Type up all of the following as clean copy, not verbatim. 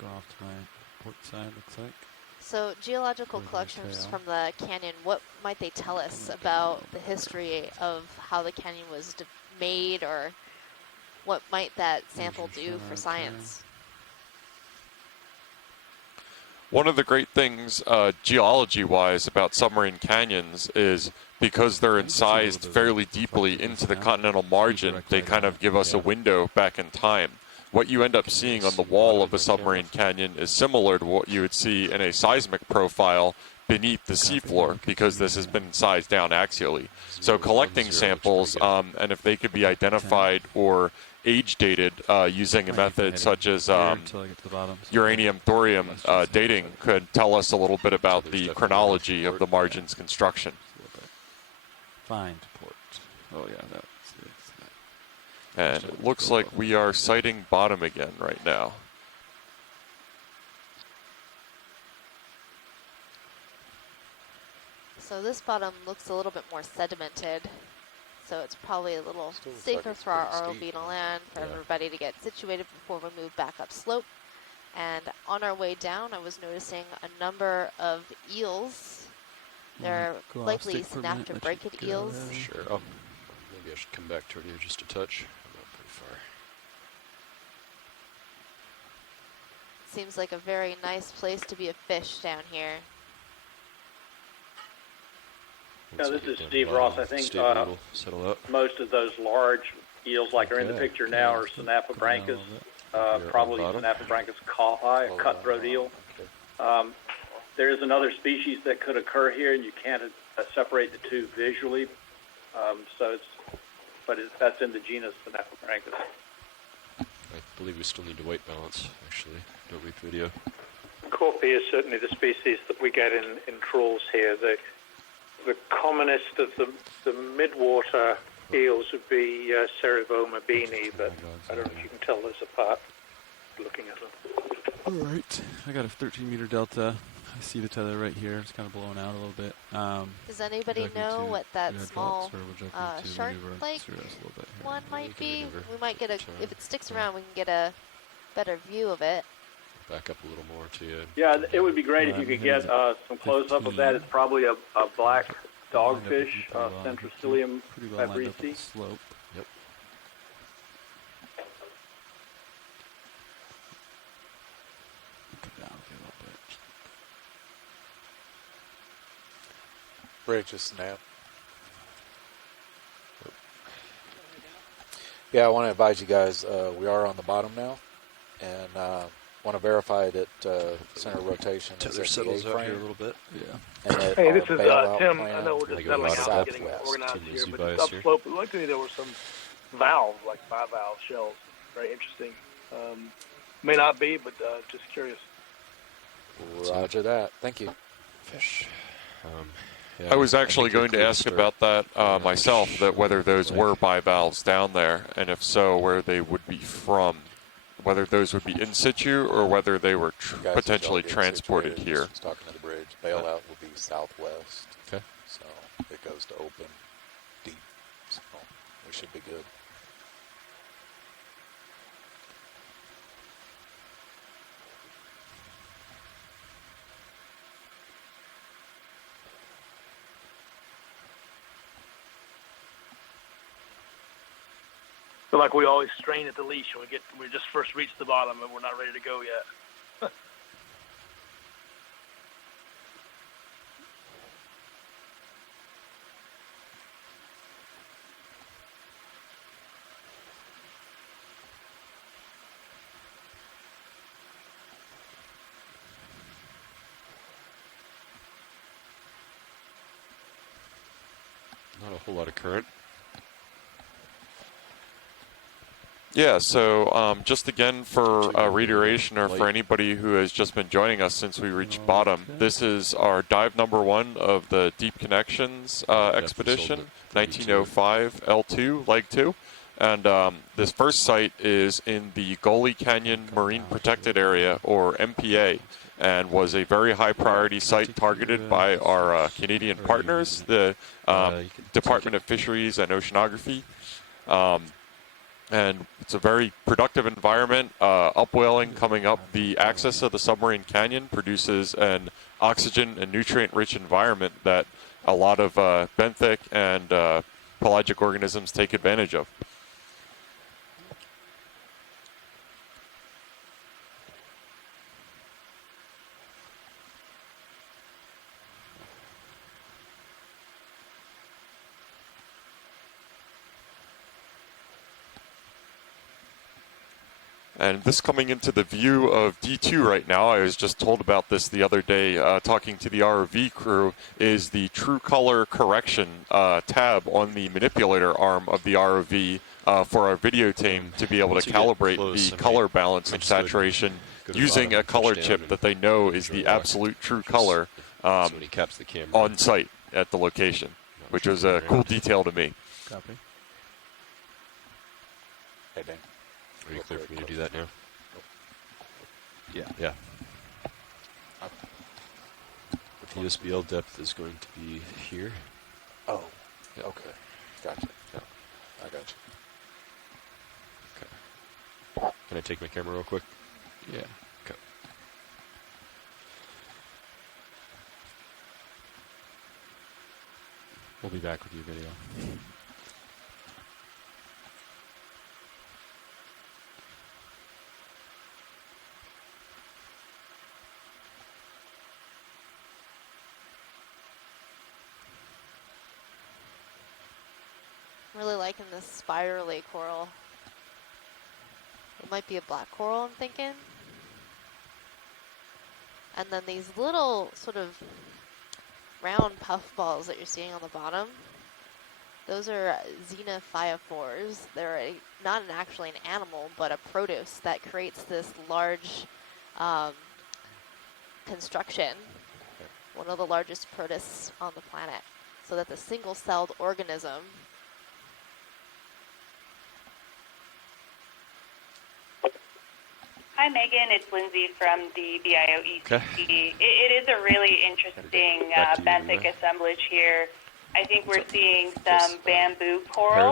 Go off to my port side, looks like. So geological collections from the canyon, what might they tell us about the history of how the canyon was made, or what might that sample do for science? One of the great things geology-wise about submarine canyons is because they're incised fairly deeply into the continental margin, they kind of give us a window back in time. What you end up seeing on the wall of a submarine canyon is similar to what you would see in a seismic profile beneath the seafloor, because this has been incised down axially. So collecting samples, and if they could be identified or age dated using a method such as uranium thorium dating, could tell us a little bit about the chronology of the margin's construction. Find port. Oh yeah, that's and it looks like we are sighting bottom again right now. So this bottom looks a little bit more sedimented, so it's probably a little safer for our ROV to land, for everybody to get situated before we move back up slope. And on our way down, I was noticing a number of eels. They're likely synaptobrachid eels. Sure. Oh, maybe I should come back toward you just a touch. I'm not pretty far. Seems like a very nice place to be a fish down here. Yeah, this is Steve Ross. I think most of those large eels, like are in the picture now, are Synaptobranchus, probably Synaptobranchus caupi, a cutthroat eel. There is another species that could occur here, and you can't separate the two visually. That's in the genus Synaptobranchus. I believe we still need to weight balance, actually. Don't read video. Caupi is certainly the species that we get in trawls here. The commonest of the midwater eels would be Cerevoma beanie, but I don't know if you can tell those apart looking at them. All right, I got a 13-meter delta. I see the tether right here. It's kind of blown out a little bit. Does anybody know what that small shark-like one might be? We might get if it sticks around, we can get a better view of it. Back up a little more to you. Yeah, it would be great if you could get some close-up of that. It's probably a black dogfish, Centroscilium fabrici. Slope. Yep. Come down a little bit. Bridge is snap. Yeah, I want to advise you guys, we are on the bottom now, and want to verify that center rotation Tether settles out here a little bit. Yeah. And hey, this is Tim. I know we're just settling out, getting organized here, but upslope, luckily there were some valves, like bivalve shells. Very interesting. May not be, but just curious. Roger that. Thank you. Fish. I was actually going to ask about that myself, that whether those were bivalves down there, and if so, where they would be from. Whether those would be in situ or whether they were potentially transported here. Talking to the bridge, bailout will be southwest. Okay. So it goes to open deep. So we should be good. Feel like we always strain at the leash when we just first reach the bottom and we're not ready to go yet. Not a whole lot of current. Yeah, so just again for reiteration, or for anybody who has just been joining us since we reached bottom, this is our dive number 1 of the Deep Connections expedition, 1905L2, leg 2. And this first site is in the Gully Canyon Marine Protected Area, or MPA, and was a very high priority site targeted by our Canadian partners, the Department of Fisheries and Oceanography. and it's a very productive environment. Upwelling coming up the axis of the submarine canyon produces an oxygen and nutrient-rich environment that a lot of benthic and pelagic organisms take advantage of. And this coming into the view of D2 right now, I was just told about this the other day talking to the ROV crew, is the true color correction tab on the manipulator arm of the ROV for our video team to be able to calibrate the color balance and saturation using a color chip that they know is the absolute true color on site at the location, which was a cool detail to me. Copy. Hey, Dan. Are you clear for me to do that now? Yeah. Yeah. The USBL depth is going to be here. Oh, yeah. Okay. Gotcha. Yeah. I got you. Okay. Can I take my camera real quick? Yeah. Okay. We'll be back with you, video. I'm really liking this spirally coral. It might be a black coral, I'm thinking. And then these little sort of round puffballs that you're seeing on the bottom, those are xenophyophores. They're not actually an animal, but a protost that creates this large construction, one of the largest protists on the planet. So that's a single-celled organism. Hi, Megan. It's Lindsay from the BIOECC. Okay. It is a really interesting benthic assemblage here. I think we're seeing some bamboo coral,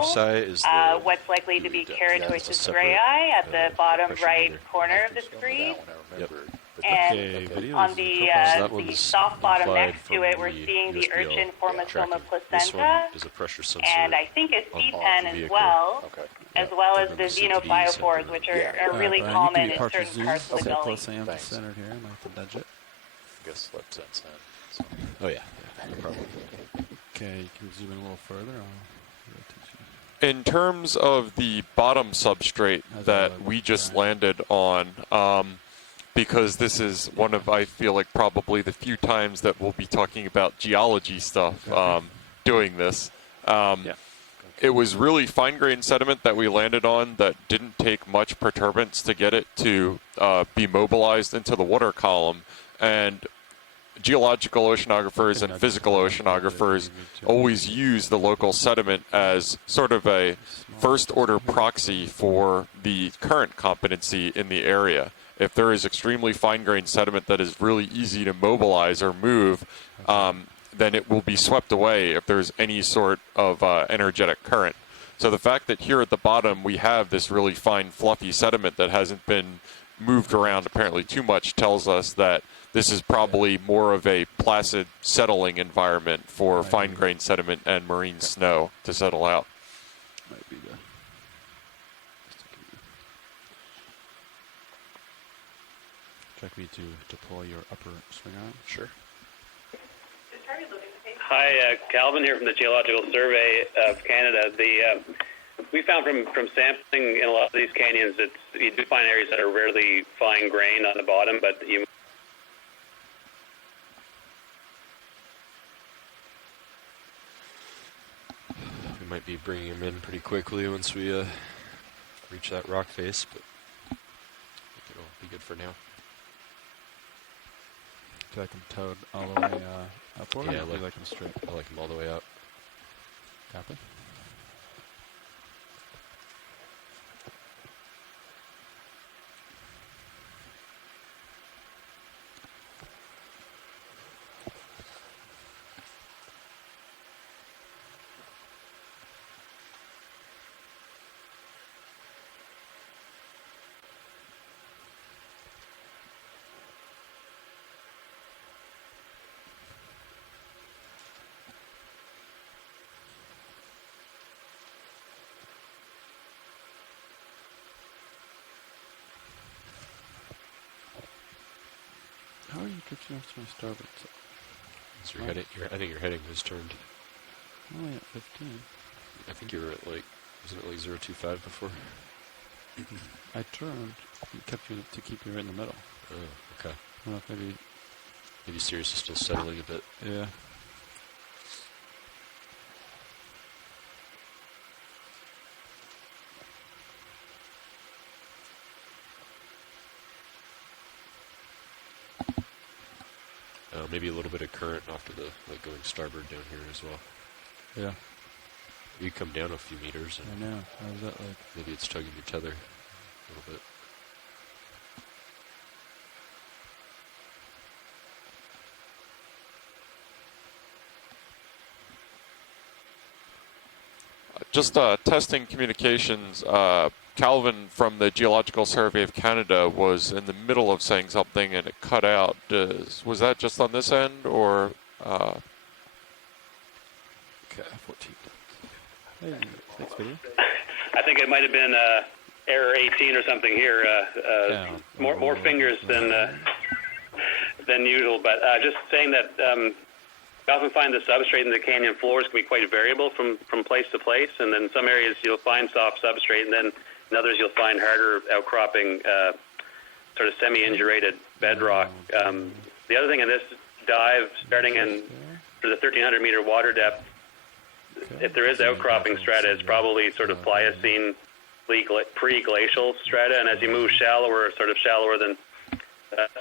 what's likely to be Keratosis grayi at the bottom right corner of the screen. Yep. And on the soft bottom next to it, we're seeing the urchin Formosoma placenta, and I think a sea pen as well, as well as the xenophyophores, which are really common in certain parts of the Gully. Centered here. I might have to nudge it. I guess left sense then. Oh yeah, no problem. Okay, you can zoom in a little further. In terms of the bottom substrate that we just landed on, because this is one of, I feel like, probably the few times that we'll be talking about geology stuff doing this. It was really fine-grained sediment that we landed on that didn't take much perturbance to get it to be mobilized into the water column. And geological oceanographers and physical oceanographers always use the local sediment as sort of a first-order proxy for the current competency in the area. If there is extremely fine-grained sediment that is really easy to mobilize or move, then it will be swept away if there's any sort of energetic current. So the fact that here at the bottom we have this really fine, fluffy sediment that hasn't been moved around apparently too much tells us that this is probably more of a placid settling environment for fine-grained sediment and marine snow to settle out. Might be the... Check me to deploy your upper swing arm. Sure. Hi, Calvin here from the Geological Survey of Canada. We found from sampling in a lot of these canyons that you do find areas that are rarely fine-grained on the bottom, but you... We might be bringing him in pretty quickly once we reach that rock face, but I think it'll be good for now. Do you like them towed all the way upward? Yeah, or do you like them straight? I like them all the way up. Copy. gets you off to my starboard side. So I think your heading has turned. Only at 15. I think you were at like, wasn't it like 025 before? I turned and kept you to keep you right in the middle. Oh, okay. I don't know if Maybe Sirius is still settling a bit. yeah. Maybe a little bit of current off to the, like going starboard down here as well. Yeah. You come down a few meters and I know. How was that like? maybe it's tugging your tether a little bit. Just testing communications. Calvin from the Geological Survey of Canada was in the middle of saying something and it cut out. Was that just on this end or? Okay, 14. Hey, thanks, video. I think it might have been error 18 or something here. More fingers than usual, but just saying that we often find the substrate in the canyon floors can be quite variable from place to place, and then in some areas you'll find soft substrate, and then in others you'll find harder outcropping, sort of semi-indurated bedrock. The other thing in this dive, starting in for the 1,300 meter water depth, if there is outcropping strata, it's probably sort of Pliocene pre-glacial strata, and as you move shallower, sort of shallower than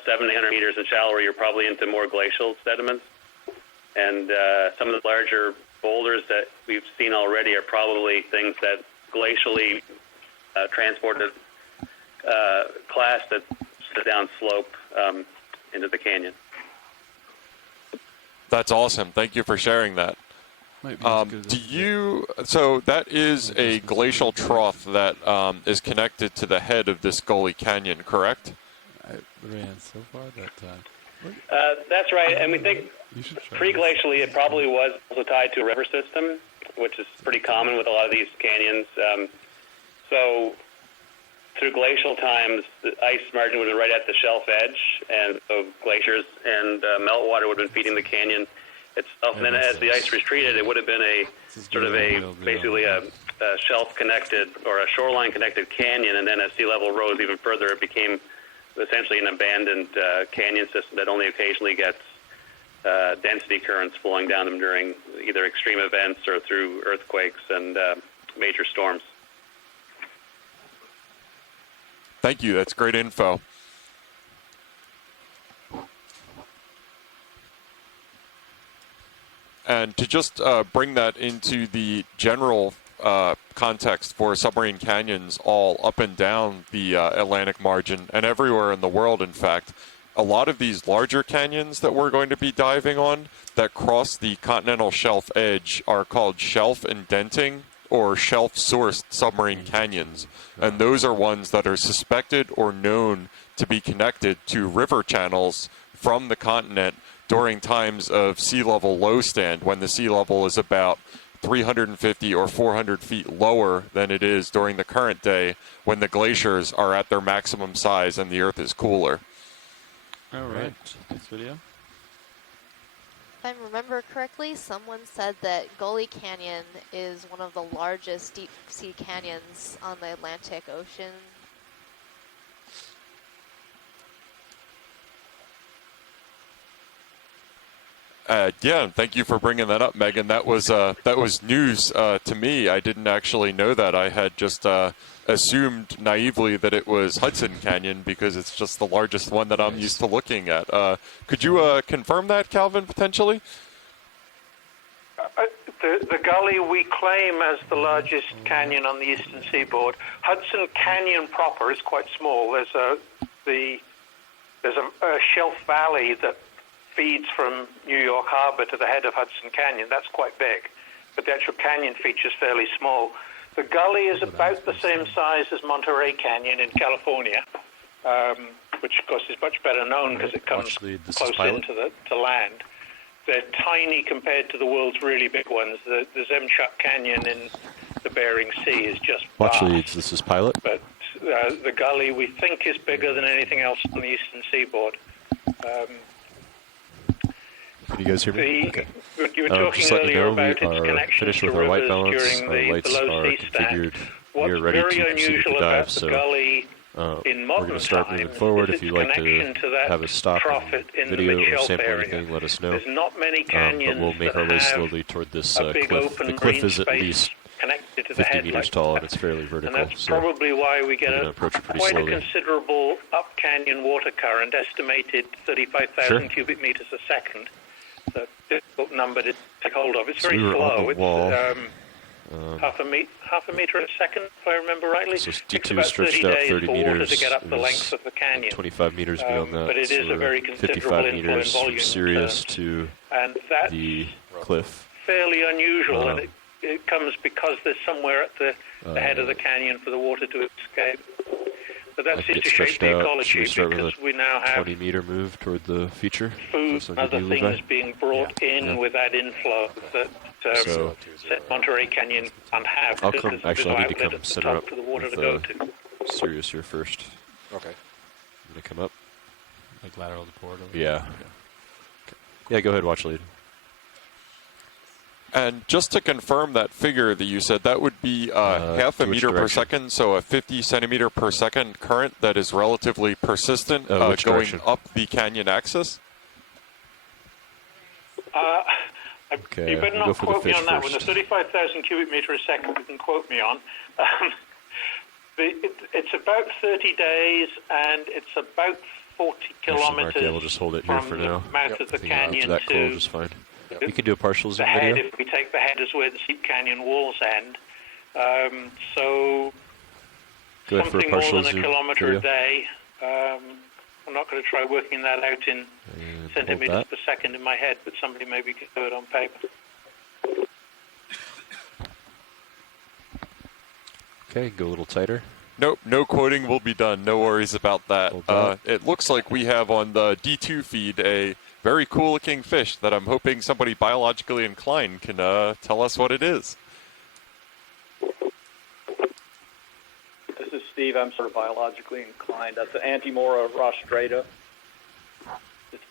700 meters and shallower, you're probably into more glacial sediments. And some of the larger boulders that we've seen already are probably things that glacially transported class that down slope into the canyon. That's awesome. Thank you for sharing that. So that is a glacial trough that is connected to the head of this Gully Canyon, correct? I ran so far that time. That's right, and we think pre-glacially it probably was also tied to a river system, which is pretty common with a lot of these canyons. So through glacial times, the ice margin would have been right at the shelf edge, and so glaciers and meltwater would have been feeding the canyon itself. And then as the ice retreated, it would have been basically a shelf-connected or a shoreline-connected canyon, and then as sea level rose even further, it became essentially an abandoned canyon system that only occasionally gets density currents flowing down them during either extreme events or through earthquakes and major storms. Thank you. That's great info. And to just bring that into the general context for submarine canyons all up and down the Atlantic margin and everywhere in the world, in fact, a lot of these larger canyons that we're going to be diving on that cross the continental shelf edge are called shelf indenting or shelf-sourced submarine canyons. And those are ones that are suspected or known to be connected to river channels from the continent during times of sea level low stand, when the sea level is about 350 or 400 feet lower than it is during the current day when the glaciers are at their maximum size and the Earth is cooler. All right. Next video. If I remember correctly, someone said that Gully Canyon is one of the largest deep sea canyons on the Atlantic Ocean. Yeah, thank you for bringing that up, Megan. That was news to me. I didn't actually know that. I had just assumed naively that it was Hudson Canyon because it's just the largest one that I'm used to looking at. Could you confirm that, Calvin, potentially? The Gully we claim as the largest canyon on the eastern seaboard. Hudson Canyon proper is quite small. There's a shelf valley that feeds from New York Harbor to the head of Hudson Canyon. That's quite big, but the actual canyon feature is fairly small. The Gully is about the same size as Monterey Canyon in California, which of course is much better known because it comes close into the land. They're tiny compared to the world's really big ones. The Zemchuk Canyon in the Bering Sea is just vast. This is Pilot. But the Gully we think is bigger than anything else on the eastern seaboard. Can you guys hear me? Okay. You were talking just letting you earlier know, we about its are connection finished to with our white rivers balance. during Our the lights low are sea stack. configured. We What's are ready very to proceed with unusual the about dive. the So Gully in we're modern going to start moving times forward. is If you'd its like connection to to that have a stop trough and in the video or mid-shelf sample area. anything, let us know. There's not many But canyons we'll make that our way have slowly toward this a big cliff. open The cliff green is at space least connected to the 50 head meters like tall that. and it's fairly And vertical. that's So probably why we get we're a gonna approach it pretty quite slowly. a considerable up canyon water current, estimated 35,000 cubic meters a second. It's a difficult number to take hold of. It's So very we were on slow. the wall. It's half a meter a second, if I remember rightly. So It takes D2 about stretched 30 out days 30 for water meters. to get up It the was length of the canyon. 25 meters beyond that. But it is so a very 55 considerable inflow in meters volume from Sirius terms. to And that's the cliff. fairly unusual, and it comes because there's somewhere at the head of the canyon for the water to escape. But that seems to shape the ecology because we now have 20-meter move toward the feature. food and other things being brought in with that inflow that Monterey Canyon can't have. I'll because come. there's Actually, no I need to outlet come at the center top up for the water with to go to. Sirius here first. Okay. I'm gonna come up. Like lateral to port? Yeah. Yeah, go ahead, watch lead. And just to confirm that figure that you said, that would be half a meter per second, so a 50 centimeter per second current that is relatively persistent going direction? up the canyon axis? Okay, You better we'll go not for the quote me fish on that one. The first. 35,000 cubic meter a second you can quote me on. It's about 30 days, and it's about 40 kilometers Yeah, we'll just hold it here from for the now. mouth of the canyon That cool, to just fine. We can do a partial the zoom head. video. If we take the head as where the Steep Canyon walls end. So Go ahead for a something more partial than a zoom kilometer video. a day. I'm not going to try working that out in And centimeters hold per second in my head, but somebody maybe can do it on paper. Okay, go a little tighter. Nope, no quoting will be done. No worries about that. It looks like we have on the D2 feed a very cool looking fish that I'm hoping somebody biologically inclined can tell us what it is. This is Steve. I'm sort of biologically inclined. That's an Antimora rostrata. It's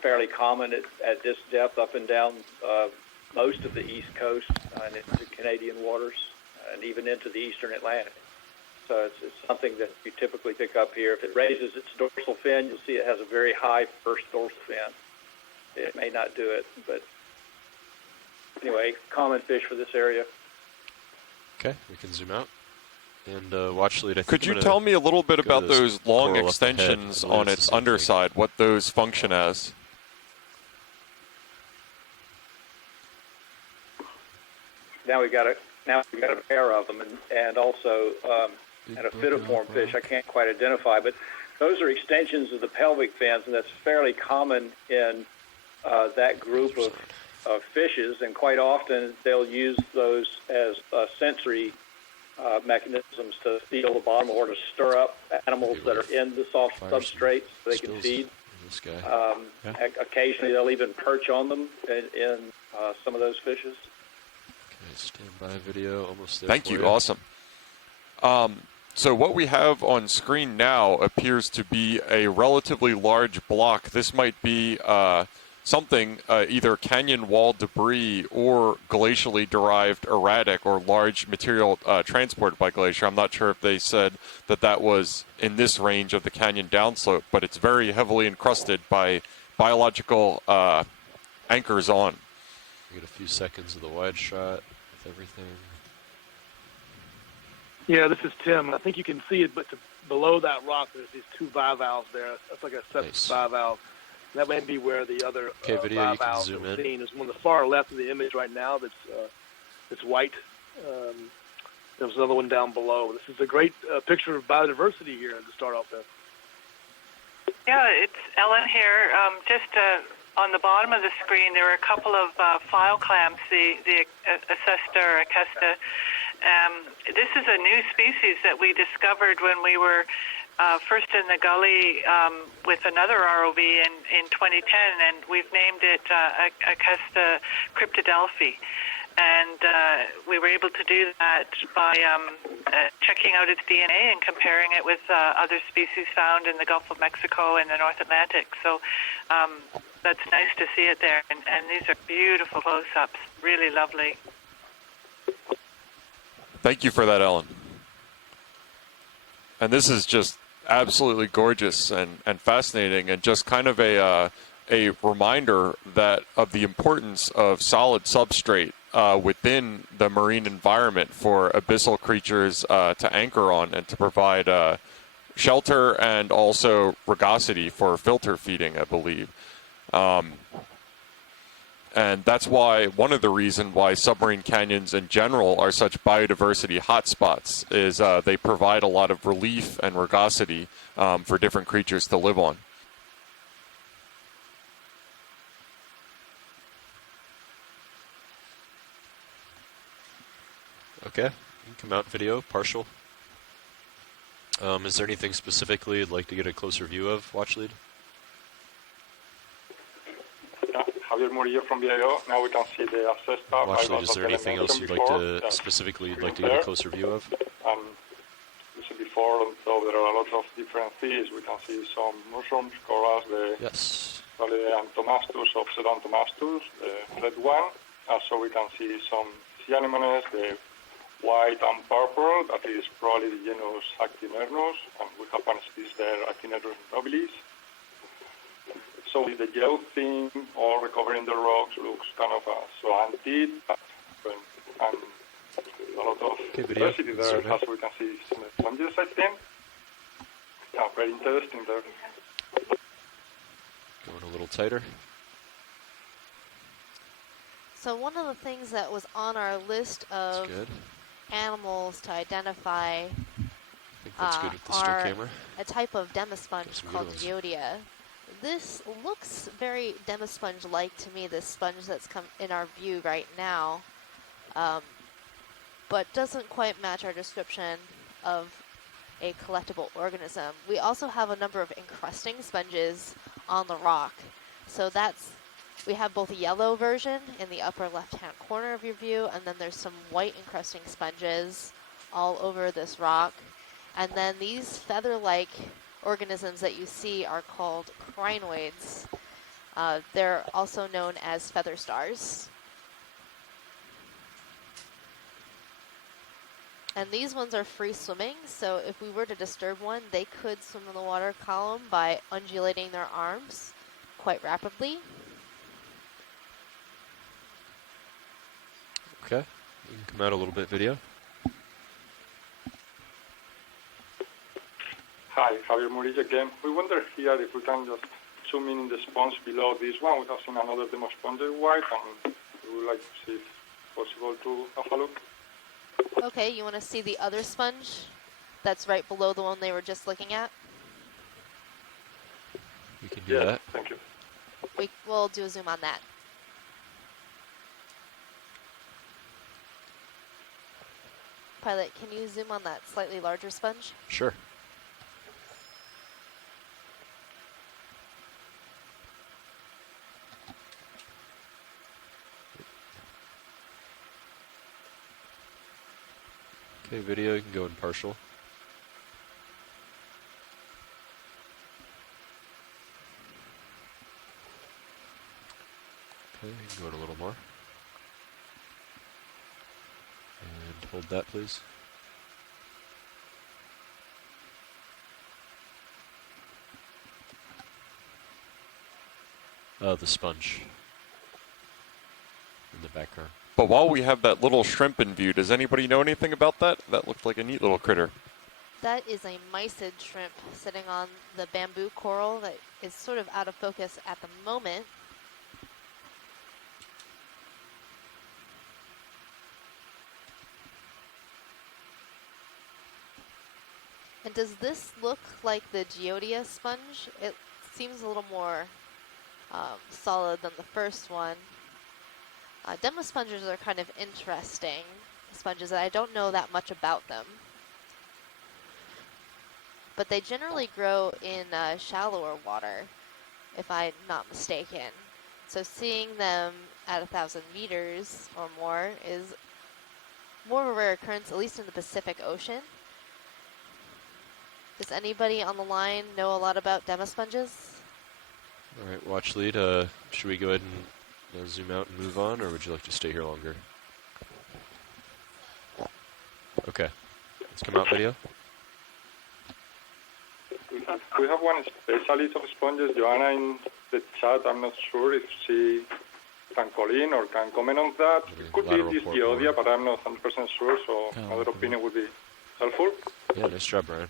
fairly common at this depth up and down most of the East Coast and into Canadian waters and even into the Eastern Atlantic. So it's something that you typically pick up here. If it raises its dorsal fin, you'll see it has a very high first dorsal fin. It may not do it, but anyway, common fish for this area. Okay, we can zoom out. And watch lead. I think Could you tell me a little bit about those long extensions on its underside, what those function as? Now we've got a pair of them, and also and a fitiform fish I can't quite identify, but those are extensions of the pelvic fins, and that's fairly common in that group of fishes, and quite often they'll use those as sensory mechanisms to feel the bottom or to stir up animals that are in the soft substrates so they can feed. This guy. Occasionally they'll even perch on them in some of those fishes. Okay, stand by video, almost there. Thank you, awesome. So what we have on screen now appears to be a relatively large block. This might be something, either canyon wall debris or glacially derived erratic or large material transported by glacier. I'm not sure if they said that that was in this range of the canyon downslope, but it's very heavily encrusted by biological anchors on. We get a few seconds of the wide shot with everything. Yeah, this is Tim. I think you can see it, but below that rock, there's these two bivalves there. That's like a septic bivalve. That may be where the other video, bivalves are seen. There's one on the far left of the image right now that's white. There's another one down below. This is a great picture of biodiversity here to start off with. Yeah, it's Ellen here. Just on the bottom of the screen, there are a couple of file clamps, the Acesta or Acesta. This is a new species that we discovered when we were first in the Gully with another ROV in 2010, and we've named it Acesta cryptodelphi. And we were able to do that by checking out its DNA and comparing it with other species found in the Gulf of Mexico and the North Atlantic. So that's nice to see it there. And these are beautiful close-ups, really lovely. Thank you for that, Ellen. And this is just absolutely gorgeous and fascinating, and just kind of a reminder that of the importance of solid substrate within the marine environment for abyssal creatures to anchor on and to provide shelter and also rugosity for filter feeding, I believe. And that's why one of the reasons why submarine canyons in general are such biodiversity hotspots is they provide a lot of relief and rugosity for different creatures to live on. Okay, you can come out video, partial. Is there anything specifically you'd like to get a closer view of, watch lead? Javier Murillo from BIO. Now we can see the access tab. Watch lead, is there anything else you'd like to, specifically you'd like to get a closer view of? You see before, though there are a lot of different fish, we can see some mushrooms, corals, the Antomastus, Obsedontomastus, the red one. Also we can see some sea anemones, the white and purple, that is probably the genus Actinernus, and we have one species there, Actinernus nobilis. So the gel thing, all recovering the rocks, looks kind of slanted, and a lot of diversity there, as we can see some sponges, I think. Yeah, very interesting there. Going a little tighter. So one of the things that was on our list of animals to identify are a type of demisponge called Geodia. This looks very demisponge-like to me, this sponge that's come in our view right now, but doesn't quite match our description of a collectible organism. We also have a number of encrusting sponges on the rock. So we have both a yellow version in the upper left-hand corner of your view, and then there's some white encrusting sponges all over this rock. And then these feather-like organisms that you see are called crinoids. They're also known as feather stars. And these ones are free swimming, so if we were to disturb one, they could swim in the water column by undulating their arms quite rapidly. Okay, you can come out a little bit video. Hi, Javier Murillo again. We wonder here if we can just zoom in the sponge below this one. We have seen another demosponge white, and we would like to see if it's possible to have a look. Okay, you want to see the other sponge that's right below the one they were just looking at? You can do that. Thank you. We'll do a zoom on that. Pilot, can you zoom on that slightly larger sponge? Sure. Okay, video, you can go in partial. Okay, you can go in a little more. And hold that, please. The sponge in the background. But while we have that little shrimp in view, does anybody know anything about that? That looked like a neat little critter. That is a mysid shrimp sitting on the bamboo coral that is sort of out of focus at the moment. And does this look like the Geodia sponge? It seems a little more solid than the first one. Demosponges are kind of interesting sponges, and I don't know that much about them. But they generally grow in shallower water, if I'm not mistaken. So seeing them at 1,000 meters or more is more of a rare occurrence, at least in the Pacific Ocean. Does anybody on the line know a lot about demosponges? All right, watch lead. Should we go ahead and zoom out and move on, or would you like to stay here longer? Okay, let's come out video. We have one specialist of sponges, Joanna, in the chat. I'm not sure if she can call in or can comment on that. It could be this Geodia, but I'm not 100% sure, so another opinion would be helpful. Yeah, nice job, Brian.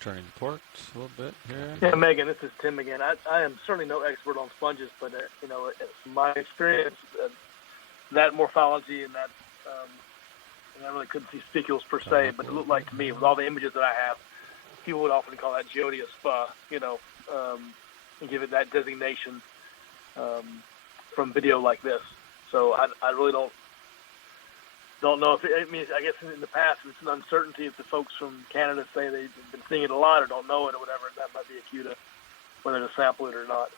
Turning the port a little bit here. Yeah, Megan, this is Tim again. I am certainly no expert on sponges, but from my experience, that morphology and that, and I really couldn't see spicules per se, but it looked like to me, with all the images that I have, people would often call that Geodia spa, and give it that designation from video like this. So I really don't know if I guess in the past it's an uncertainty if the folks from Canada say they've been seeing it a lot or don't know it or whatever. That might be a cue to whether to sample it or not.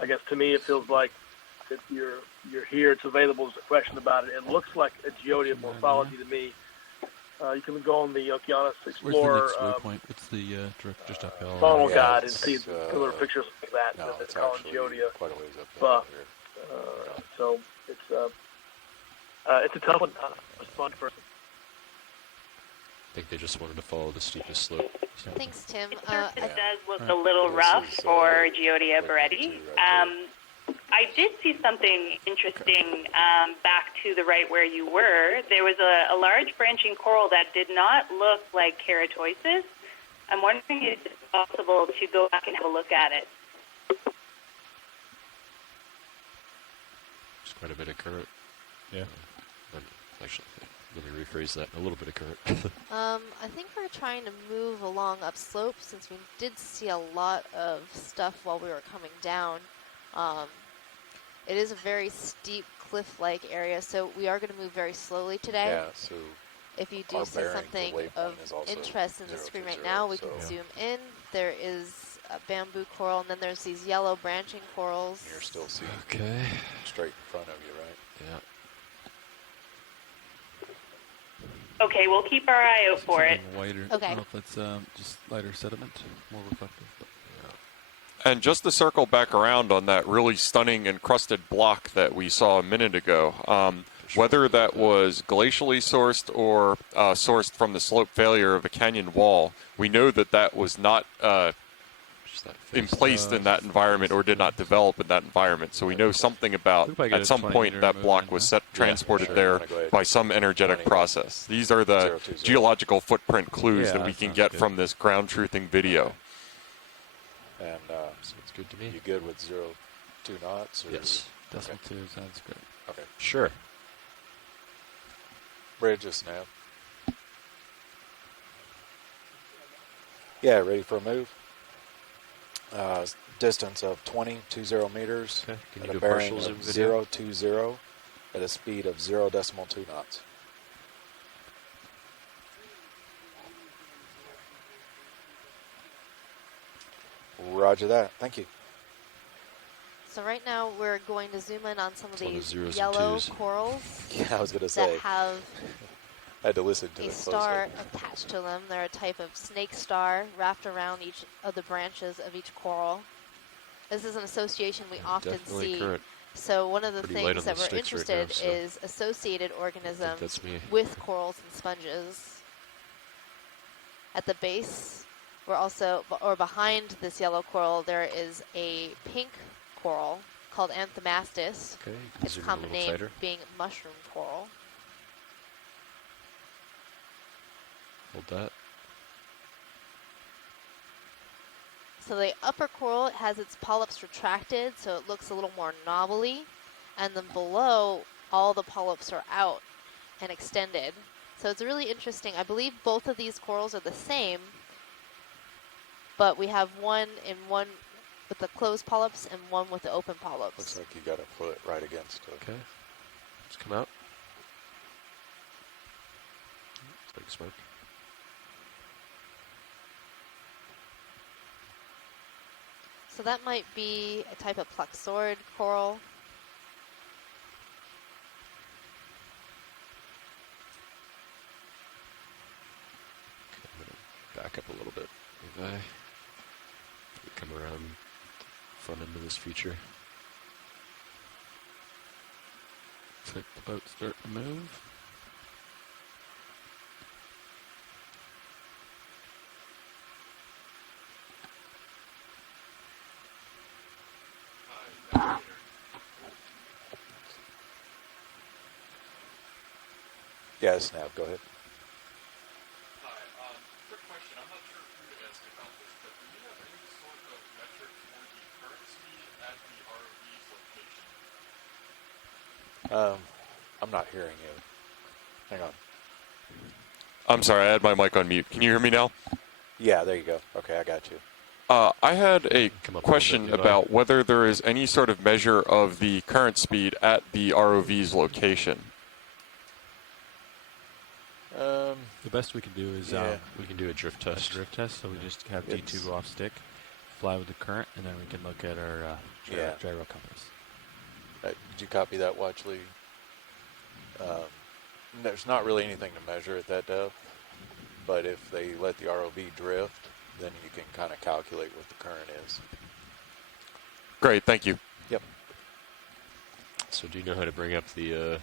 I guess to me it feels like if you're here, it's available. There's a question about it. It looks like a Geodia morphology to me. You can go on the Okeanos Explorer What's the just up hill? funnel guide and see similar pictures like that. No, it's called Geodia. Quite a ways up there. So it's a tough one. A sponge person. I think they just wanted to follow the steepest slope. So. Thanks, Tim. It does look a little rough for Geodia Beretti. I did see something interesting back to the right where you were. There was a large branching coral that did not look like keratosis. I'm wondering if it's possible to go back and have a look at it. There's quite a bit of current. Yeah. Actually, let me rephrase that. A little bit of current. I think we're trying to move along upslope since we did see a lot of stuff while we were coming down. It is a very steep cliff-like area, so we are going to move very slowly today. Yeah, so if you do see something of interest in the screen right now, we can zoom in. There is a bamboo coral, and then there's these yellow branching corals. You're still seeing straight in front of you, right? Yeah. Okay, we'll keep our eye out for it. Whiter. Okay. I don't know if it's just lighter sediment, more reflective. But. And just to circle back around on that really stunning encrusted block that we saw a minute ago, whether that was glacially sourced or sourced from the slope failure of a canyon wall, we know that that was not emplaced in that environment or did not develop in that environment. So we know something about at some point that block was transported there by some energetic process. These are the geological footprint clues that we can get from this ground truthing video. And sounds good to me. You good with 0.2 knots? Or yes. Decimal 2 sounds great. Okay. Sure. Bridges, snap. Yeah, ready for a move. Distance of 20 meters. Okay. Can you at do a bearing partial zoom of video? 0.20 at a speed of 0.2 knots. Roger that. Thank you. So right now we're going to zoom in on some of these zeros yellow and twos. corals Yeah, I was going to say. that have I had to listen to a it star closely. attached to them. They're a type of snake star wrapped around each of the branches of each coral. This is an association we often see. Current. So one of the Pretty light things on that the we're sticks right interested now, so is associated organisms that's me. with corals and sponges. At the base, we're also, or behind this yellow coral, there is a pink coral called Anomalous. Okay, Its zoom in a common little name tighter. being mushroom coral. Hold that. So the upper coral has its polyps retracted, so it looks a little more knobbly. And then below, all the polyps are out and extended. So it's really interesting. I believe both of these corals are the same, but we have one with the closed polyps and one with the open polyps. Looks like you got a foot right against it. Okay. Let's come out. Big smoke. So that might be a type of plexaurid coral. Back back up a little bit. We come around the front end of this feature. Let the boat start to move. Yeah, Snap, go ahead. Hi, quick question. I'm not sure who to ask about this, but do you have any sort of metric for the current speed at the ROV's location? I'm not hearing you. Hang on. I'm sorry, I had my mic on mute. Can you hear me now? Yeah, there you go. Okay, I got you. I had a question about whether there is any sort of measure of the current speed at the ROV's location. The best we can do is we can do a drift test. So we just have D2 off stick, fly with the current, and then we can look at our gyro compass. Did you copy that, Watchley? There's not really anything to measure at that depth, but if they let the ROV drift, then you can kind of calculate what the current is. Great, thank you. Yep. So do you know how to bring up the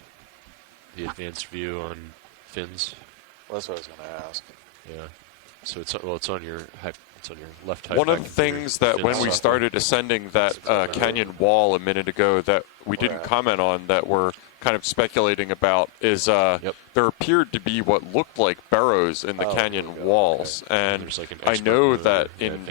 advanced view on fins? Well, that's what I was going to ask. Yeah. So it's on your left. One of the things that when we started ascending that canyon wall a minute ago that we didn't comment on that we're kind of speculating about is there appeared to be what looked like burrows in the canyon walls. And I know that in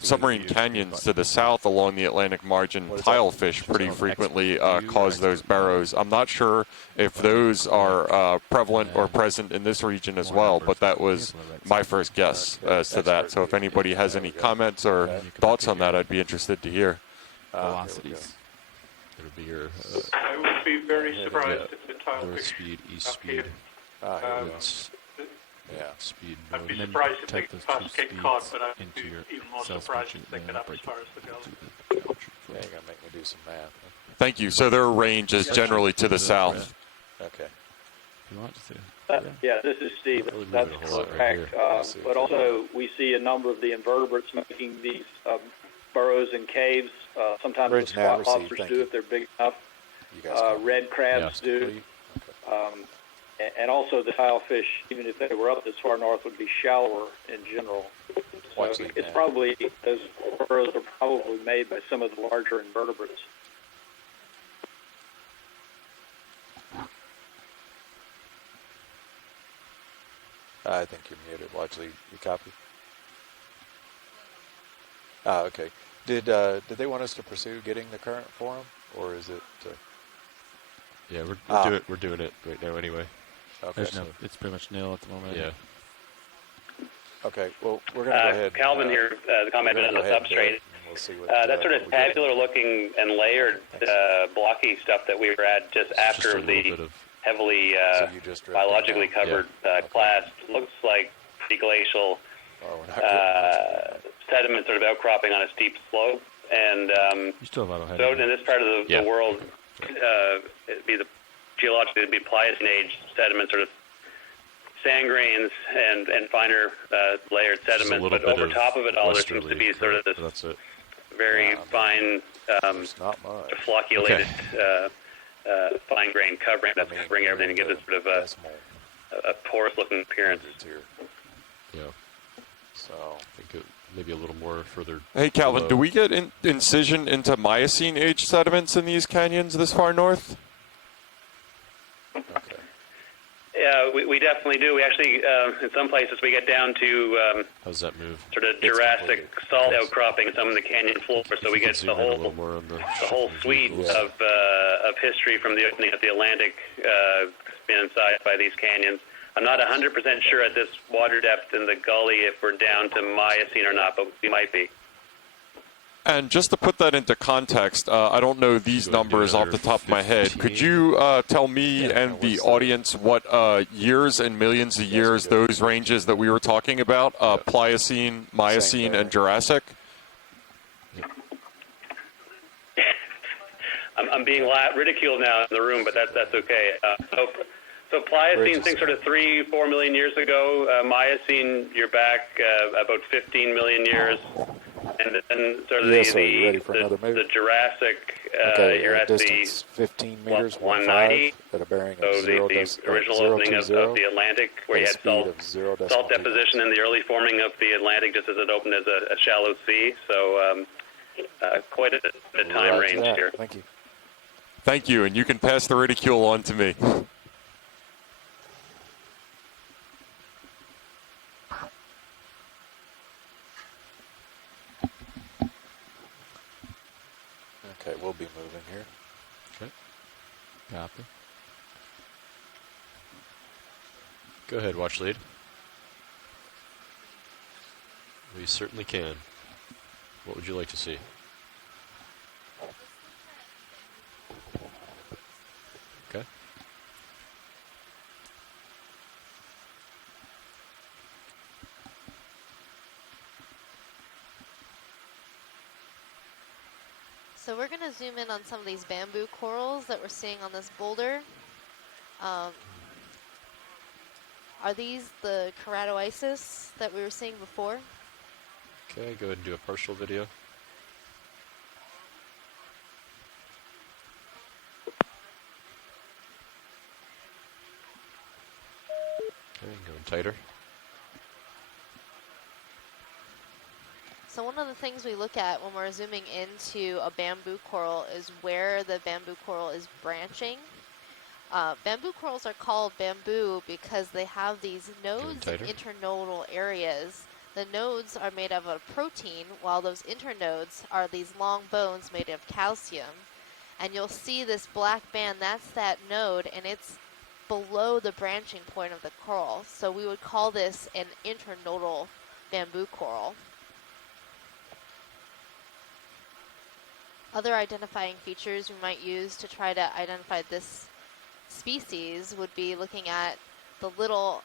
submarine canyons to the south along the Atlantic margin, tilefish pretty frequently cause those burrows. I'm not sure if those are prevalent or present in this region as well, but that was my first guess as to that. So if anybody has any comments or thoughts on that, I'd be interested to hear. Velocities. It'll be your I would be very surprised if the tilefish north speed, east speed, speed. I'd be surprised if they could pass Cape Cod, but I'd be even more surprised if they could up as far as the Gully. Yeah, you're going to make me do some math. Thank you. So their range is generally to the south. Okay. You want to? Yeah, this is Steve. That's correct. But also, we see a number of the invertebrates making these burrows and caves. Sometimes the squat lobsters do if they're big enough. Red crabs do. And also the tilefish, even if they were up this far north, would be shallower in general. So it's probably, those burrows are probably made by some of the larger invertebrates. I think you're muted. Watchley, you copy? Okay. Did they want us to pursue getting the current for them, or is it? Yeah, we're doing it right now anyway. Okay. It's pretty much nil at the moment. Yeah. Okay. Well, we're going to go ahead. Calvin here, the comment on the substrate. We'll see what, that sort of tabular-looking and layered, blocky stuff that we were at just after the heavily biologically covered class looks like glacial sediment sort of outcropping on a steep slope. And so in this part of the world, it'd be the geologically, it'd be Pliocene age sediment, sort of sand grains and finer layered sediment. But over top of it all, there seems to be sort of this very fine, flocculated, fine-grained covering that's going to bring everything and give it sort of a porous-looking appearance. Yeah. So I think maybe a little more further. Hey, Calvin, do we get incision into Miocene age sediments in these canyons this far north? Okay. Yeah, we definitely do. We actually, in some places, we get down to how's that move? Sort of Jurassic salt outcropping in some of the canyon floor, so we get the whole suite of history from the opening of the Atlantic being inside by these canyons. I'm not 100% sure at this water depth in the Gully if we're down to Miocene or not, but we might be. And just to put that into context, I don't know these numbers off the top of my head. Could you tell me and the audience what years and millions of years those ranges that we were talking about, Pliocene, Miocene, and Jurassic? I'm being ridiculed now in the room, but that's okay. So So Pliocene, think sort of 3-4 million years ago. Miocene, you're back about 15 million years. And then sort of the Jurassic, you're at distance 15 meters, 190. At a bearing so of 0, the original opening of the Atlantic, where you had salt deposition and the early forming of the Atlantic just as it opened as a shallow sea. So quite a time range here. Thank you. Thank you, and you can pass the ridicule on to me. Okay, we'll be moving here. Okay. Copy. Go ahead, watch lead. We certainly can. What would you like to see? Okay. So we're going to zoom in on some of these bamboo corals that we're seeing on this boulder. Are these the keratoisis that we were seeing before? Okay, go ahead and do a partial video. Okay, going tighter. So one of the things we look at when we're zooming into a bamboo coral is where the bamboo coral is branching. Bamboo corals are called bamboo because they have these nodes and internodal areas. The nodes are made of a protein, while those internodes are these long bones made of calcium. And you'll see this black band, that's that node, and it's below the branching point of the coral. So we would call this an internodal bamboo coral. Other identifying features we might use to try to identify this species would be looking at the little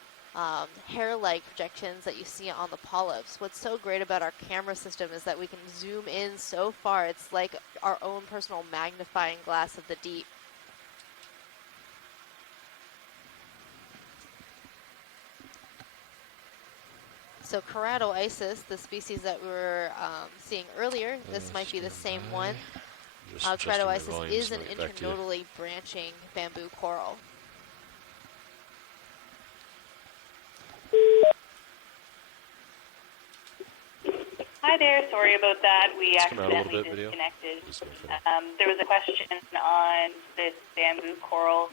hair-like projections that you see on the polyps. What's so great about our camera system is that we can zoom in so far. It's like our own personal magnifying glass of the deep. So keratoisis, the species that we were seeing earlier, this might be the same one. Keratoisis is an internodally branching bamboo coral. Hi there, sorry about that. We accidentally disconnected. There was a question on this bamboo coral.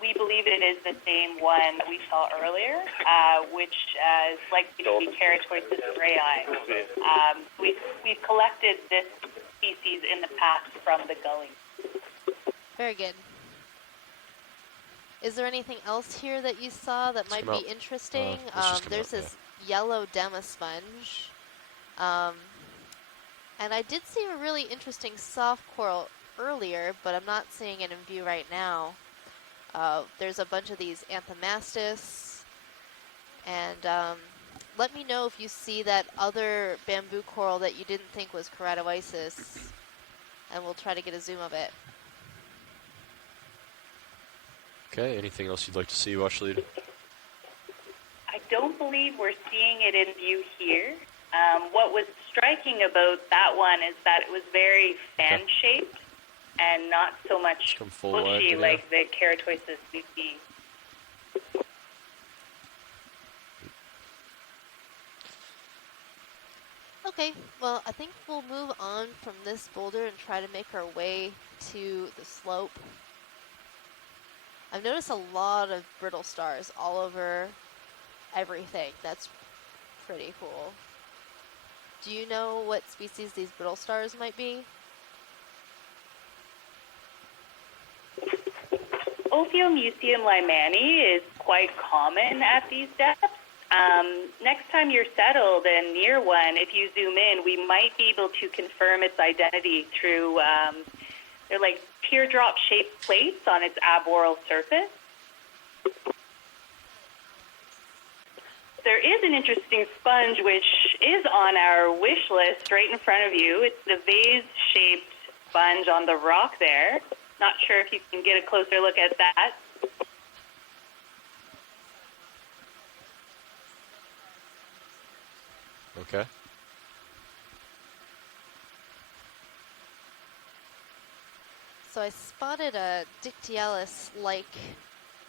We believe it is the same one that we saw earlier, which is likely to be Keratoisis rayi. We've collected this species in the past from the Gully. Very good. Is there anything else here that you saw that might be interesting? There's this yellow demasponge. And I did see a really interesting soft coral earlier, but I'm not seeing it in view right now. There's a bunch of these anthomastus, and let me know if you see that other bamboo coral that you didn't think was keratoisis, and we'll try to get a zoom of it. Okay, anything else you'd like to see, watch lead? I don't believe we're seeing it in view here. What was striking about that one is that it was very fan-shaped and not so much bushy like the Keratoisis we see. Okay, well, I think we'll move on from this boulder and try to make our way to the slope. I've noticed a lot of brittle stars all over everything. That's pretty cool. Do you know what species these brittle stars might be? Ophiomucium limani is quite common at these depths. Next time you're settled and near one, if you zoom in, we might be able to confirm its identity through, they're like teardrop-shaped plates on its aboral surface. There is an interesting sponge which is on our wish list right in front of you. It's the vase-shaped sponge on the rock there. Not sure if you can get a closer look at that. Okay. So I spotted a Dictyalis-like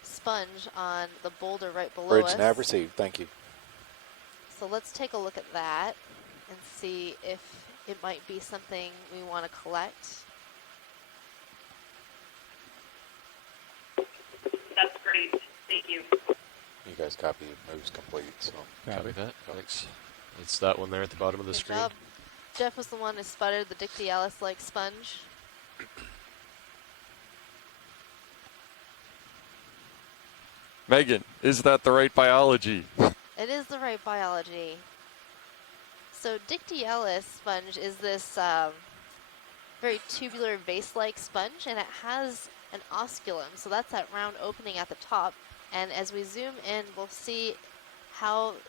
sponge on the boulder right below Bridge us. nav received. Thank you. So let's take a look at that and see if it might be something we want to collect. That's great. Thank you. You guys copy moves complete. So copy that. Thanks. It's that one there at the bottom of the screen. Job. Jeff was the one who spotted the Dictyalis-like sponge. Megan, is that the right biology? It is the right biology. So Dictyalis sponge is this very tubular vase-like sponge, and it has an osculum. So that's that round opening at the top. And as we zoom in, we'll see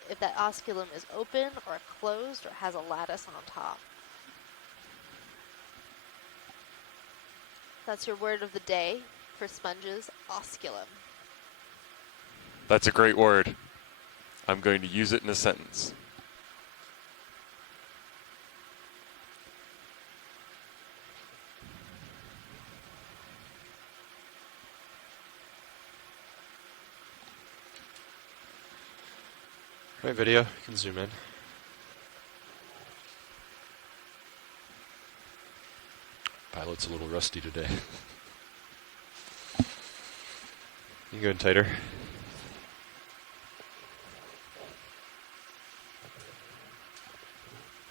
if that osculum is open or closed or has a lattice on top. That's your word of the day for sponges, osculum. That's a great word. I'm going to use it in a sentence. Right, video. You can zoom in. Pilot's a little rusty today. You can go in tighter.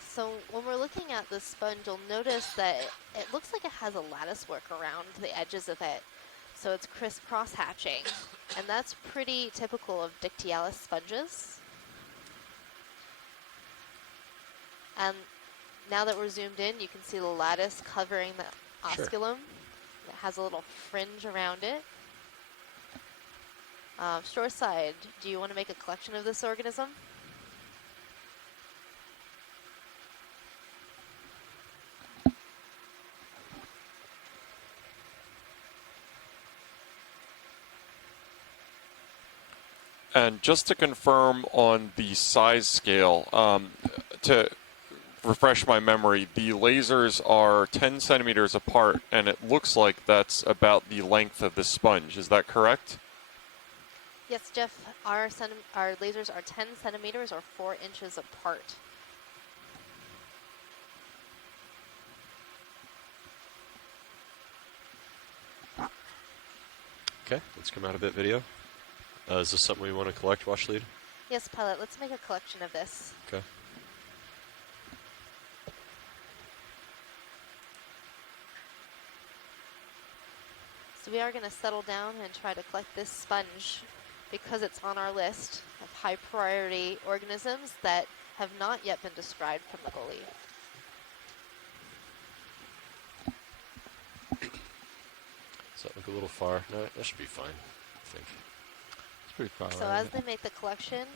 So when we're looking at this sponge, you'll notice that it looks like it has a lattice work around the edges of it. So it's crisscross hatching, and that's pretty typical of Dictyalis sponges. And now that we're zoomed in, you can see the lattice covering the osculum. It has a little fringe around it. Shoreside, do you want to make a collection of this organism? And just to confirm on the size scale, to refresh my memory, the lasers are 10 centimeters apart, and it looks like that's about the length of the sponge. Is that correct? Yes, Jeff, our lasers are 10 centimeters or 4 inches apart. Okay, let's come out a bit, video. Is this something we want to collect, Wash Lead? Yes, pilot, let's make a collection of this. Okay. So we are going to settle down and try to collect this sponge because it's on our list of high priority organisms that have not yet been described from the Gully. Does that look a little far? No, that should be fine, I think. It's pretty far. So as they make the collection,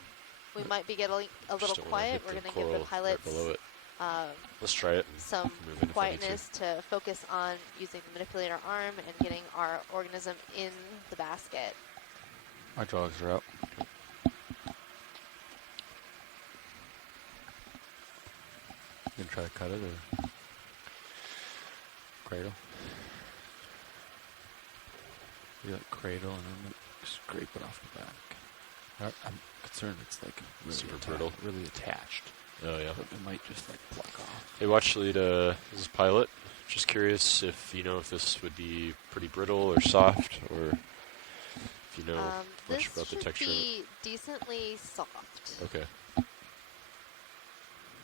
we might be getting a little quiet. We're going to give the pilots right below it. Let's try it. Some quietness to focus on using the manipulator arm and getting our organism in the basket. Hydraulics are up. You gonna try to cut it or cradle? You got cradle and then scrape it off the back. I'm concerned it's like really super brittle, really attached. Oh yeah. But it might just like pluck off. Hey, Watch Lead, this is Pilot. Just curious if you know if this would be pretty brittle or soft, or if you know much about the texture. This should be decently soft. Okay.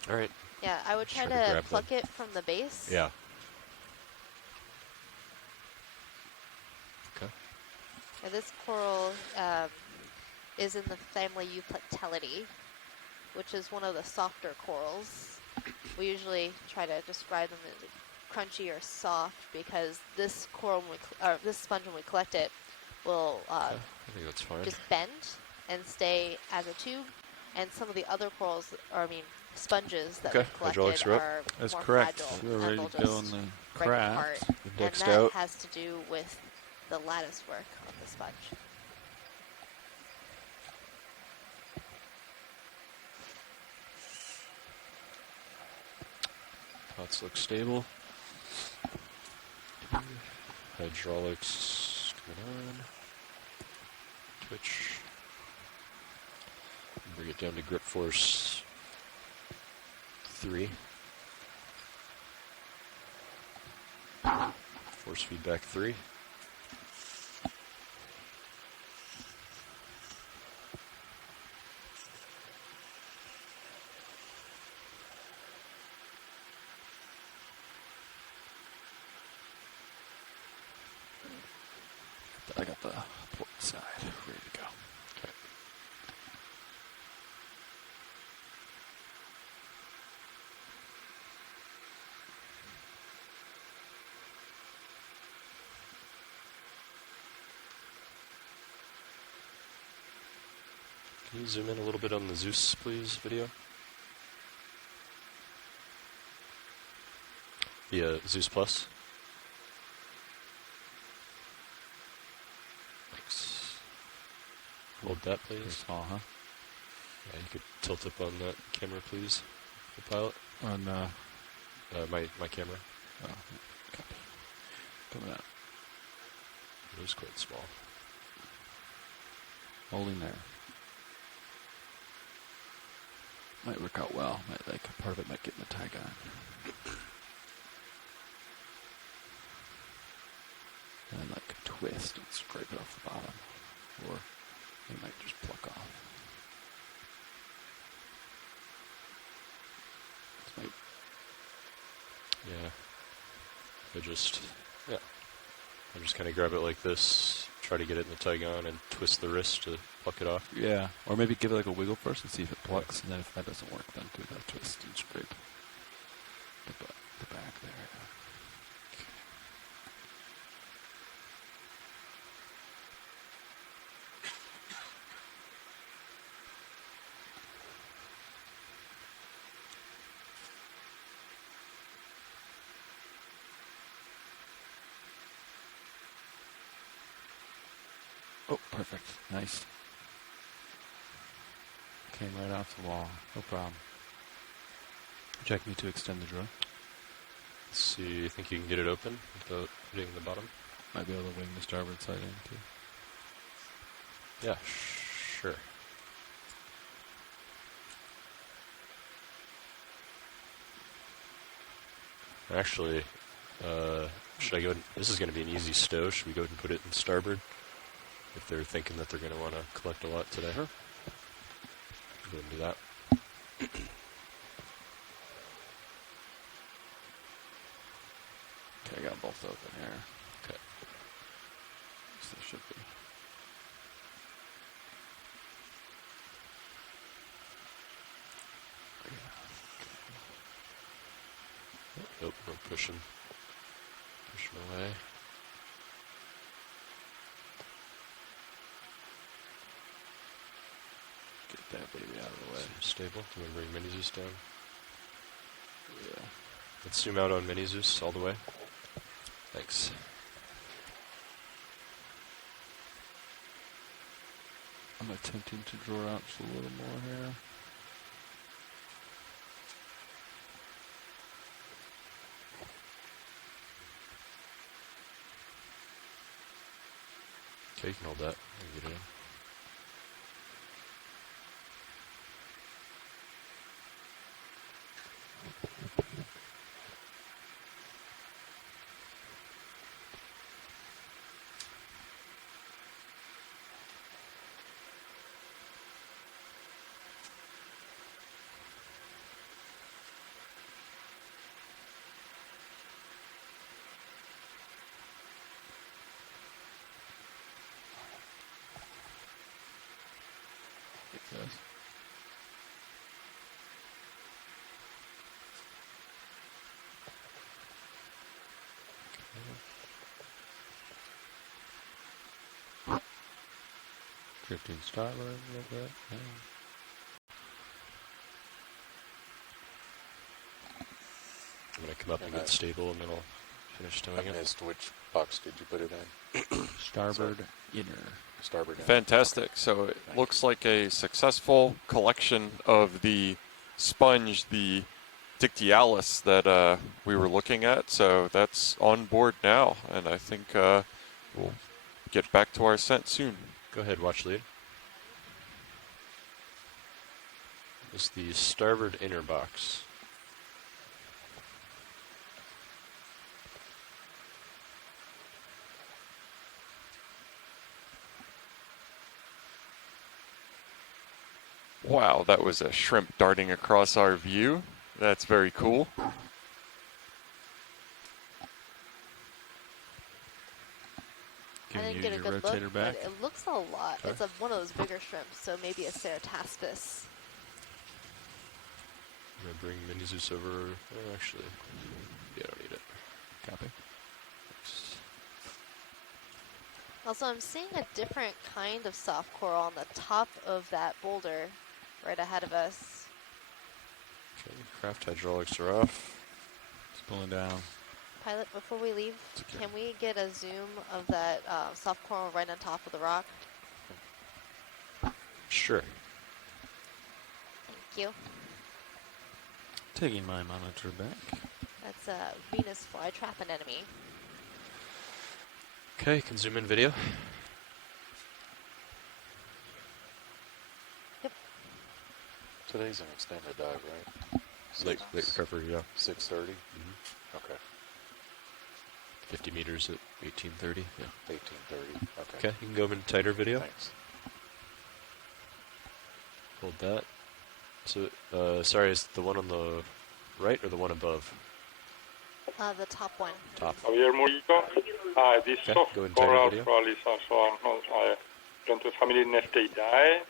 All right. Yeah, I would try to pluck it from the base. Yeah. Okay. Now this coral is in the family Euplectellidae, which is one of the softer corals. We usually try to describe them as crunchy or soft because this coral, this sponge, when we collect it, will I think that's fine. just bend and stay as a tube. And some of the other corals, sponges that we've collected are That's more correct. fragile. We're ready to go in the break apart. craft. And that has to do with the lattice work of the sponge. Spots look stable. Hydraulics coming on. Twitch. Bring it down to grip force 3. Force feedback 3. I got the port side ready to go. Okay. Can you zoom in a little bit on the Zeus, please, video? The Zeus Plus. Hold that, please. Pretty small, huh? Yeah, you could tilt up on that camera, please, the pilot. On my camera. Oh, copy. Coming out. It was quite small. Holding there. Might work out well. Might like part of it might get in the tag on. And then like twist and scrape it off the bottom, or it might just pluck off. This might. Yeah. I just kind of grab it like this, try to get it in the tag on, and twist the wrist to pluck it off. Yeah, or maybe give it like a wiggle first and see if it plucks, and then if that doesn't work, then do that twist and scrape the back there. Oh, perfect. Nice. Came right off the wall. No problem. Would you like me to extend the drill? Let's see, you think you can get it open without hitting the bottom? Might be able to wing the starboard side in too. Yeah, sure. Actually, should I go ahead, this is going to be an easy stow. Should we go ahead and put it in starboard? If they're thinking that they're going to want to collect a lot today. Sure. Go ahead and do that. Okay, I got both open here. Okay. So they should be. Nope, we're pushing away. Get that baby out of the way. Stable. I'm going to bring Mini Zeus down. Yeah. Let's zoom out on Mini Zeus all the way. Thanks. I'm attempting to draw out just a little more here. Okay, you can hold that. Get it in. Yes. Drifting starboard a little bit. Yeah. I'm going to come up and get stable, and then I'll finish towing it. I missed which box did you put it in? Starboard inner. Starboard inner. Fantastic. So it looks like a successful collection of the sponge, the Dictyalis that we were looking at, so that's on board now, and I think we'll get back to our ascent soon. Go ahead, watch lead. This is the starboard inner box. Wow, that was a shrimp darting across our view. That's very cool. I didn't get a good look, but it looks a lot. It's one of those bigger shrimps, so maybe a Cerataspis. I'm going to bring Mini Zeus over. Oh, actually, yeah, I don't need it. Copy. Also, I'm seeing a different kind of soft coral on the top of that boulder right ahead of us. Okay, craft hydraulics are off. It's pulling down. Pilot, before we leave, can we get a zoom of that soft coral right on top of the rock? Sure. Thank you. Taking my monitor back. That's a Venus flytrap anemone. Okay, can zoom in video. Yep. Today's an extended dive, right? Late recovery, yeah. 6:30? Mm-hmm. Okay. 50 meters at 18:30, yeah. 18:30, okay. Okay, you can go in tighter video. Thanks. Hold that. So, sorry, is the one on the right or the one above? The top one. Top. Javier Murillo. This Okay, soft go in tighter coral video. probably is also belong to the family Nesteidae.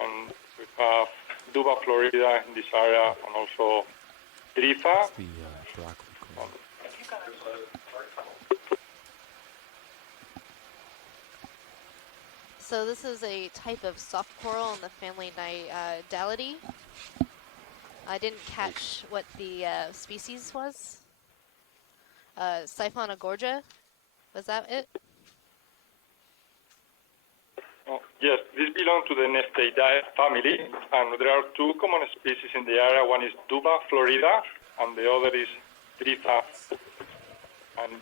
And we have Duba florida in this area, and also Drifa. The broccoli coral. So this is a type of soft coral in the family Nidalidae. I didn't catch what the species was. Siphonogorgia, was that it? Oh, yes, this belongs to the Nesteidae family, and there are two common species in the area. One is Duba florida, and the other is Drifa. And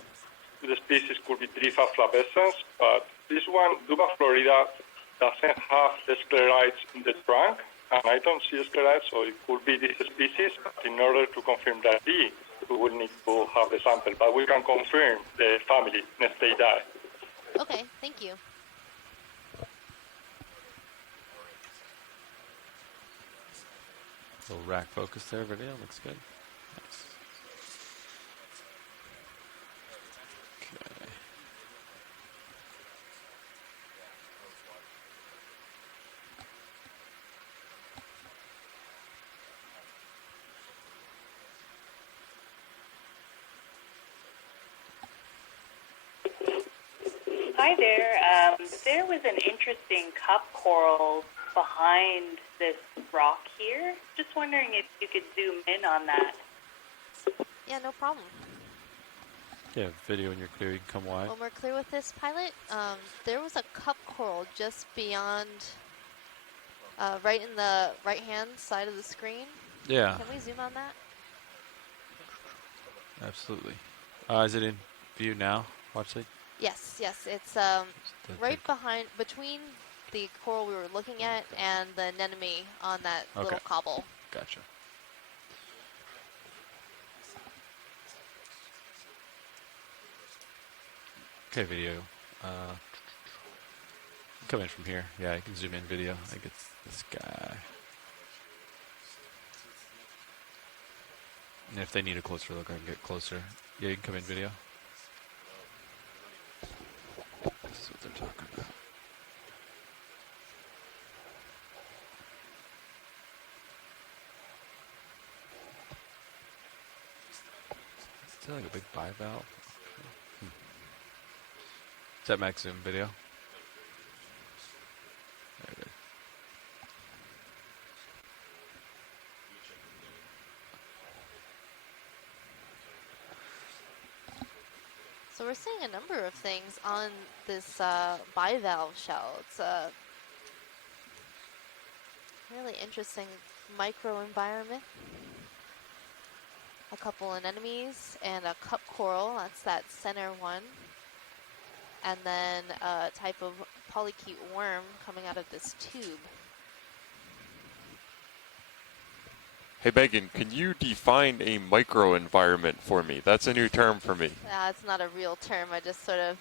the species could be Drifa flavescens, but this one, Duba florida, doesn't have sclerites in the trunk, and I don't see sclerites, so it could be this species. But in order to confirm that we will need to have the sample, but we can confirm the family Nesteidae. Okay, thank you. Little rack focus there, video looks good. Nice. Okay. Hi there. There was an interesting cup coral behind this rock here. Just wondering if you could zoom in on that. Yeah, no problem. Yeah, video when you're clear, you can come wide. When we're clear with this, pilot, there was a cup coral just beyond, right in the right-hand side of the screen. Yeah. Can we zoom on that? Absolutely. Is it in view now? Watch it. Yes, yes. It's right behind, between the coral we were looking at and the anemone on that little cobble. Gotcha. Okay, video. Come in from here. Yeah, you can zoom in video. I think it's this guy. And if they need a closer look, I can get closer. Yeah, you can come in video. This is what they're talking about. Is that like a big bivalve? Is that max zoom video? There it is. So we're seeing a number of things on this bivalve shell. It's a really interesting microenvironment. a couple anemones, and a cup coral, that's that center one. And then a type of polychaete worm coming out of this tube. Hey Megan, can you define a microenvironment for me? That's a new term for me. It's not a real term, I just sort of,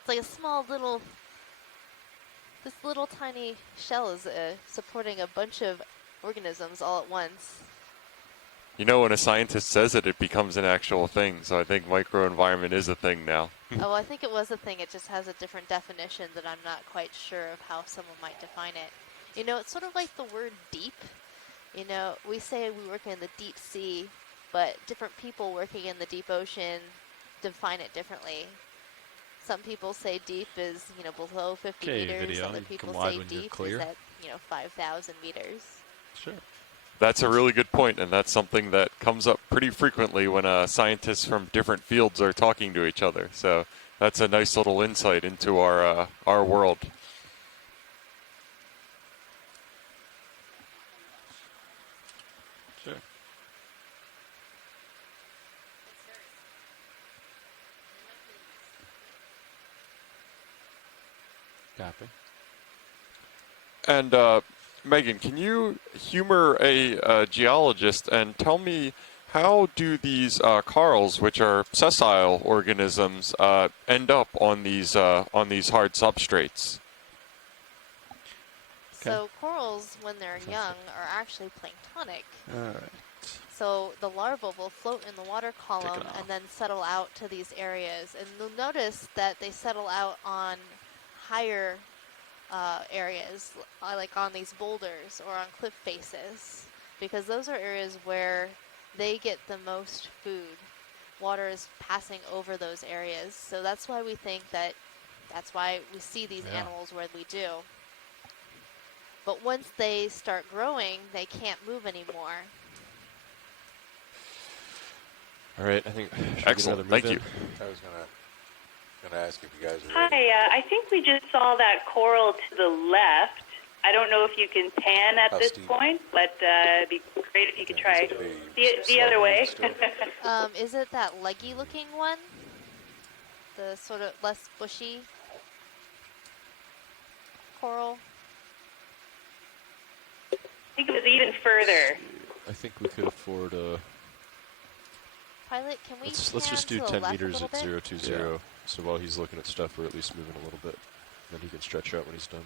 it's like a small little, this little tiny shell is supporting a bunch of organisms all at once. You know, when a scientist says it, it becomes an actual thing, so I think microenvironment is a thing now. Oh, I think it was a thing, it just has a different definition that I'm not quite sure of how someone might define it. You know, it's sort of like the word deep. You know, we say we work in the deep sea, but different people working in the deep ocean define it differently. Some people say deep is, you know, below 50 meters. Video. Other people say deep is at, you know, 5,000 meters. Sure. That's a really good point, and that's something that comes up pretty frequently when scientists from different fields are talking to each other. So that's a nice little insight into our world. Sure. Copy. And Megan, can you humor a geologist and tell me how do these corals, which are sessile organisms, end up on these hard substrates? So corals, when they're young, are actually planktonic. All right. So the larvae will float in the water column and then settle out to these areas. And you'll notice that they settle out on higher areas, like on these boulders or on cliff faces, because those are areas where they get the most food. Water is passing over those areas. So that's why we think that's why we see these animals where we do. But once they start growing, they can't move anymore. All right, I think. Excellent. Thank you. I was gonna ask if you guys are ready. Hi, I think we just saw that coral to the left. I don't know if you can pan at this point, but it'd be great if you could try the other way. Is it that leggy-looking one? The sort of less bushy coral? I think it was even further. I think we could afford a... Pilot, can we Let's just do 10 meters at 020. Yeah. So while he's looking at stuff, we're at least moving a little bit. Then he can stretch out when he's done.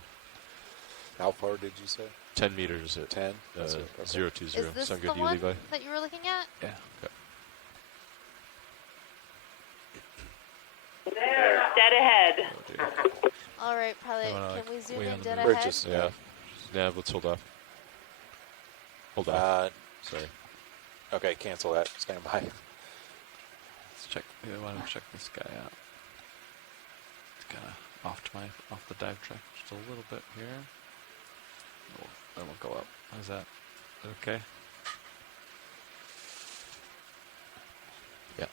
How far did you say? 10 meters at 10? 020. Is this Sound the good to you, one Levi? that you were looking at? Yeah. There, dead ahead. Oh, All right, Pilot, can we zoom in dead We're ahead? just, Yeah, let's hold off. Hold off. Sorry. Okay, cancel that. Stand by. Let's check. Yeah, why don't we check this guy out? It's kind of off the dive track just a little bit here. Then we'll go up. How's that? Okay. Yeah.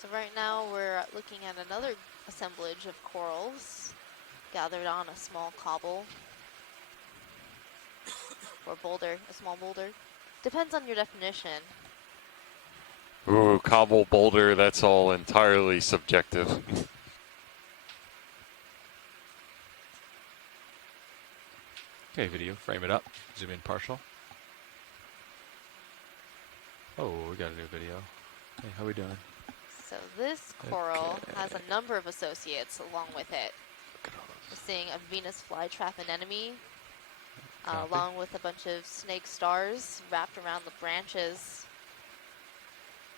So right now we're looking at another assemblage of corals gathered on a small cobble or boulder, a small boulder. Depends on your definition. Ooh, cobble boulder, that's all entirely subjective. Okay, video, frame it up. Zoom in partial. Oh, we got a new video. Hey, how we doing? So this coral has a number of associates along with it. We're seeing a Venus flytrap anemone, along with a bunch of snake stars wrapped around the branches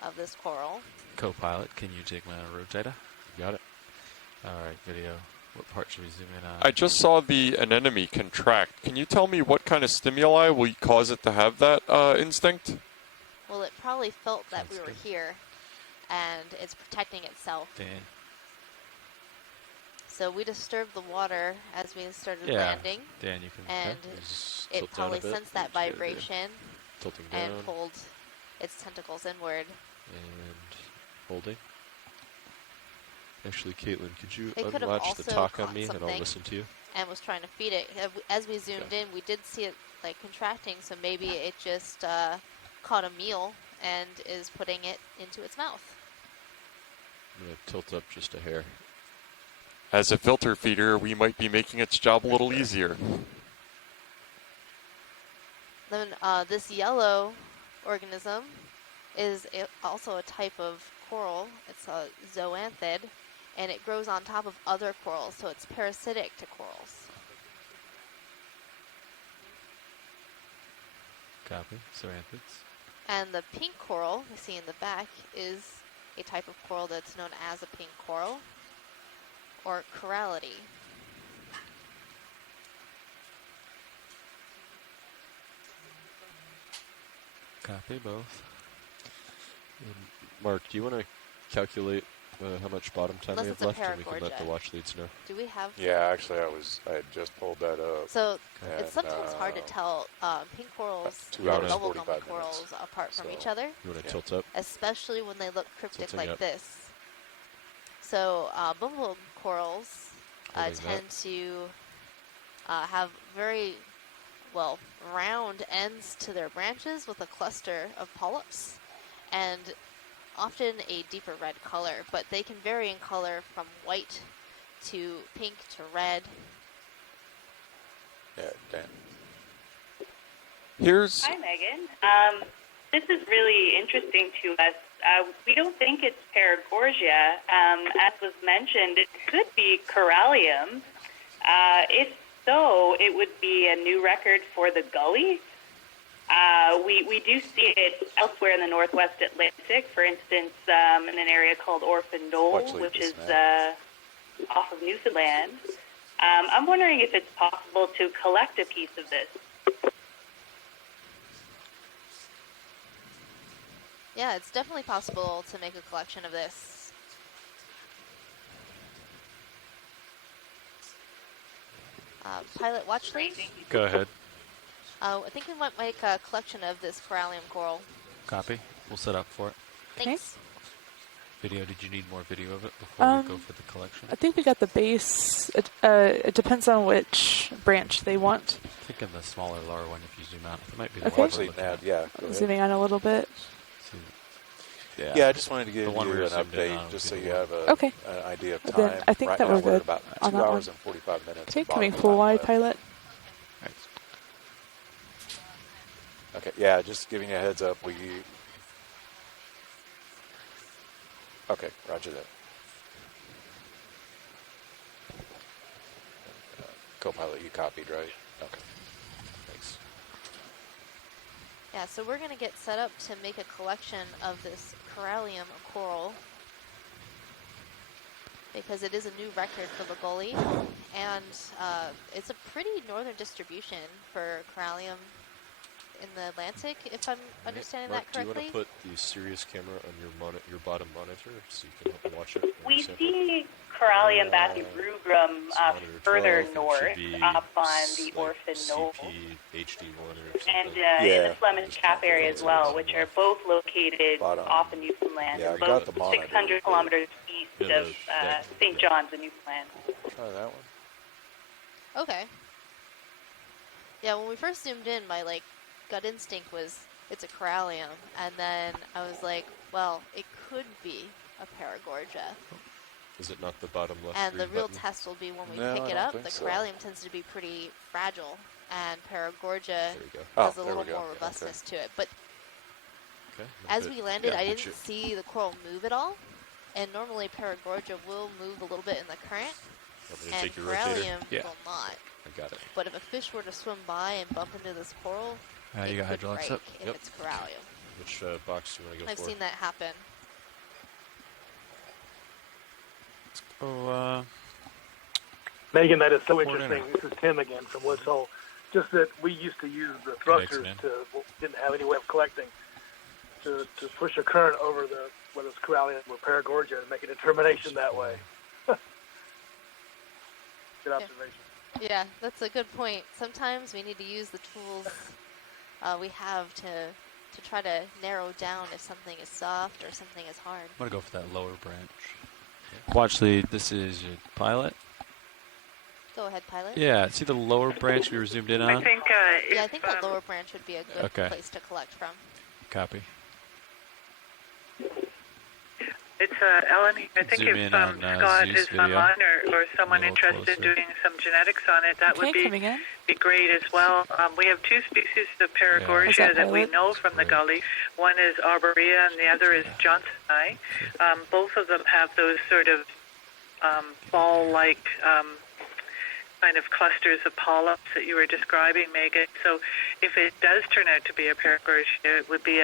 of this coral. Co-pilot, can you take my rotator? You got it. All right, video. What part should we zoom in on? I just saw the anemone contract. Can you tell me what kind of stimuli will cause it to have that instinct? Well, it probably felt that Sounds we were good. here, and it's protecting itself. Dan. So we disturbed the water as we started Yeah. landing, Dan, you can. and Just it tilt down a probably bit. sensed that vibration Tilting and down pulled its tentacles inward. and holding. Actually, Caitlin, could you It could have unlatch the also talk on caught me and I'll something listen to you? and was trying to feed it. As we zoomed in, we did see it like contracting, so maybe it just caught a meal and is putting it into its mouth. I'm going to tilt up just a hair. As a filter feeder, we might be making its job a little easier. Then this yellow organism is also a type of coral. It's a zoanthid, and it grows on top of other corals, so it's parasitic to corals. Copy. Ceranthids. And the pink coral you see in the back is a type of coral that's known as a pink coral, or corallity. Copy both. Mark, do you want to calculate how much bottom time we have left, and we can let the watch leads know? Do we have? Yeah, actually, I had just pulled that up. So it's sometimes hard to tell pink corals and bubblegum corals apart from each other. You want to tilt up? Especially when they look cryptic Tilting like up. this. So bubblegum corals tend to have very round ends to their branches with a cluster of polyps, and often a deeper red color, but they can vary in color from white to pink to red. Yeah, Dan. Here's... Hi, Megan. This is really interesting to us. We don't think it's Paragorgia. As was mentioned, it could be Corallium. If so, it would be a new record for the Gully. We do see it elsewhere in the Northwest Atlantic, for instance, in an area called Orphan Knoll, which is off of Newfoundland. I'm wondering if it's possible to collect a piece of this. Yeah, it's definitely possible to make a collection of this. Pilot watch lead? Go ahead. I think we might make a collection of this corallium coral. Copy. We'll set up for it. Thanks. Video, did you need more video of it before we go for the collection? I think we got the base. It depends on which branch they want. I think in the smaller, lower one, if you zoom out, it might be the Okay. one we're looking at. Yeah. Zooming out a little bit. Yeah, I just wanted to give you one an update, just so you have an idea of time. Then I think right that now we're good about on 2 that hours one. and 45 minutes. Okay, coming full wide, pilot. Okay, yeah, just giving you a heads up. Okay, roger that. Co-pilot, you copied, right? Okay, thanks. Yeah, so we're going to get set up to make a collection of this corallium coral, because it is a new record for the Gully, and it's a pretty northern distribution for corallium in the Atlantic, if I'm understanding Mark, that correctly. do you want to put the Sirius camera on your bottom monitor so you can help them watch it? We see Corallium bathybrugum further north, up on the Orphan Knoll, and in the Slum and Cap area as well, which are both located off of Newfoundland, both 600 kilometers east of St. John's in Newfoundland. Try that one. Okay. Yeah, when we first zoomed in, my gut instinct was it's a corallium, and then I was like, well, it could be a Paragorgia. Is it not the bottom left? And the real button? test will be when we pick it up. The corallium tends to be pretty fragile, and Paragorgia has a little more robustness to it. But as we landed, I didn't see the coral move at all, and normally Paragorgia will move a little bit in the current, and corallium will not. I got it. But if a fish were to swim by and bump into this coral, you got it could hydraulics break up? if it's corallium. Which box do you want to go I've for? seen that happen. Oh, Megan, that is so interesting. This is Tim again from Woods Hole. Just that we used to use the thrusters didn't have any way of collecting, to push a current over whether it's corallium or Paragorgia and make a determination that way. Good observation. Yeah, that's a good point. Sometimes we need to use the tools we have to try to narrow down if something is soft or something is hard. I'm going to go for that lower branch. Watch lead, this is your pilot. Go ahead, pilot. Yeah, see the lower branch we were zoomed in on? I think yeah, I think the lower branch would be a good place to collect from. Copy. It's Ellen. I think Zoom if in on, Scott Zeus is video. online or someone interested closer. in doing some genetics on it, that would be great as well. We have two species of Paragorgia that we know from the Gully. One is Arborea and the other is Johnsoni. Both of them have those sort of ball-like kind of clusters of polyps that you were describing, Megan. So if it does turn out to be a Paragorgia, it would be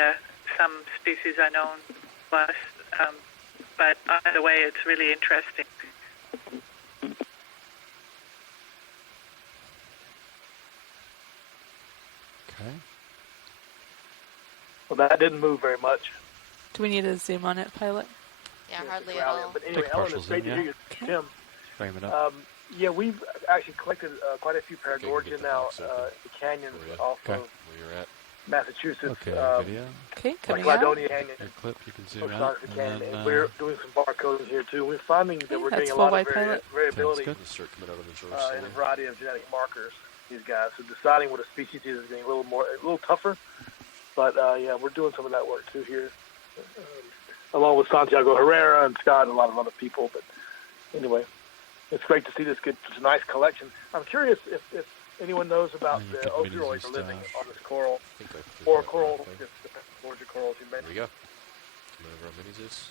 some species unknown plus. But either way, it's really interesting. Okay. Well, that didn't move very much. Do we need to zoom on it, pilot? Yeah, hardly at all. But anyway, Ellen, it's great to hear you, Tim. Frame it up. Yeah, we've actually collected quite a few Paragorgia now. The canyons off of Massachusetts. Video. Okay, coming like out. Ladonia Canyon. Your clip, you can zoom out. And we're doing some barcoding here too. We're finding that we're getting a lot of variability in a variety of genetic markers. These guys, so deciding what a species is getting a little tougher. But yeah, we're doing some of that work too here, along with Santiago Herrera and Scott and a lot of other people. But anyway, it's great to see this good, such a nice collection. I'm curious if anyone knows about the Okeanos living on this coral, or coral, just the larger corals you mentioned. There we go. Come over on mini-Zeus.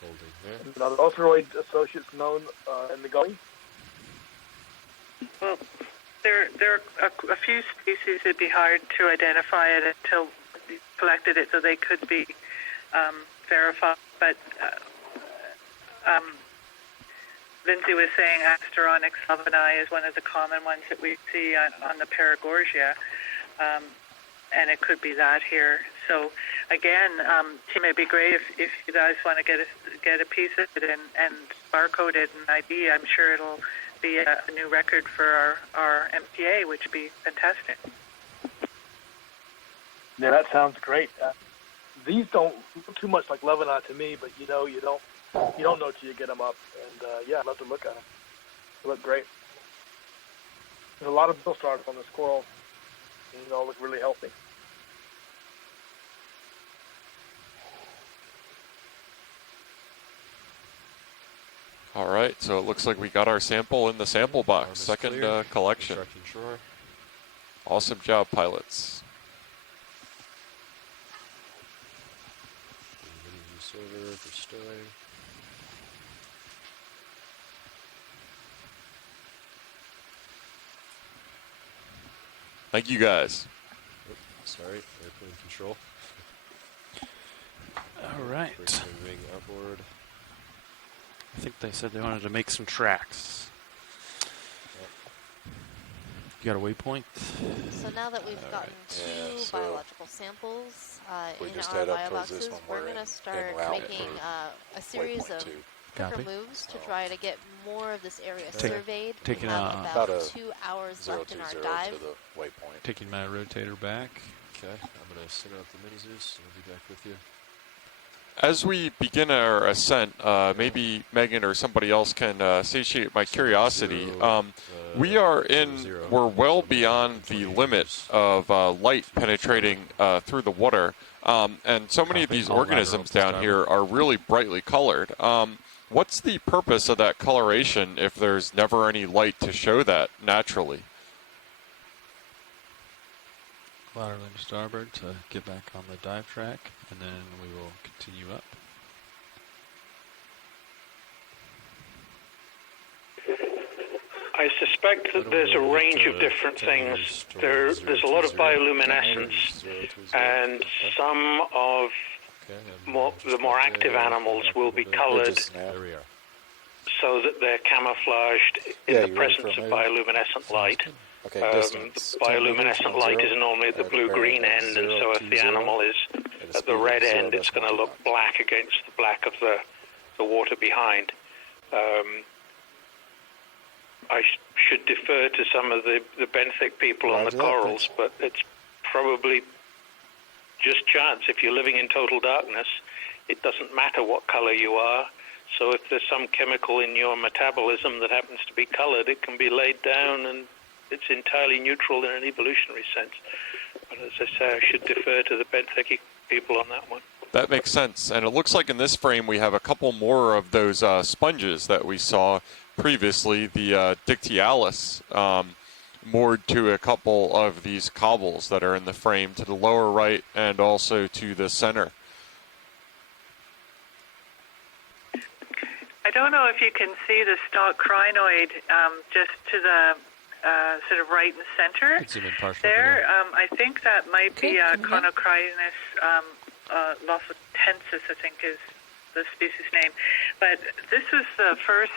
Holding there. Now, the Otheroid associates known in the Gully? Well, there are a few species it'd be hard to identify it until we collected it, so they could be verified. But Lindsay was saying Asteronyx salvini is one of the common ones that we see on the Paragorgia, and it could be that here. So again, Tim, it'd be great if you guys want to get a piece of it and barcode it and ID. I'm sure it'll be a new record for our MPA, which would be fantastic. Yeah, that sounds great. These don't look too much like Lebanon to me, but you don't know till you get them up. And yeah, I'd love to look at them. They look great. There's a lot of bill stars on this coral, and they all look really healthy. All right, so it looks like we got our sample in the sample box. Second collection. Awesome job, pilots. Thank you, guys. Sorry, airplane control. All right. Wing outboard. I think they said they wanted to make some tracks. You got a waypoint? So now that we've gotten two biological samples in our head up bio towards this boxes, one, we're going to start making a series of quicker moves to try to get more of this area surveyed. We have about 2 hours left in our dive. To the waypoint. Taking my rotator back. Okay, I'm going to center up the mini-Zeus and I'll be back with you. As we begin our ascent, maybe Megan or somebody else can satiate my curiosity. We're well beyond the limit of light penetrating through the water. And so many of these organisms down here are really brightly colored. What's the purpose of that coloration if there's never any light to show that naturally? Lateral to starboard to get back on the dive track, and then we will continue up. I suspect that there's a range of different things. There's a lot of bioluminescence, and some of the more active animals will be colored so that they're camouflaged in the presence of bioluminescent light. The bioluminescent light is normally at the blue-green end, and so if the animal is at the red end, it's going to look black against the black of the water behind. I should defer to some of the benthic people on the corals, but it's probably just chance. If you're living in total darkness, it doesn't matter what color you are. So if there's some chemical in your metabolism that happens to be colored, it can be laid down and it's entirely neutral in an evolutionary sense. But as I say, I should defer to the benthic people on that one. That makes sense. And it looks like in this frame we have a couple more of those sponges that we saw previously, the Dictyalis, moored to a couple of these cobbles that are in the frame to the lower right and also to the center. I don't know if you can see the stalk crinoid just to the sort of right and center there. I think that might be Conocrinus lophotensis, I think is the species name. But this is the first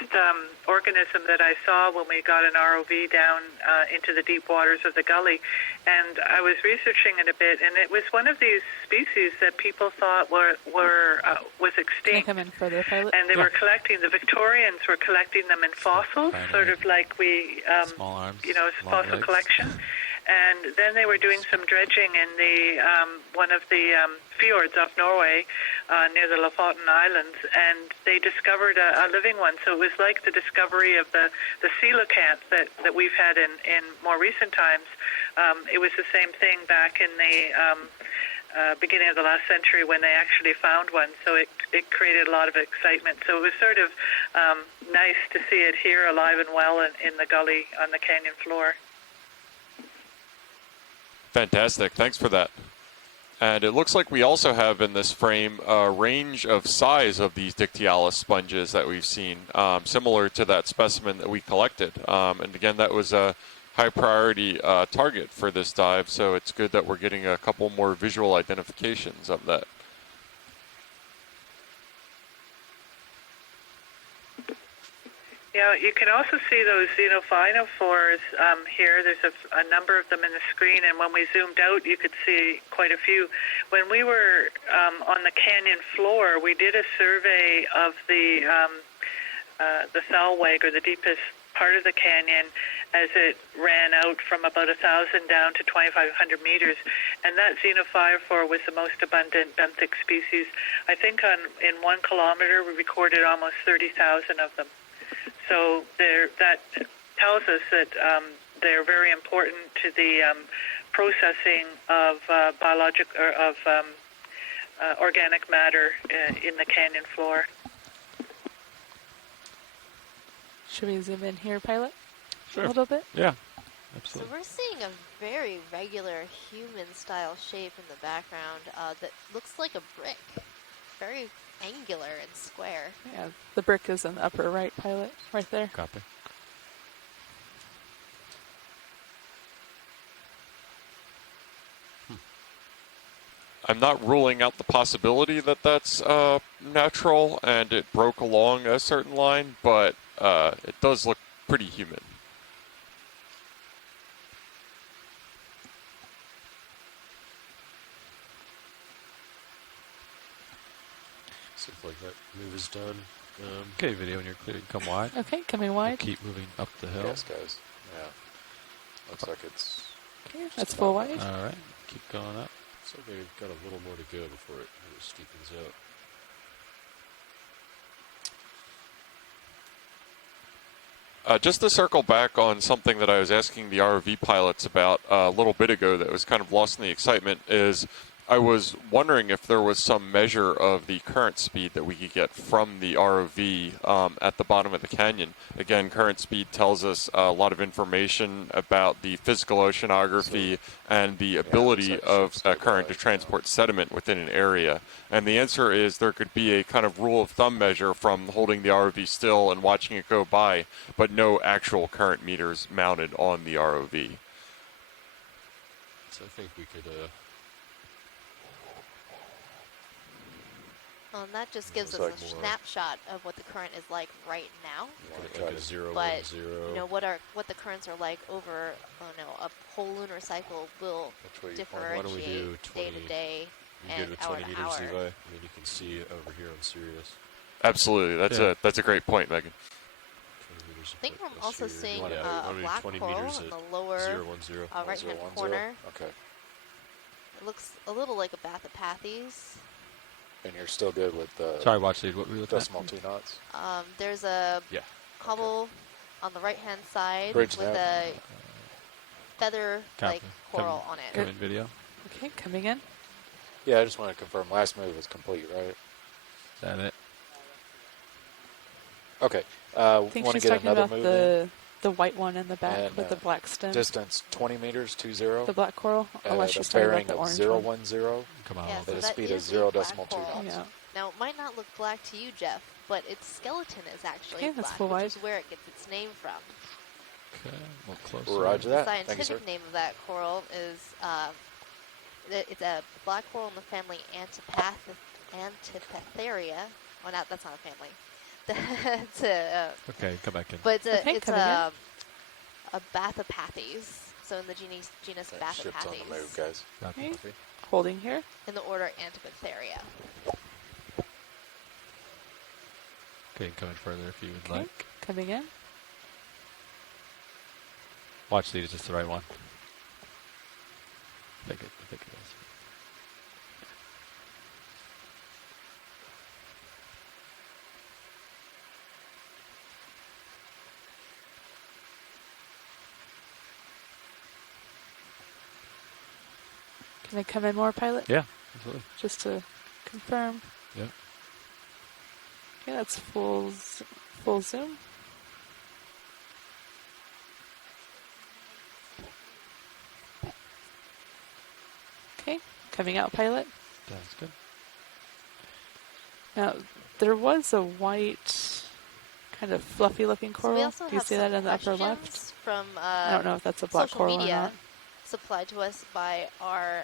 organism that I saw when we got an ROV down into the deep waters of the Gully. And I was researching it a bit, and it was one of these species that people thought was extinct. Come in further, pilot? And they were collecting, the Victorians were collecting them in fossils, sort of like we, small arms, fossil legs. collection. And then they were doing some dredging in the one of the fjords off Norway near the Lofoten Islands, and they discovered a living one. So it was like the discovery of the coelacanth that we've had in more recent times. It was the same thing back in the beginning of the last century when they actually found one. So it created a lot of excitement. So it was sort of nice to see it here alive and well in the gully on the canyon floor. Fantastic. Thanks for that. And it looks like we also have in this frame a range of size of these Dictyalis sponges that we've seen, similar to that specimen that we collected. And again, that was a high priority target for this dive, so it's good that we're getting a couple more visual identifications of that. Yeah, you can also see those xenophinophores here. There's a number of them in the screen, and when we zoomed out, you could see quite a few. When we were on the canyon floor, we did a survey of the Thalweg, or the deepest part of the canyon, as it ran out from about 1,000 down to 2,500 meters, and that xenophyophore was the most abundant benthic species. I think in 1 kilometer we recorded almost 30,000 of them. So that tells us that they're very important to the processing of organic matter in the canyon floor. Should we zoom in here, pilot? Sure. A little bit? Yeah, absolutely. So we're seeing a very regular human-style shape in the background that looks like a brick. Very angular and square. Yeah, the brick is in the upper right, pilot, right there. Copy. I'm not ruling out the possibility that that's natural and it broke along a certain line, but it does look pretty human. Looks like that move is done. Okay, video when you're clear, come wide. Okay, coming wide. We'll keep moving up the hill. Yes, guys. Yeah. Looks like it's... Okay, that's full wide. All right, keep going up. So they've got a little more to go before it steepens out. Just to circle back on something that I was asking the ROV pilots about a little bit ago that was kind of lost in the excitement is I was wondering if there was some measure of the current speed that we could get from the ROV at the bottom of the canyon. Again, current speed tells us a lot of information about the physical oceanography and the ability of a current to transport sediment within an area. And the answer is there could be a kind of rule of thumb measure from holding the ROV still and watching it go by, but no actual current meters mounted on the ROV. So I think we could... Well, and that just gives us like a snapshot of what the current is like right now. Like a 0, but 1, 0. you know what the currents are like over a whole lunar cycle will differentiate day to day and hour to hour. Levi? I mean, you can see over here on Sirius. Absolutely, that's a great point, Megan. I think I'm also seeing a black coral in the lower 0, 1, 0. right-hand corner. Okay. It looks a little like a Bathypathes. And you're still good with the Sorry, watch lead. What were we looking decimal 2 knots? There's a cobble on the right-hand side Bridge with a feather like coral on it. Come in video. Okay, coming in. Yeah, I just want to confirm. Last move was complete, right? Is that it? Okay. I think Want to she's get talking another about move the white one in the back and, with the black stem. Distance 20 meters, 20. The black coral, unless she's talking about the orange one. 010. Come on. Yeah, so At a that speed is of 0 a black decimal 2 coral. knots. Yeah. Now, it might not look black to you, Jeff, but its skeleton is actually Okay, that's black, full which wide. is where it gets its name from. Okay, a little closer. Roger The that. Thank you, scientific sir. name of that coral is, it's a black coral in the family Antipatharia. Oh, no, that's not a family. It's a, Okay, come back in. but it's a, Okay, it's coming a Bathopathes. So in the genus Ship's on the move, Bathopathes, guys. Okay. Holding here. in the order Antipatharia. Okay, come in further if you would Okay, like. coming in. Watch lead. Is this the right one? I think it is. Can I come in more, pilot? Yeah, absolutely. Just to confirm. Yep. Okay, that's full zoom. Okay, coming out, pilot. That's good. Now, there was a white, kind of fluffy-looking So coral. we also Do you have see some that in the upper left? questions from I don't know if that's a black social coral or media not. supplied to us by our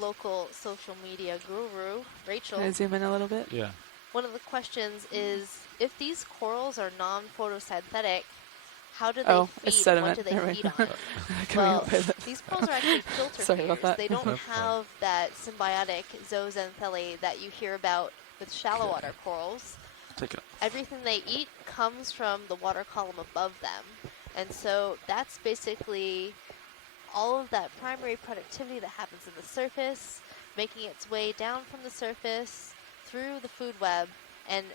local social media guru, Rachel. Can I zoom in a little bit? Yeah. One of the questions is, if these corals are non-photosynthetic, how do they Oh, feed? it's sediment. What do they Never feed mind. on? Coming Well, out, pilot. these corals are actually filter Sorry about feeders. that. They don't Nope. have that symbiotic zooxanthellae that you hear about with shallow water corals. Take it. Everything they eat comes from the water column above them. And so that's basically all of that primary productivity that happens in the surface, making its way down from the surface through the food web and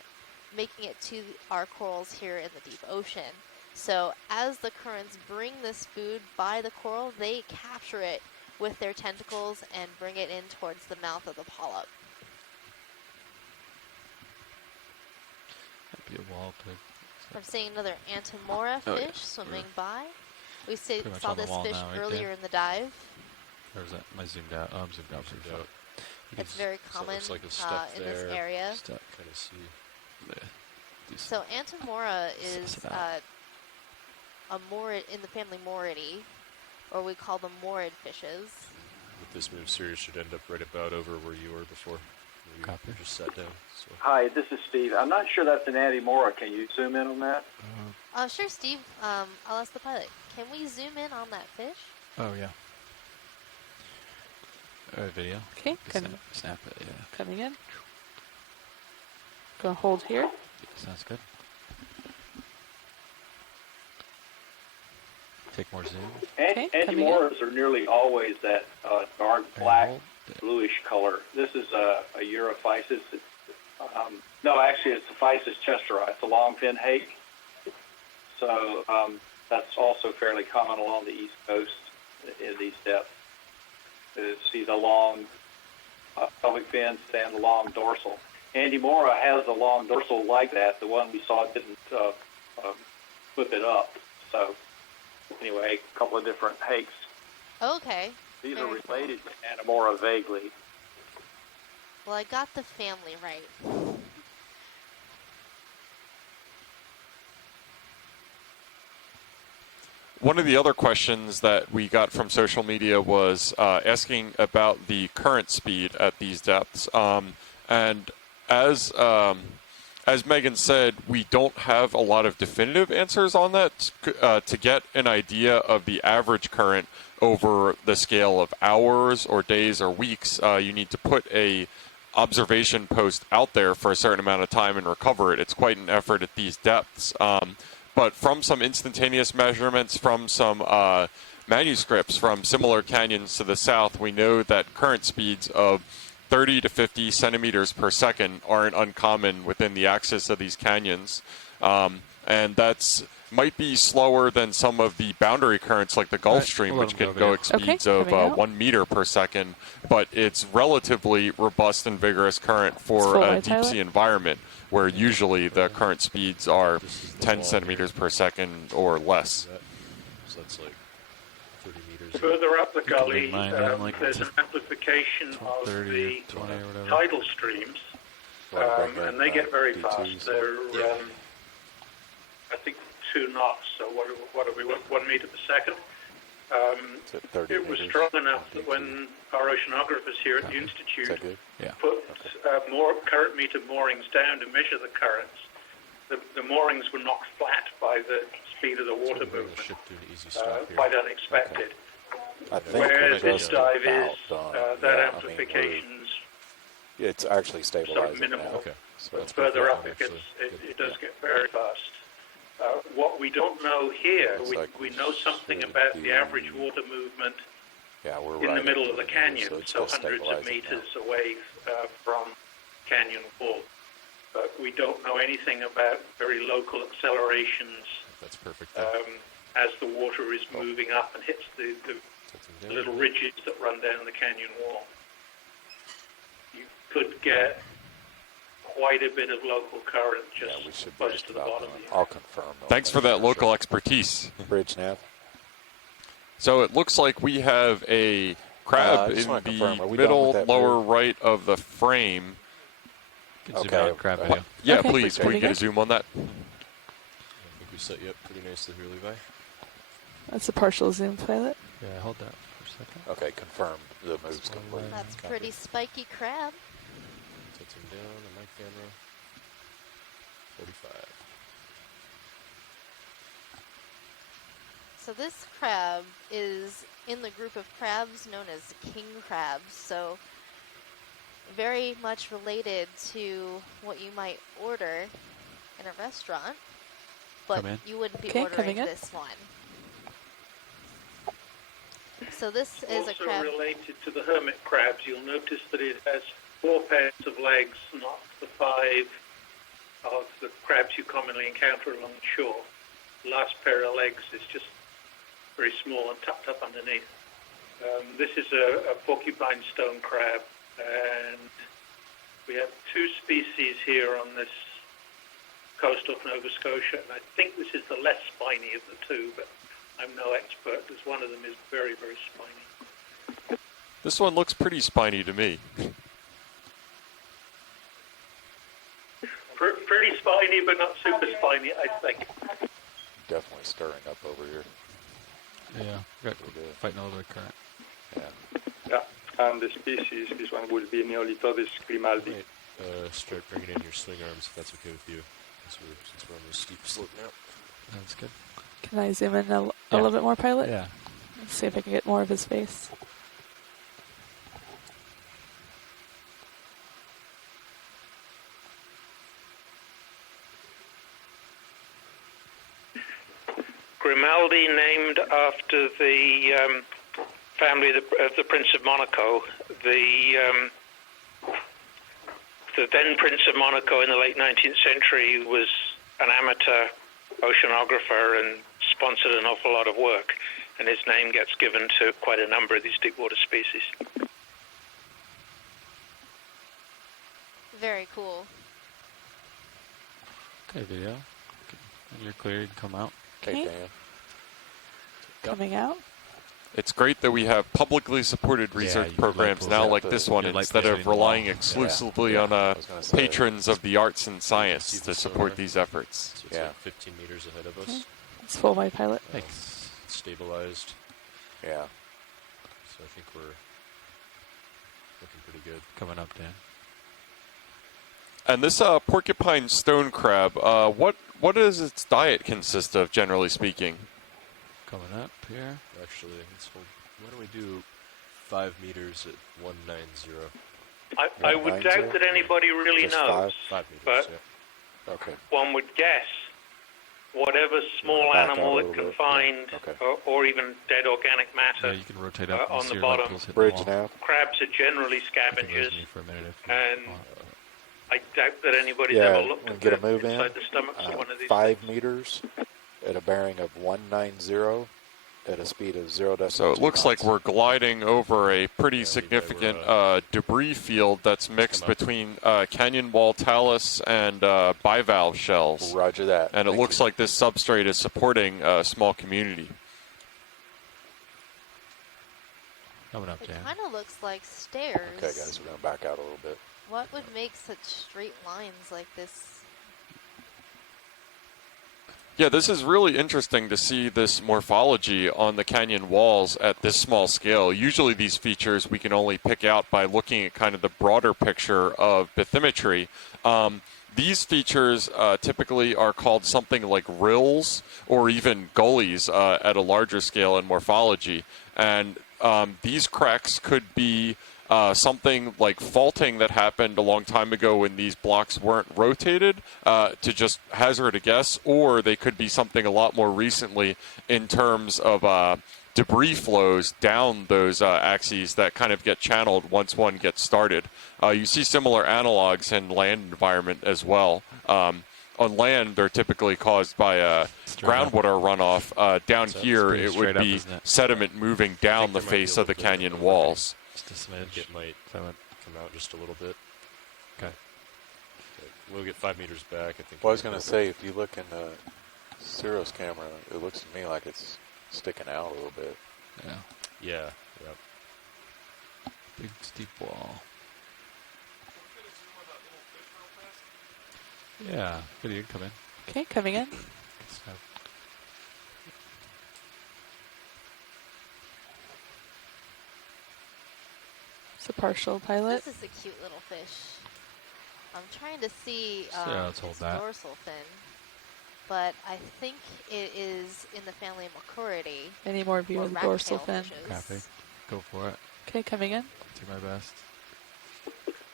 making it to our corals here in the deep ocean. So as the currents bring this food by the coral, they capture it with their tentacles and bring it in towards the mouth of the polyp. That'd be a wall pig. I'm seeing another Antemora Oh, fish yeah. swimming We're by. We pretty much saw on the this wall fish now, right earlier there. in the dive. Or is that? Am I zoomed out? Oh, I'm zoomed out. Zoomed out. It's very So it common looks like a step in there. this area. Step. Kind of see. There. Do So Antemora is Suss it out. a morid in the family Moridae, or we call them morid fishes. With this move, Sirius should end up right about over where you were before. Where you Copy. just sat down. So. Hi, this is Steve. I'm not sure that's an Antemora. Can you zoom in on that? Sure, Steve. I'll ask the pilot. Can we zoom in on that fish? Oh yeah. Video. Okay, Snap it. Yeah. coming in. Gonna hold here. Sounds good. Take more zoom. Okay, coming in. Antemoras are nearly always that dark black, Hold. bluish color. This is a Europhysis. No, actually, it's a Physis chesteri. It's a long fin hake. So that's also fairly common along the east coast in these depths. You see the long pelvic fins and the long dorsal. Antemora has a long dorsal like that. The one we saw didn't flip it up. So anyway, a couple of different hakes. Okay. These Very are cool. related to Antemora vaguely. Well, I got the family right. One of the other questions that we got from social media was asking about the current speed at these depths. And as Megan said, we don't have a lot of definitive answers on that. To get an idea of the average current over the scale of hours or days or weeks, you need to put a observation post out there for a certain amount of time and recover it. It's quite an effort at these depths. But from some instantaneous measurements, from some manuscripts from similar canyons to the south, we know that current speeds of 30 to 50 centimeters per second aren't uncommon within the axis of these canyons. And that's might be slower than some of the boundary currents like the Gulf Stream, which can go at speeds of 1 meter per second, but it's relatively robust and vigorous current for a deep sea environment, where usually the current speeds are 10 centimeters per second or less. So that's like 30 meters. Further up the gully, there's an amplification of the tidal streams, and they get very fast. They're, I think, 2 knots, so what are we, 1 meter per second? It was strong enough that when our oceanographers here at the Institute put more current meter moorings down to measure the currents, the moorings were knocked flat by the speed of the water movement, quite unexpected. Where this dive is, that amplification's it's actually stabilizing sort of minimal. now. Okay. So but further up, it does get very fast. What we don't know here, we know something about the average water movement in the middle of the canyon, so hundreds of meters away from canyon wall. But we don't know anything about very local accelerations. That's perfect. As the water is moving up and hits the little ridges that run down the canyon wall. You could get quite a bit of local current just close to the bottom. I'll confirm. Thanks for that local expertise. Bridge nav. So it looks like we have a crab in the middle lower right of the frame. Okay. Crab video. Yeah, please. Can we get a zoom on that? I think we set you up pretty nicely here, Levi. That's a partial zoom pilot. Yeah, hold that for a second. Okay, confirm the move's complete. That's pretty spiky crab. Set him down on my camera. 45. So this crab is in the group of crabs known as king crabs. So very much related to what you might order in a restaurant, but you wouldn't be ordering this one. So this is a crab. Also related to the hermit crabs, you'll notice that it has 4 pairs of legs, not the 5 of the crabs you commonly encounter along the shore. The last pair of legs is just very small and tucked up underneath. This is a porcupine stone crab, and we have 2 species here on this coast of Nova Scotia, and I think this is the less spiny of the 2, but I'm no expert, because one of them is very, very spiny. This one looks pretty spiny to me. Pretty spiny, but not super spiny, I think. Definitely stirring up over here. Yeah, we're fighting a little bit of current. Yeah, and the species, this one would be Neolithodes grimaldi. Start bringing in your swing arms if that's okay with you, since we're on this steep slope now. That's good. Can I zoom in a little bit more, pilot? Yeah. Let's see if I can get more of his face. Grimaldi, named after the family of the Prince of Monaco. The then Prince of Monaco in the late 19th century was an amateur oceanographer and sponsored an awful lot of work, and his name gets given to quite a number of these deep water species. Very cool. Okay, video. When you're clear, you can come out. Okay. Coming out. It's great that we have publicly supported research programs now like this one, instead of relying exclusively on patrons of the arts and science to support these efforts. So it's like 15 meters ahead of us. It's full wide pilot. Thanks. It's stabilized. Yeah. So I think we're looking pretty good. Coming up, Dan. And this porcupine stone crab, what does its diet consist of, generally speaking? Coming up here. Actually, let's hold. Why don't we do 5 meters at 190? I would doubt that anybody really knows, 5 meters, but okay. One would guess what whatever small animal it can find, or even dead organic matter you can rotate up on the your bottom. Bridge now. Crabs are generally scavengers, and I doubt that anybody's Yeah, ever looked we at get a move inside in. the stomachs of one of these 5 things. meters at a bearing of 190 at a speed of 0.2 So it looks knots. like we're gliding over a pretty significant debris field that's mixed between canyon wall talus and bivalve shells. Roger that. And it looks like this substrate is supporting a small community. Coming up, It kind of looks like stairs. Okay, guys, we're going to back out a little bit. What would make such straight lines like this? Yeah, this is really interesting to see this morphology on the canyon walls at this small scale. Usually these features we can only pick out by looking at kind of the broader picture of bathymetry. These features typically are called something like rills or even gullies at a larger scale in morphology. And these cracks could be something like faulting that happened a long time ago when these blocks weren't rotated, to just hazard a guess, or they could be something a lot more recently in terms of debris flows down those axes that kind of get channeled once one gets started. You see similar analogs in land environment as well. On land, they're typically caused by groundwater runoff. Down here, it would be sediment moving down the face of the canyon walls. Just a smidge. It might come out just a little bit. Okay. We'll get 5 meters back, I think. Well, I was going to say, if you look in the Ciro's camera, it looks to me like it's sticking out a little bit. Yeah. Yeah. Yep. Big steep wall. Yeah. Good, you can come in. Okay, coming in. It's a partial pilot. This is a cute little fish. I'm trying to see let's hold its that. dorsal fin, but I think it is in the family Macroidae. Any more view of the dorsal fin? Copy. Go for it. Okay, coming in. Do my best.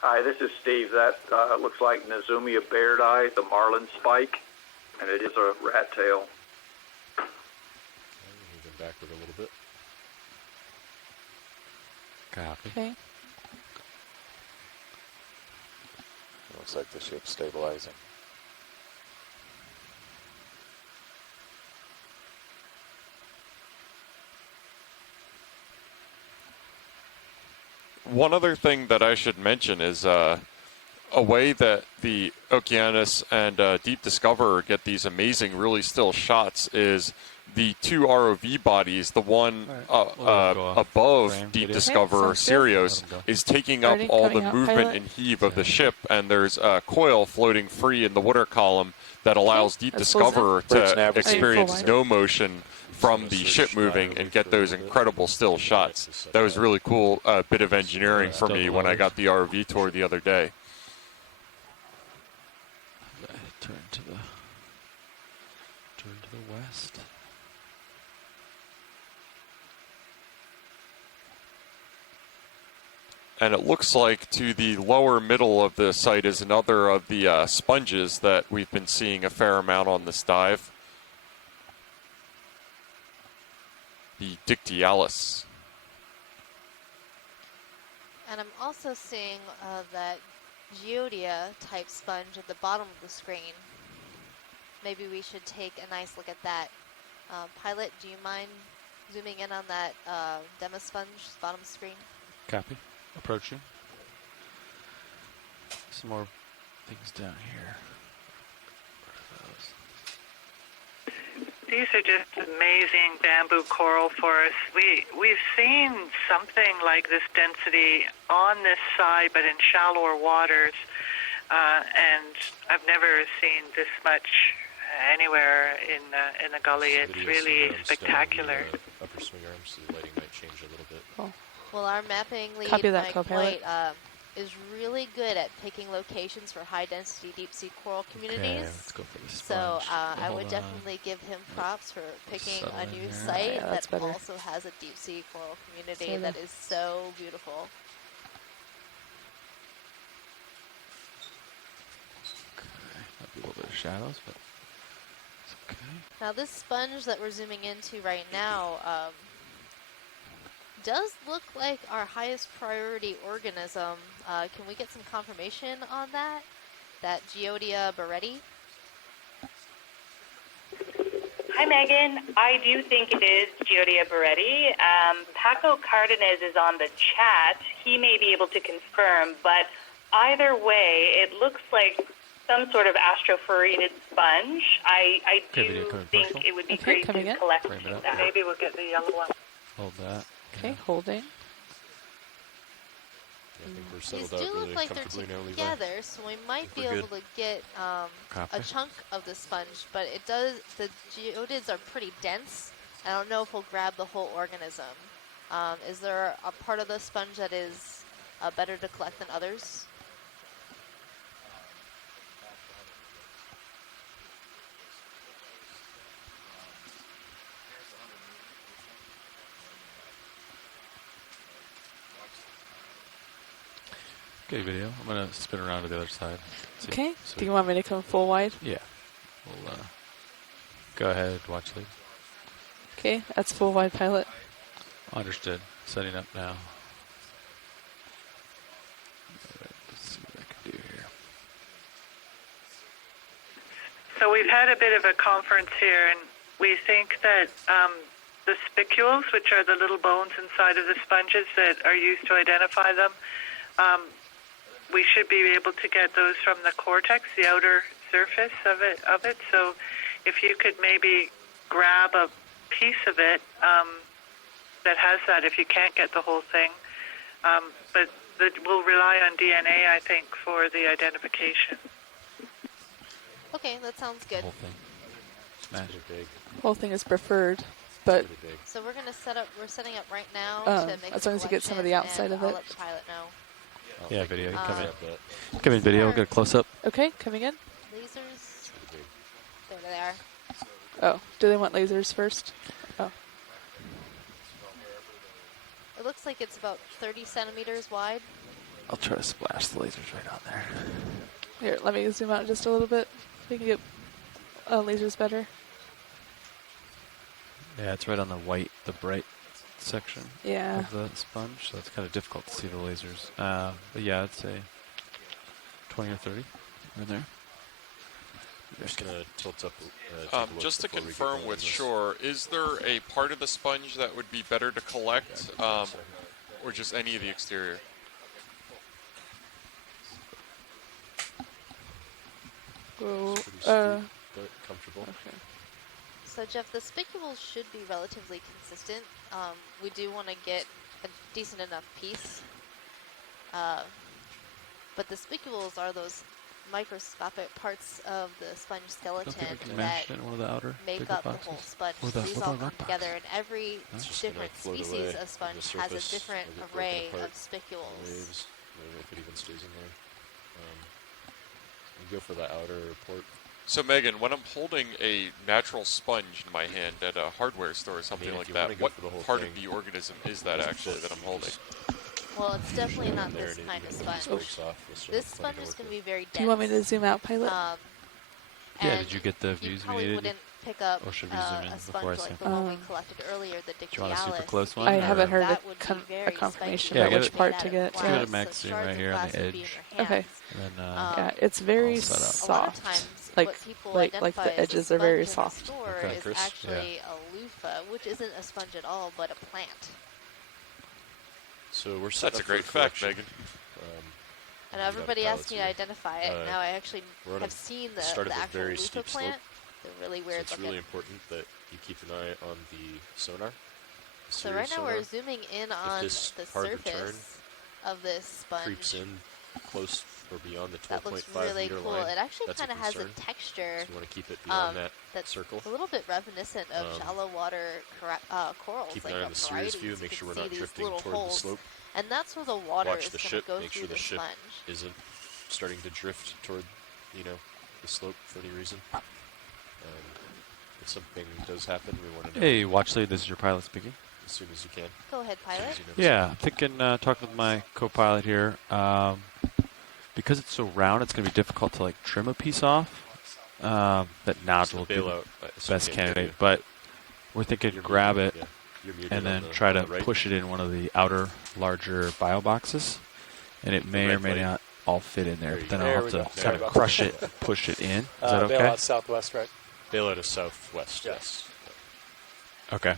Hi, this is Steve. That looks like Nezumia bairdi, the marlin spike, and it is a rat tail. Moving backward a little bit. Copy. Okay. Looks like the ship's stabilizing. One other thing that I should mention is a way that the Okeanos and Deep Discoverer get these amazing, really still shots is the two ROV bodies. The one above Deep Discoverer, Sirius, is taking up all the movement and heave of the ship, and there's a coil floating free in the water column that allows Deep Discoverer to experience no motion from the ship moving and get those incredible still shots. That was really cool bit of engineering for me when I got the ROV tour the other day. Turn to the west. And it looks like to the lower middle of the site is another of the sponges that we've been seeing a fair amount on this dive. The Dictyalis. And I'm also seeing that Geodia type sponge at the bottom of the screen. Maybe we should take a nice look at that. Pilot, do you mind zooming in on that demo sponge, bottom screen? Copy. Approaching. Some more things down here. These are just amazing bamboo coral forests. We've seen something like this density on this side, but in shallower waters, and I've never seen this much anywhere in the gully. It's really spectacular. Upper swing arms, so the lighting might change a little bit. Oh. Well, our mapping lead, Copy that, Mike co-pilot. White, is really good at picking locations for high-density deep-sea coral communities. Okay, let's go for the So sponge. I would definitely give him props for picking a new here. site Yeah, that's that better. also has a deep-sea coral community So that is so beautiful. Okay, might be a little bit of shadows, but it's okay. Now this sponge that we're zooming into right now does look like our highest priority organism. Can we get some confirmation on that? That Geodia barretti? Hi, Megan. I do think it is Geodia barretti. Paco Cardenas is on the chat. He may be able to confirm, but either way, it looks like some sort of astrophoreted sponge. I do think it would be great to collect that. Maybe we'll get the yellow one. Hold that. Okay, holding. I think we're These settled do out look really like they're comfortably now, Levi. together, so we might be able to get a chunk of the sponge, but it does, the geodids are pretty dense. I don't know if we'll grab the whole organism. Is there a part of the sponge that is better to collect than others? Okay, video. I'm going to spin around to the other side. Okay. Do you want me to come full wide? Yeah. We'll go ahead, watch lead. Okay, that's full wide pilot. Understood. Setting up now. Alright, let's see what I can do here. So we've had a bit of a conference here, and we think that the spicules, which are the little bones inside of the sponges that are used to identify them, we should be able to get those from the cortex, the outer surface of it. So if you could maybe grab a piece of it that has that, if you can't get the whole thing. But we'll rely on DNA, I think, for the identification. Okay, that sounds good. Whole thing. Smash it big. Whole thing is preferred, but So we're gonna we're setting up right now to make as long as you get some of the outside of I'll it. let the pilot know. Yeah, video. Come in. Come in, video. We'll get a close up. Okay, coming in. Lasers. There they are. Oh, do they want lasers first? Oh. It looks like it's about 30 centimeters wide. I'll try to splash the lasers right on there. Here, let me zoom out just a little bit. We can get lasers better. Yeah, it's right on the bright section Yeah. of the sponge, so it's kind of difficult to see the lasers. But yeah, I'd say 20 or 30 in there. Just gonna tilt up. Just to confirm with Shore, is there a part of the sponge that would be better to collect, or just any of the exterior? Well, but comfortable. Okay. So Jeff, the spicules should be relatively consistent. We do want to get a decent enough piece. But the spicules are those microscopic parts of the sponge skeleton that one of the outer make up the whole sponge. These all come together, and every different species of sponge has a different array of spicules. Waves. I don't know if it even stays in there. You go for the outer port. So Megan, when I'm holding a natural sponge in my hand at a hardware store or something like that, what part of the organism is that actually that I'm holding? Well, it's definitely not this kind of sponge. This sponge is going to be very dense. Do you want me to zoom out, pilot? Yeah, did you get the views we needed? Wouldn't pick up or should we zoom in a before I sponge see? like the one we collected earlier, the Dictyalis. Do you want a super close one? I haven't heard a confirmation confirmation about about which part to get. Let's give it a max zoom right here on the edge. Okay. And then, yeah, it's very soft. Like the edges are very soft. Okay, is actually a loofah, which isn't a sponge at all, but a plant. So we're set That's up a great for fact, collection. Megan. And everybody asked me to identify it. Now I actually have seen the actual very loofah steep plant. slope. They're really weird So it's really important that you keep an eye on the sonar. So right now we're zooming in on the surface of this sponge. Creeps in close or beyond the 12.5 that looks really meter cool. line. It actually That's kind of has a concern. texture. So you want to keep it beyond that that's circle. a little bit reminiscent of shallow water corals. Keep like an eye on the series view. Make sure we're not drifting toward the slope. And that's where the water Watch is the going ship. to go Make through sure the the ship sponge. isn't starting to drift toward, the slope for any reason. If something does happen, we want to know. Hey, watch lead. This is your pilot speaking. As soon as you can. Go ahead, pilot. Yeah, I'm thinking, talking with my co-pilot here. Because it's so round, it's going to be difficult to trim a piece off. that nodule would be the best candidate, but we're thinking grab it and then try to push it in one of the outer, larger bio boxes, and it may or may not all fit in there. But then I'll have to kind of crush it, push it in. Is that okay? Bailout southwest, right? Bailout is southwest. Yes. Okay.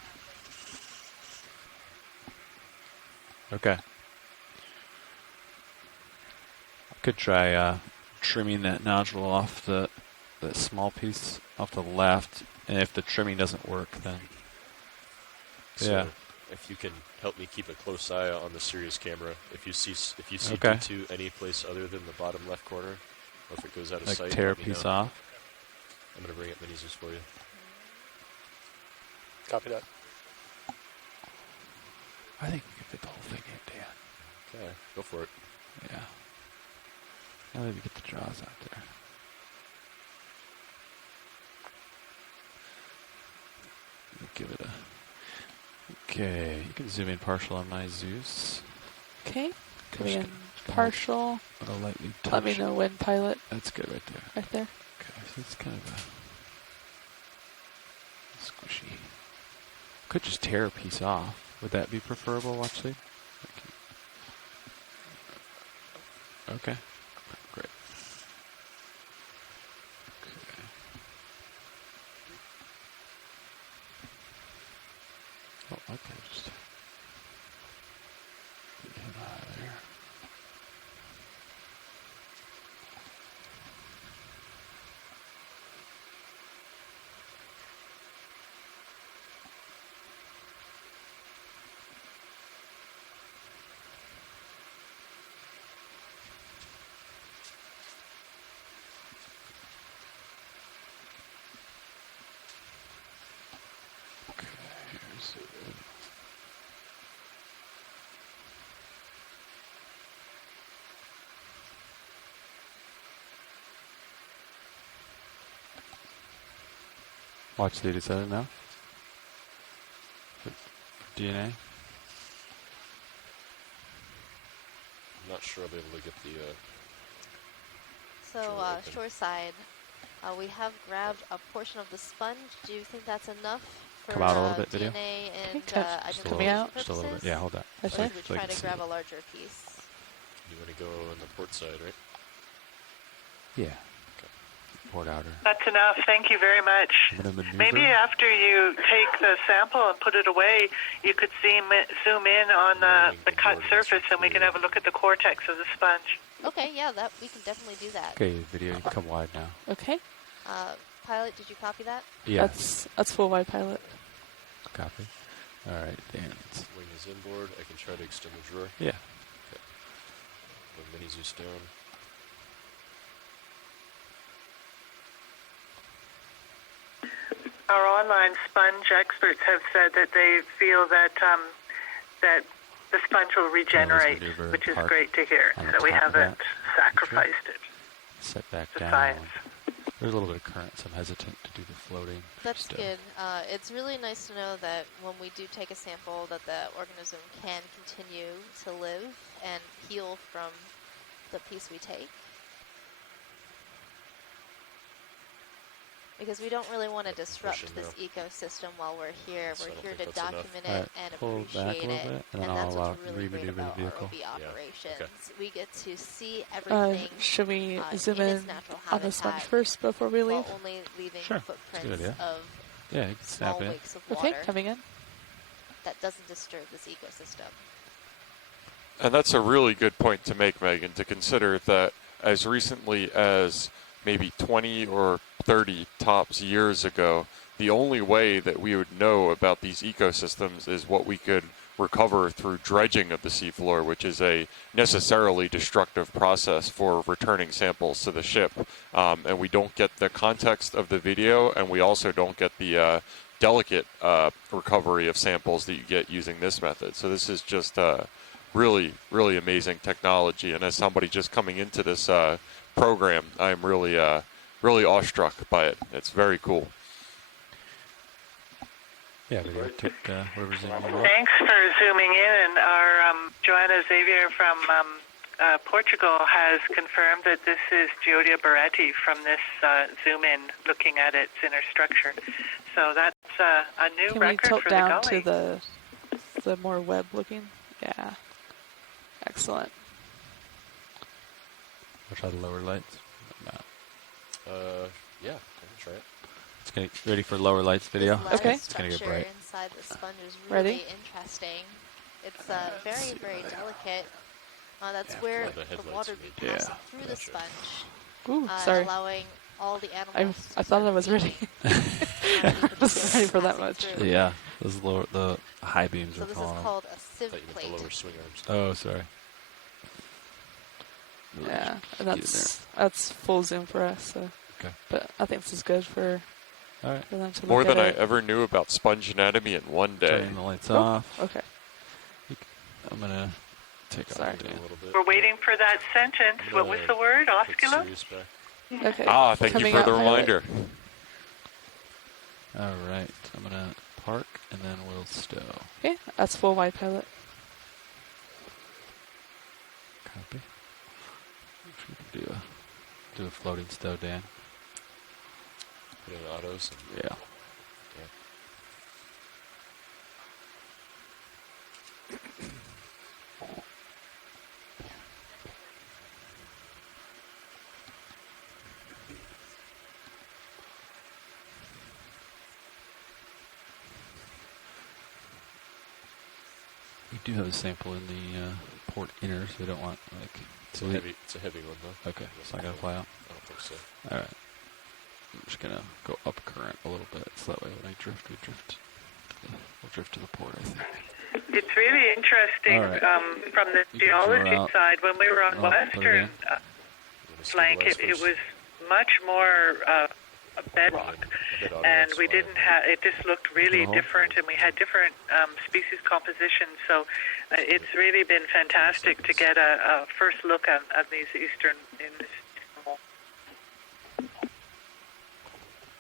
Okay. I could try trimming that nodule off that small piece off the left, and if the trimming doesn't work, then So if you can help me keep a close eye on the Sirius camera, if you see D2 any place other than the bottom left corner, or if it goes out of sight, tear a piece off. I'm going to bring up mini Zeus for you. Copy that. I think we can fit the whole thing in, Dan. Okay, go for it. Yeah. Now that we get the jaws out there. Give it a... Okay, you can zoom in partial on my Zeus. Okay, coming in partial. I'll lightly touch. Let me know when pilot. That's good right there. Right there. Okay, so it's kind of a squishy. Could just tear a piece off. Would that be preferable, watch lead? Okay. Great. Okay. Oh, okay, just get him out of there. Watch lead, is that enough? For DNA? I'm not sure I'll be able to get the... So, shoreside, we have grabbed a portion of the sponge. Do you think that's enough for Come out a little bit, video. DNA and coming out? Just a little bit. Yeah, hold that. Or should we try to grab a larger piece? You want to go on the port side, right? Yeah. Port outer. That's enough. Thank you very much. Maybe after you take the sample and put it away, you could zoom in on the cut surface, and we can have a look at the cortex of the sponge. Okay, yeah, that we can definitely do that. Okay, video, you can come wide now. Okay. Pilot, did you copy that? Yeah. That's full wide pilot. Copy. All right, Dan. Wing is inboard. I can try to extend the drawer. Yeah. Okay. Put mini Zeus down. Our online sponge experts have said that they feel that that the sponge will regenerate, which is great to hear. So we haven't sacrificed it. Set back to down. science. There's a little bit of current, so I'm hesitant to do the floating. That's good. It's really nice to know that when we do take a sample, that the organism can continue to live and heal from the piece we take. Because we don't really want to disrupt this ecosystem while we're here. We're here to document it and appreciate it. And that's what's really great about ROV operations. We get to see everything should we zoom in in its natural on the sponge habitat first before we leave? while only leaving Sure. footprints of yeah, you can small snap in. wakes of water Okay, coming in. that doesn't disturb this ecosystem. And that's a really good point to make, Megan, to consider that as recently as maybe 20 or 30 tops years ago, the only way that we would know about these ecosystems is what we could recover through dredging of the seafloor, which is a necessarily destructive process for returning samples to the ship. And we don't get the context of the video, and we also don't get the delicate recovery of samples that you get using this method. So this is just really, really amazing technology. And as somebody just coming into this program, I'm really really awestruck by it. It's very cool. Yeah, video took whatever's in your Thanks for zooming in. And our Joanna Xavier from Portugal has confirmed that this is Geodia barretti from this zoom in, looking at its inner structure. So that's a new record tilt for down the Gully. to the more web looking? Yeah. Excellent. I'll try the lower lights. Yeah, that's right. It's gonna ready for lower lights video. This Okay. It's gonna get bright. Inside the sponge is really Ready? interesting. It's very, very delicate. That's where the water passes through the sponge, Ooh, sorry. allowing all the animals. I thought I was ready. I wasn't ready for that much. Yeah, those lower, the high beams So are this falling. is called a sieve plate. The lower swing arms. Oh, sorry. Yeah, and that's full zoom for us. So. Okay. But I think this is good for All right. them to More look than at I it. ever knew about sponge anatomy in one day. Turning the lights off. Okay. I'm gonna take Sorry. off Dan. A little bit. We're waiting for that sentence. What was the word? Oscula? Okay. Ah, thank you Coming for out the pilot. reminder. All right. I'm gonna park and then we'll stow. Okay, that's full wide pilot. Copy. We can do a floating stow, Dan. Put in autos. Yeah. We do have a sample in the port inner, so we don't want like. It's a heavy one though. Okay, so I gotta fly out. I don't think so. All right. I'm just gonna go up current a little bit, so that way when I drift, we'll drift to the port, I think. It's really interesting from the geology side. When we were on western flank, it was much more bedrock, and we didn't have. It just looked really different, and we had different species compositions. So it's really been fantastic to get a first look at these eastern.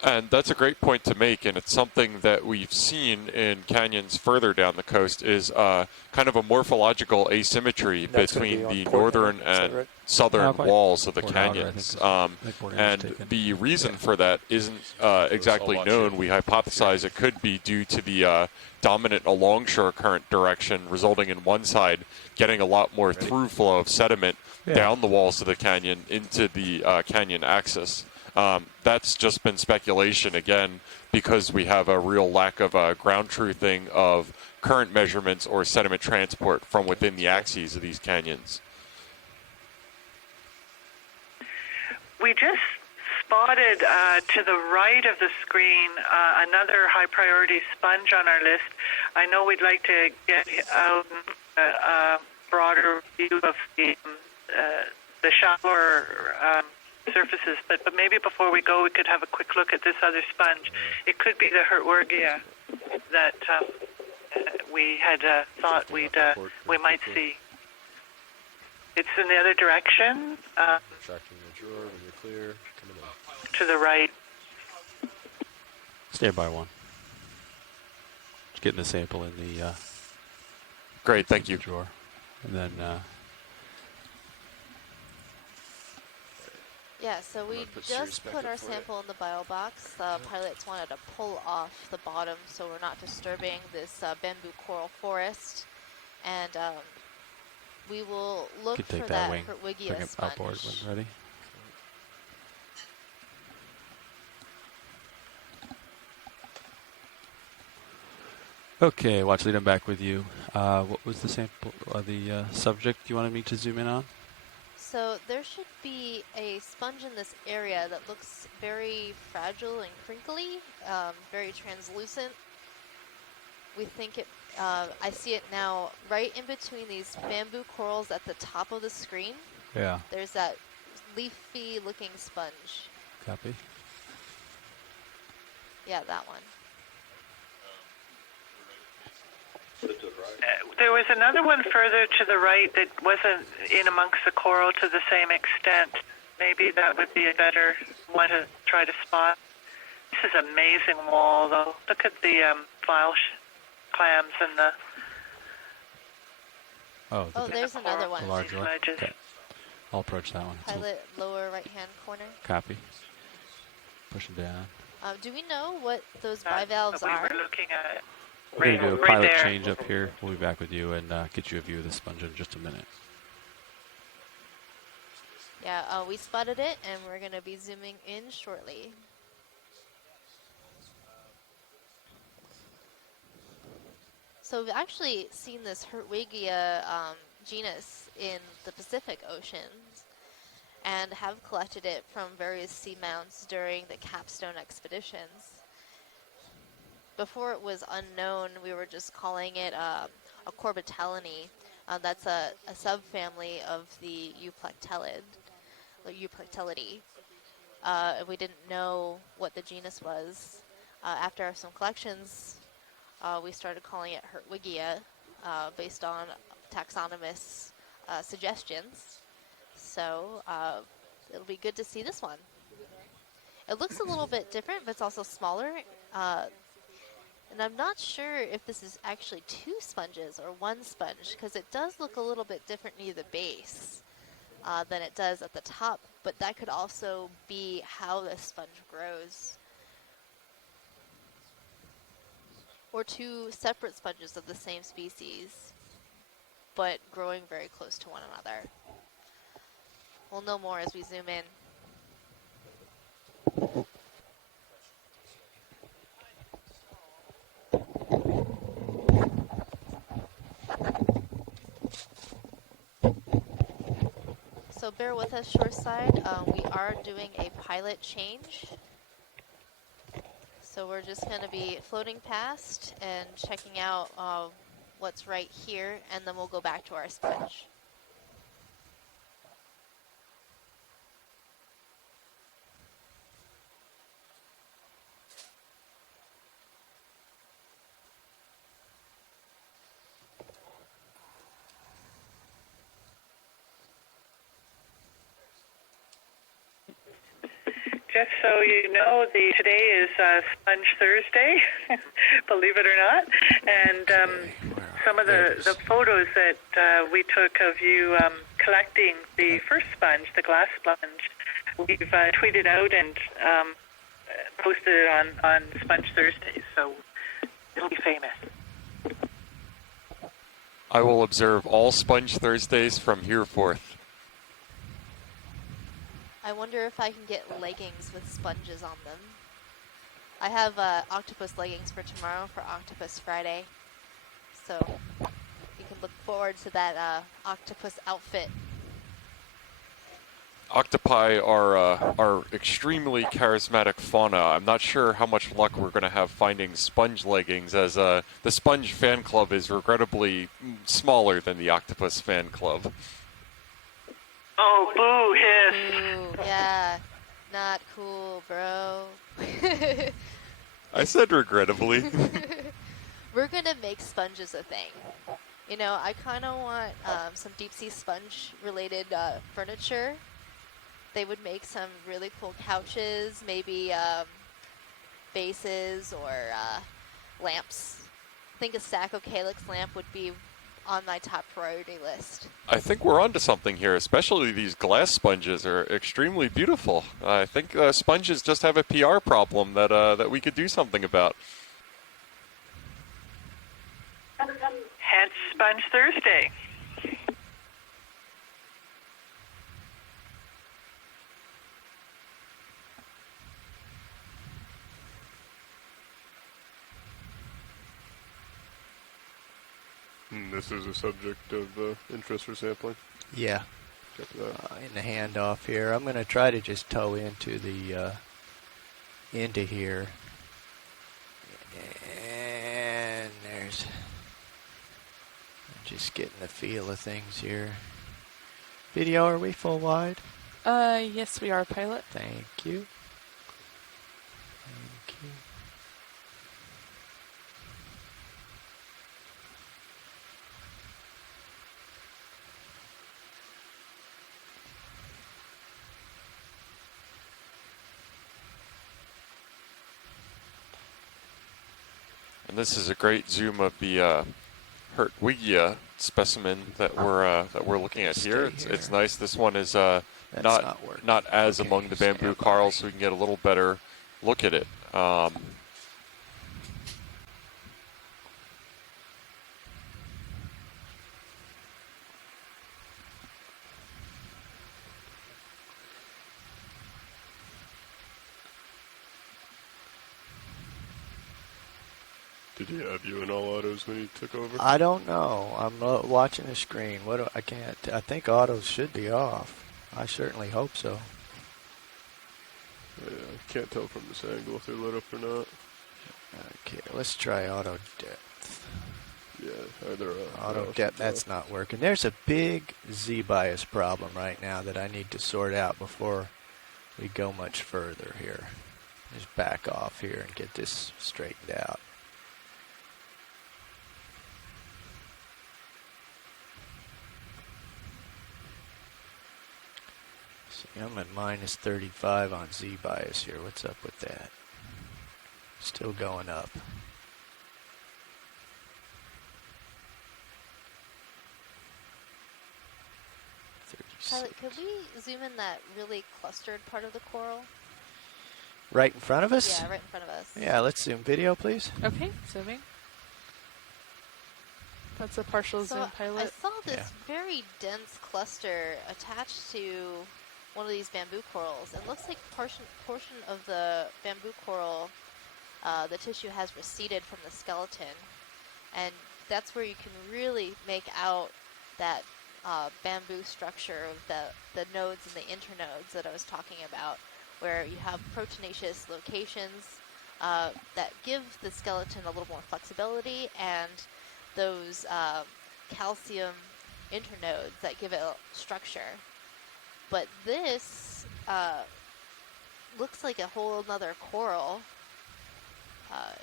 And that's a great point to make, and it's something that we've seen in canyons further down the coast is kind of a morphological asymmetry between the northern and southern walls of the canyons. And the reason for that isn't exactly known. We hypothesize it could be due to the dominant alongshore current direction, resulting in one side getting a lot more through flow of sediment down the walls of the canyon into the canyon axis. That's just been speculation, again, because we have a real lack of ground truthing of current measurements or sediment transport from within the axes of these canyons. We just spotted to the right of the screen another high priority sponge on our list. I know we'd like to get out a broader view of the shallower surfaces, but maybe before we go, we could have a quick look at this other sponge. It could be the Hertwergia that we had thought we might see. It's in the other direction. Tracking the drawer when you're clear. Coming in. To the right. Stand by one. Just getting the sample in the great, thank you. Drawer, and then. Yeah, so we just put our sample in the bio box. Pilots wanted to pull off the bottom so we're not disturbing this bamboo coral forest. And we will look for that Hertwergia sponge. Outboard when ready. Okay, watch lead. I'm back with you. What was the sample, the subject you wanted me to zoom in on? So there should be a sponge in this area that looks very fragile and crinkly, very translucent. We think it, I see it now right in between these bamboo corals at the top of the screen. Yeah. There's that leafy looking sponge. Copy. Yeah, that one. There was another one further to the right that wasn't in amongst the coral to the same extent. Maybe that would be a better one to try to spot. This is an amazing wall, though. Look at the file clams and the... Oh, there's another one. The larger one. Ledges. Okay. I'll approach that one. Pilot lower right-hand corner. Copy. Pushing down. Do we know what those bivalves are? We're looking at it. We're going to do a right pilot there. change up here. We'll be back with you and get you a view of the sponge in just a minute. Yeah, we spotted it, and we're going to be zooming in shortly. So we've actually seen this Hertwiggia genus in the Pacific Oceans and have collected it from various seamounts during the capstone expeditions. Before it was unknown, we were just calling it a Corbitellinae. That's a subfamily of the Euplectellidae. We didn't know what the genus was. After some collections, we started calling it Hertwiggia based on taxonomist suggestions. So it'll be good to see this one. It looks a little bit different, but it's also smaller. And I'm not sure if this is actually two sponges or one sponge, because it does look a little bit different near the base than it does at the top, but that could also be how the sponge grows. Or two separate sponges of the same species, but growing very close to one another. We'll know more as we zoom in. So bear with us shoreside. We are doing a pilot change. So we're just going to be floating past and checking out what's right here, and then we'll go back to our sponge. Just so you know, today is Sponge Thursday, believe it or not. And some of the photos that we took of you collecting the first sponge, the glass sponge, we've tweeted out and posted it on Sponge Thursday, so it'll be famous. I will observe all Sponge Thursdays from here forth. I wonder if I can get leggings with sponges on them. I have octopus leggings for tomorrow for Octopus Friday. So you can look forward to that octopus outfit. Octopi are extremely charismatic fauna. I'm not sure how much luck we're going to have finding sponge leggings, as the sponge fan club is regrettably smaller than the octopus fan club. Oh, boo, hiss. Boo, yeah. Not cool, bro. I said regrettably. We're going to make sponges a thing. You know, I kind of want some deep sea sponge related furniture. They would make some really cool couches, maybe bases or lamps. I think a Sacco Calyx lamp would be on my top priority list. I think we're onto something here, especially these glass sponges are extremely beautiful. I think sponges just have a PR problem that we could do something about. Hence Sponge Thursday. This is a subject of interest for sampling? Yeah. In the handoff here, I'm going to try to just tow into the into here. And there's just getting the feel of things here. Video, are we full wide? Yes, we are, pilot. Thank you. Thank you. And this is a great zoom of the Hertwigia specimen that we're looking at here. It's nice. This one is not as among the bamboo corals, so we can get a little better look at it. Did he have you in all autos when he took over? I don't know. I'm watching the screen. I can't. I think autos should be off. I certainly hope so. Yeah, I can't tell from this angle if they're lit up or not. Okay, let's try auto depth. Yeah, either auto depth. That's not working. There's a big Z-bias problem right now that I need to sort out before we go much further here. Just back off here and get this straightened out. I'm at minus 35 on Z-bias here. What's up with that? Still going up. Pilot, could we zoom in that really clustered part of the coral? Right in front of us? Yeah, right in front of us. Yeah, let's zoom video, please. Okay, zooming. That's a partial zoom, Pilot. I saw this very dense cluster attached to one of these bamboo corals. It looks like portion of the bamboo coral, the tissue has receded from the skeleton, and that's where you can really make out that bamboo structure of the nodes and the internodes that I was talking about, where you have proteinaceous locations that give the skeleton a little more flexibility, and those calcium internodes that give it structure. But this looks like a whole other coral. I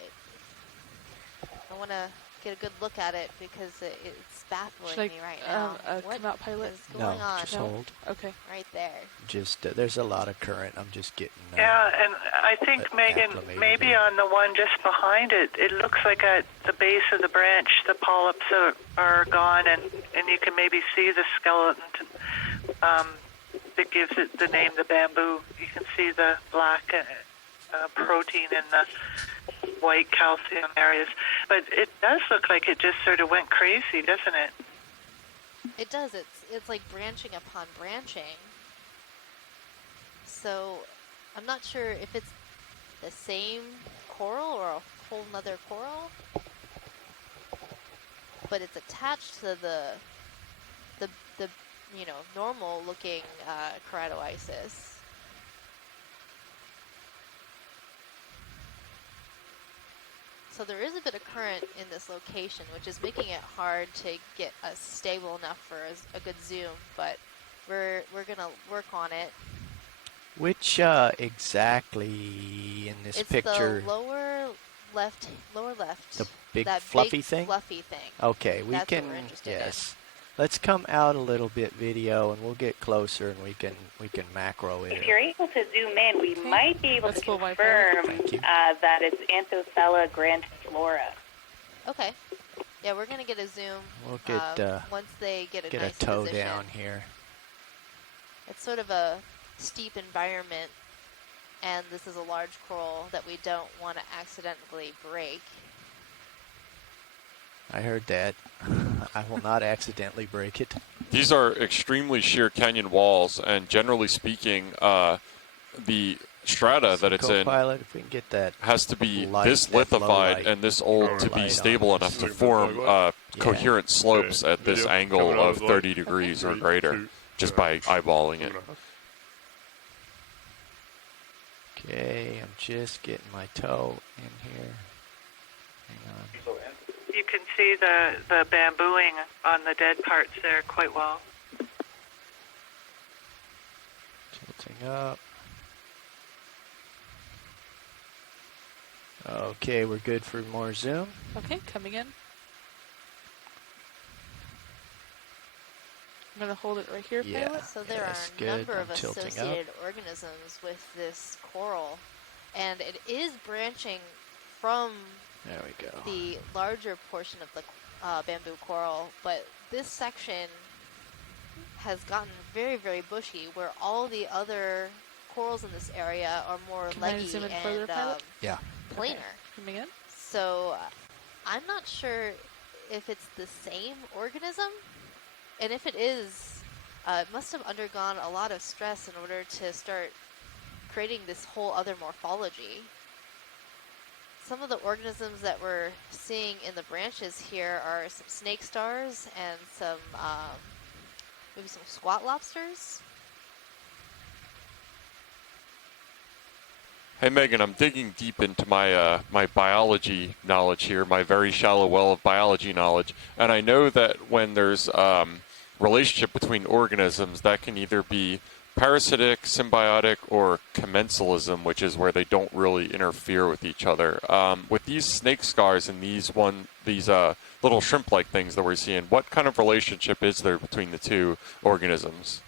want to get a good look at it because it's baffling me right now. What come out, Pilot? is going on? Just hold. Okay. Right there. Just there's a lot of current. I'm just getting. Yeah, and I think, Megan, maybe on the one just behind it, it looks like at the base of the branch, the polyps are gone, and you can maybe see the skeleton that gives it the name, the bamboo. You can see the black protein in the white calcium areas. But it does look like it just sort of went crazy, doesn't it? It does. It's like branching upon branching. So I'm not sure if it's the same coral or a whole nother coral, but it's attached to the normal looking keratoisis. So there is a bit of current in this location, which is making it hard to get us stable enough for a good zoom, but we're gonna work on it. Which exactly in this picture? It's the lower left. The big that fluffy big thing? Fluffy thing. Okay, we That's can. what we're interested Yes. Let's come out a little bit, video, and we'll get closer, and we can macro it. If you're able to zoom in, we might be able to confirm that it's Anthophila grandiflora. Okay. Yeah, we're gonna get a zoom. We'll get once they get a get nice a toe position. down here. It's sort of a steep environment, and this is a large coral that we don't want to accidentally break. I heard that. I will not accidentally break it. These are extremely sheer canyon walls, and generally speaking, the strata that it's in if we can get that has to be light, this lithified and this old to be stable enough to form coherent slopes at this angle of 30 degrees or greater, just by eyeballing it. Okay, I'm just getting my toe in here. Hang on. You can see the bambooing on the dead parts there quite well. Tilting up. Okay, we're good for more zoom. Okay, coming in. I'm going to hold it right here, Pilot. So there are a number of associated organisms with this coral, and it is branching from there we go. the larger portion of bamboo coral, but this section has gotten very, very bushy, where all the other corals in this area are more leggy and planar. Okay. Coming in. So I'm not sure if it's the same organism, and if it is, it must have undergone a lot of stress in order to start creating this whole other morphology. Some of the organisms that we're seeing in the branches here are some snake stars and some maybe some squat lobsters. Hey Megan, I'm digging deep into my my biology knowledge here, my very shallow well of biology knowledge, and I know that when there's relationship between organisms, that can either be parasitic, symbiotic, or commensalism, which is where they don't really interfere with each other. With these snake scars and these little shrimp-like things that we're seeing, what kind of relationship is there between the two organisms?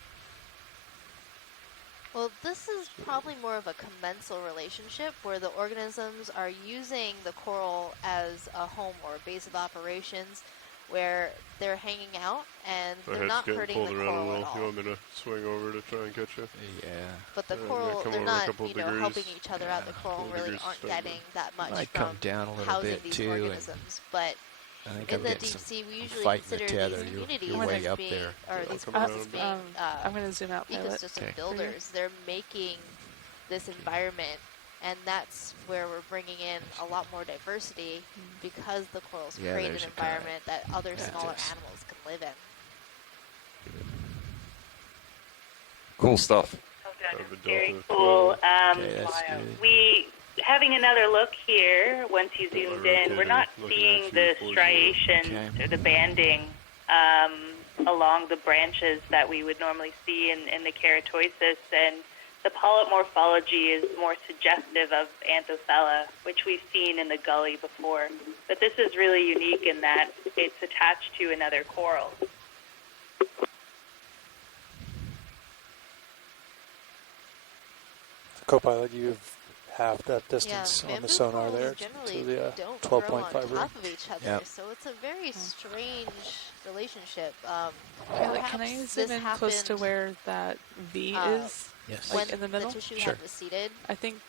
Well, this is probably more of a commensal relationship where the organisms are using the coral as a home or a base of operations where they're hanging out and they're not hurting the coral at all. You want me to swing over to try and catch you? Yeah. But the coral, they're not, helping each other out. The coral really aren't getting that much might from come down a little housing bit these too, organisms. But I think in the deep sea, we usually consider these communities as being, or these species being I'm going to zoom out. ecosystem builders. They're making this environment, and that's where we're bringing in a lot more diversity because the corals create an environment that other smaller animals can live in. Cool stuff. Very cool. We having another look here. Once you zoomed in, we're not seeing the striations or the banding along the branches that we would normally see in the keratosis, and the polyp morphology is more suggestive of Anthophila, which we've seen in the Gully before. But this is really unique in that it's attached to another coral. Co-pilot, you have half that distance on the sonar there to the 12.5 on top of each other, so it's a very strange relationship. Can I zoom in close to where that V is? Yes. Like in the middle? The tissue had receded. I think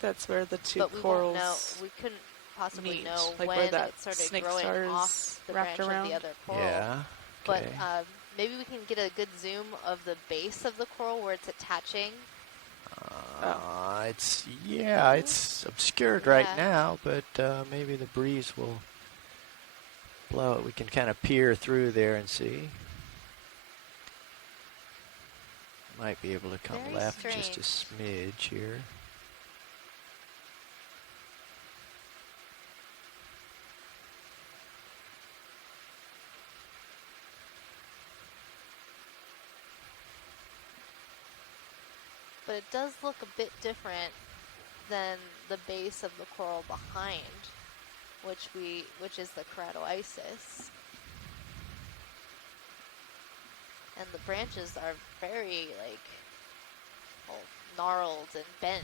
that's where the two but we corals won't know. We couldn't possibly know like when where that it started snake growing stars off the wrapped branch around. of the other coral. Yeah. But maybe we can get a good zoom of the base of the coral where it's attaching. It's obscured right now, but maybe the breeze will blow it. We can kind of peer through there and see. Might be able to come left just a smidge here. But it does look a bit different than the base of the coral behind, which is the keratoisis. And the branches are very gnarled and bent.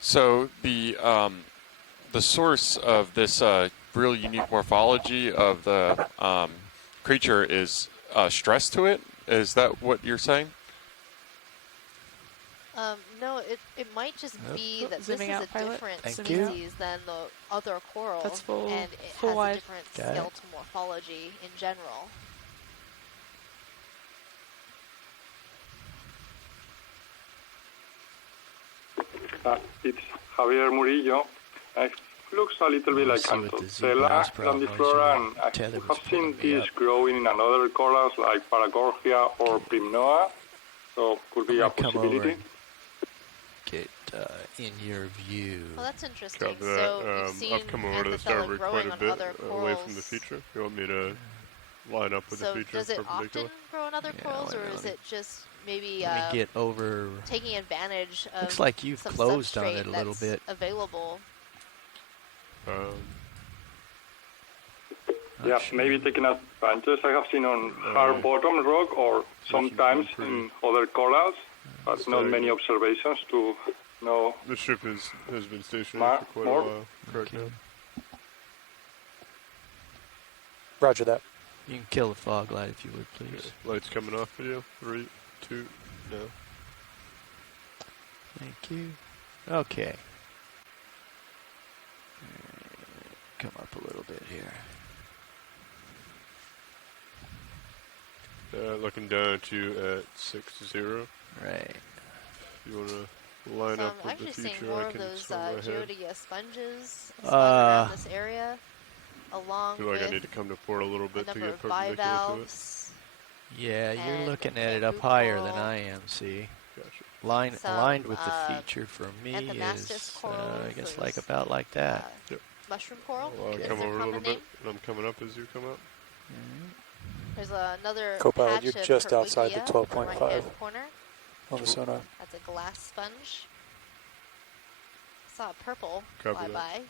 So the source of this real unique morphology of the creature is stress to it. Is that what you're saying? No, it might just be that this is a different Thank species than the other coral, That's full, and it full has wide. a different skeletal morphology in general. It's Javier Murillo. It looks a little bit like Anthophila grandiflora, and I have seen this growing in another corals like Paragorgia or Primnoa, so could be a possibility. Get in your view. Well, that's interesting. So you've seen I've come over to the starboard quite a bit away from the feature. You want me to line up with the feature? So does it often grow on other corals, or is it just maybe get over taking advantage of looks like you've some closed on substrate it a little bit available? Yeah, maybe taking advantage. I have seen on hard bottom rock or sometimes in other corals, but not many observations to No. The ship has been stationary for quite a while. Correct now. Roger that. You can kill the fog light if you would, please. Okay. Lights coming off video. 3, 2, no. Thank you. Okay. Come up a little bit here. Looking down at you at 6-0. Right. If you want to line up with the I'm actually feature, seeing more I of can those swing my head. geodia sponges around this area, along I feel like with I need to come to port a little bit a to number get of perpendicular to it. bivalves. Yeah, you're And looking at it up bamboo higher coral. than I am, see? Gotcha. Aligned with the feature for me Anthomastus is, corals, I guess, like about like that. Yep. Mushroom coral. Well, I'll is come their over a common little name. bit, and I'm coming up as you come up. There's another Co-pilot, patch you're of just outside the Herwigia in 12.5 right-hand corner. on the sonar. That's a glass sponge. Saw a purple Copy fly that. by.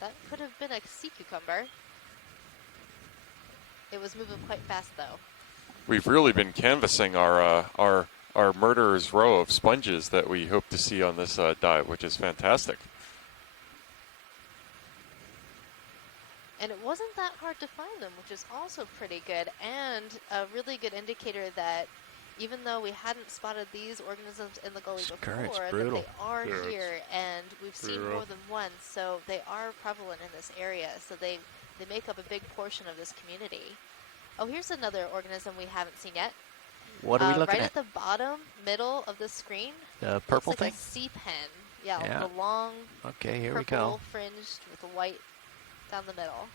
That could have been a sea cucumber. It was moving quite fast though. We've really been canvassing our murderer's row of sponges that we hope to see on this dive, which is fantastic. And it wasn't that hard to find them, which is also pretty good, and a really good indicator that even though we hadn't spotted these organisms in the gully before, that they are here, and we've seen more than one, so they are prevalent in this area, so they make up a big portion of this community. Oh, here's another organism we haven't seen yet. What are we looking right at? Right at the bottom, middle of the screen. The purple looks like thing? a sea pen. Yeah, Yeah. the long Okay, here purple we go. fringed with the white down the middle.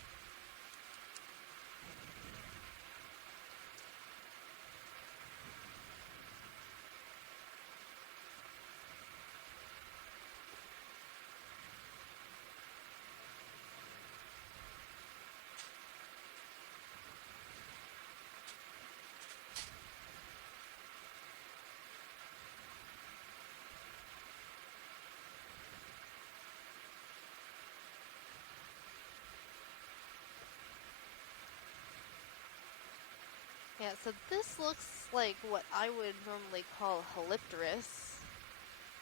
Yeah, so this looks like what I would normally call Holypterus.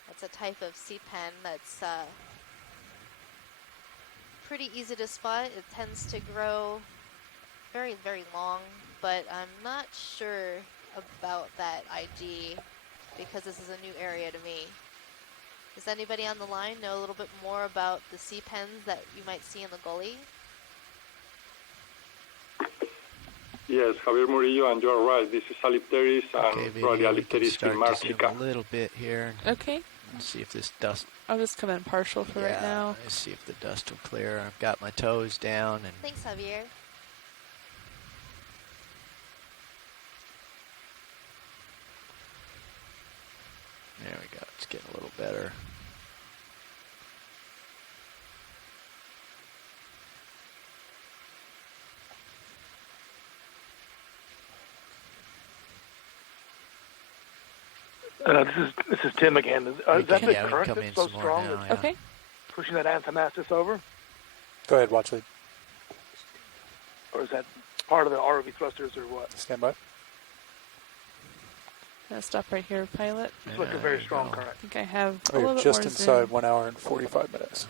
That's a type of sea pen that's pretty easy to spot. It tends to grow very, very long, but I'm not sure about that ID because this is a new area to me. Does anybody on the line know a little bit more about the sea pens that you might see in the gully? Yes, Javier Murillo, and you're right. This is Holypteris and probably Holypteris A marsica. little bit here. Okay. Let's see if this dust. I'll just come in partial for right now. Let's see if the dust will clear. I've got my toes down and. Thanks, Javier. There we go. It's getting a little better. This is Tim again. Is that the current come that's in so some more strong now, that's Okay. pushing that Anthomastus over? Go ahead, watch lead. Or is that part of the ROV thrusters or what? Stand by. Gonna stop right here, pilot. It's like a very strong current. I think I have a We're little bit just more inside zoom. 1 hour and 45 minutes.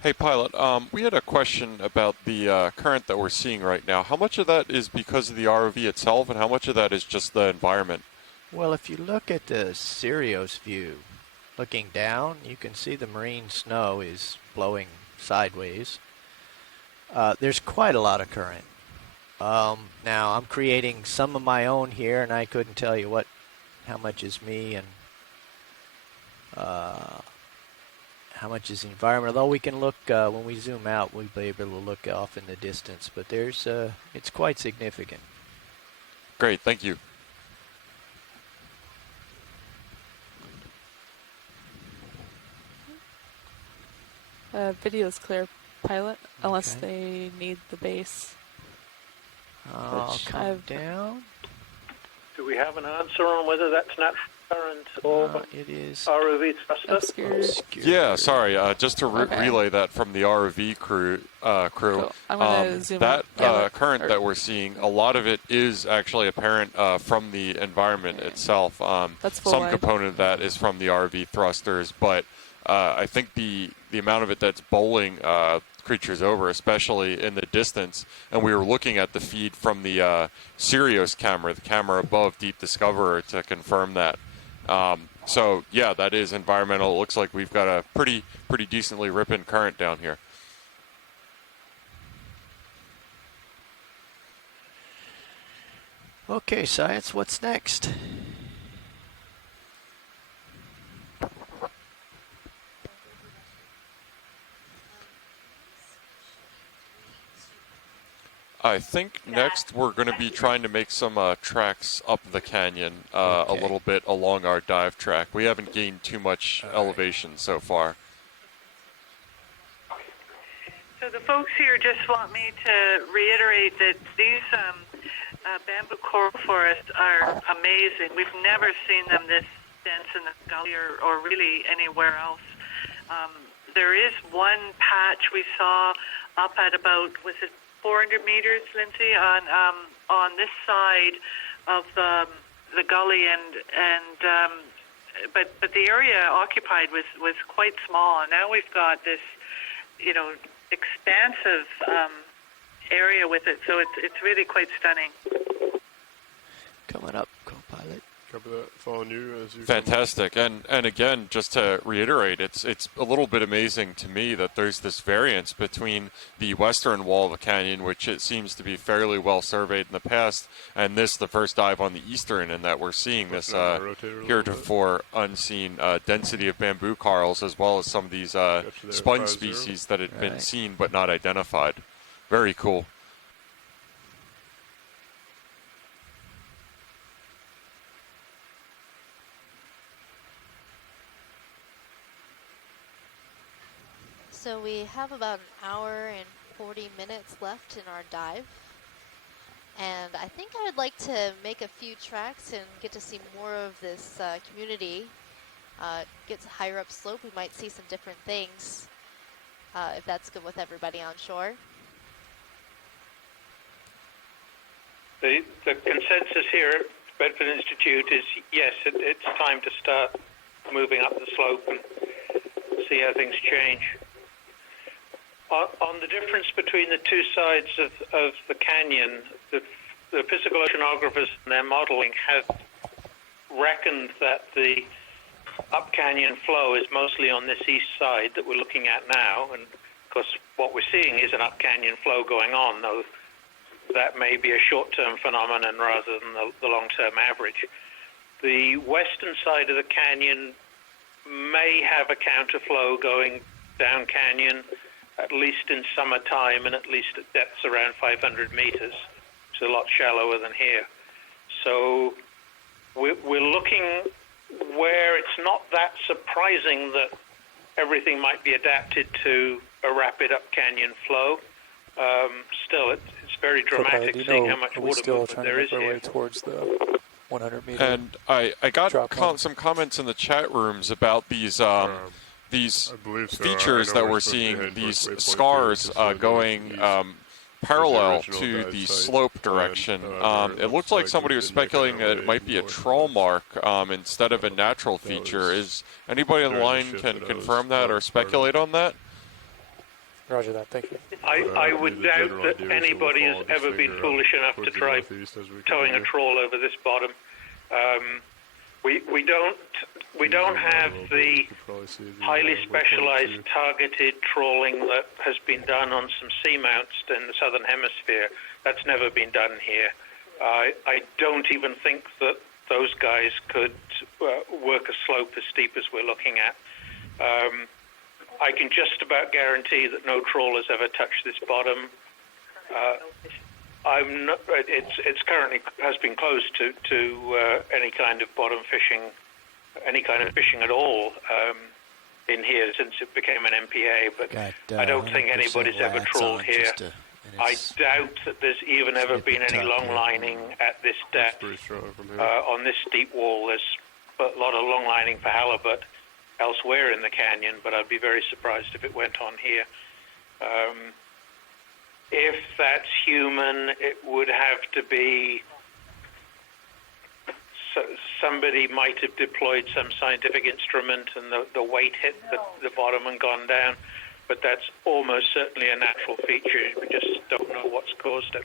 Hey, pilot, we had a question about the current that we're seeing right now. How much of that is because of the ROV itself, and how much of that is just the environment? Well, if you look at the Sirius view, looking down, you can see the marine snow is blowing sideways. There's quite a lot of current. Now, I'm creating some of my own here, and I couldn't tell you how much is me and how much is the environment. Although we can look, when we zoom out, we'll be able to look off in the distance. But it's quite significant. Great, thank you. Video's clear, pilot, unless they need the base. I'll come down. Do we have an answer on whether that's current it is ROV thruster? Yeah, sorry. Just to relay that from the ROV crew. Cool. I'm gonna zoom that out. current that we're seeing, a lot of it is actually apparent from the environment itself. That's full some wide. component of that is from the ROV thrusters, but I think the amount of it that's bowling creatures over, especially in the distance, and we were looking at the feed from the Sirius camera, the camera above Deep Discoverer, to confirm that. So yeah, that is environmental. It looks like we've got a pretty decently ripping current down here. Okay, science, what's next? I think next we're going to be trying to make some tracks up the canyon a little bit along our dive track. We haven't gained too much elevation so far. So the folks here just want me to reiterate that these bamboo coral forests are amazing. We've never seen them this dense in the Gully or really anywhere else. There is one patch we saw up at about, was it 400 meters, Lindsay, on this side of the gully, but the area occupied was quite small. And now we've got this, expansive area with it, so it's really quite stunning. Coming up, co-pilot. Copy that. Following you as you. Fantastic, and again, just to reiterate, it's a little bit amazing to me that there's this variance between the western wall of the canyon, which it seems to be fairly well surveyed in the past, and the first dive on the eastern, and that we're seeing this heretofore unseen density of bamboo corals, as well as some of these sponge species that had been seen but not identified. Very cool. So we have about an hour and 40 minutes left in our dive. And I think I would like to make a few tracks and get to see more of this community. Get higher up slope, we might see some different things, if that's good with everybody on shore. The consensus here at Bedford Institute is, yes, it's time to start moving up the slope and see how things change. On the difference between the two sides of the canyon, the physical oceanographers and their modeling have reckoned that the up-canyon flow is mostly on this east side that we're looking at now. And, of course, what we're seeing is an up-canyon flow going on, though that may be a short-term phenomenon rather than the long-term average. The western side of the canyon may have a counterflow going down canyon, at least in summertime and at least at depths around 500 meters. It's a lot shallower than here. So we're looking where it's not that surprising that everything might be adapted to a rapid up canyon flow. Still, it's very dramatic seeing how much water movement there is here. Towards the 100 meter. And I got some comments in the chat rooms about these features that we're seeing, these scars going parallel to the slope direction. It looks like somebody was speculating that it might be a trawl mark instead of a natural feature. Is anybody on the line can confirm that or speculate on that? Roger that, thank you. I would doubt that anybody has ever been foolish enough to try towing a trawl over this bottom. We don't have the highly specialized targeted trawling that has been done on some seamounts in the southern hemisphere. That's never been done here. I don't even think that those guys could work a slope as steep as we're looking at. I can just about guarantee that no trawlers ever touched this bottom. It's currently has been closed to any kind of bottom fishing, any kind of fishing at all in here since it became an MPA. But I don't think anybody's ever trawled here. I doubt that there's even ever been any long lining at this depth on this steep wall. There's lot of long lining for halibut elsewhere in the canyon, but I'd be very surprised if it went on here. If that's human, it would have to be somebody might have deployed some scientific instrument and the weight hit the bottom and gone down, but that's almost certainly a natural feature. We just don't know what's caused it.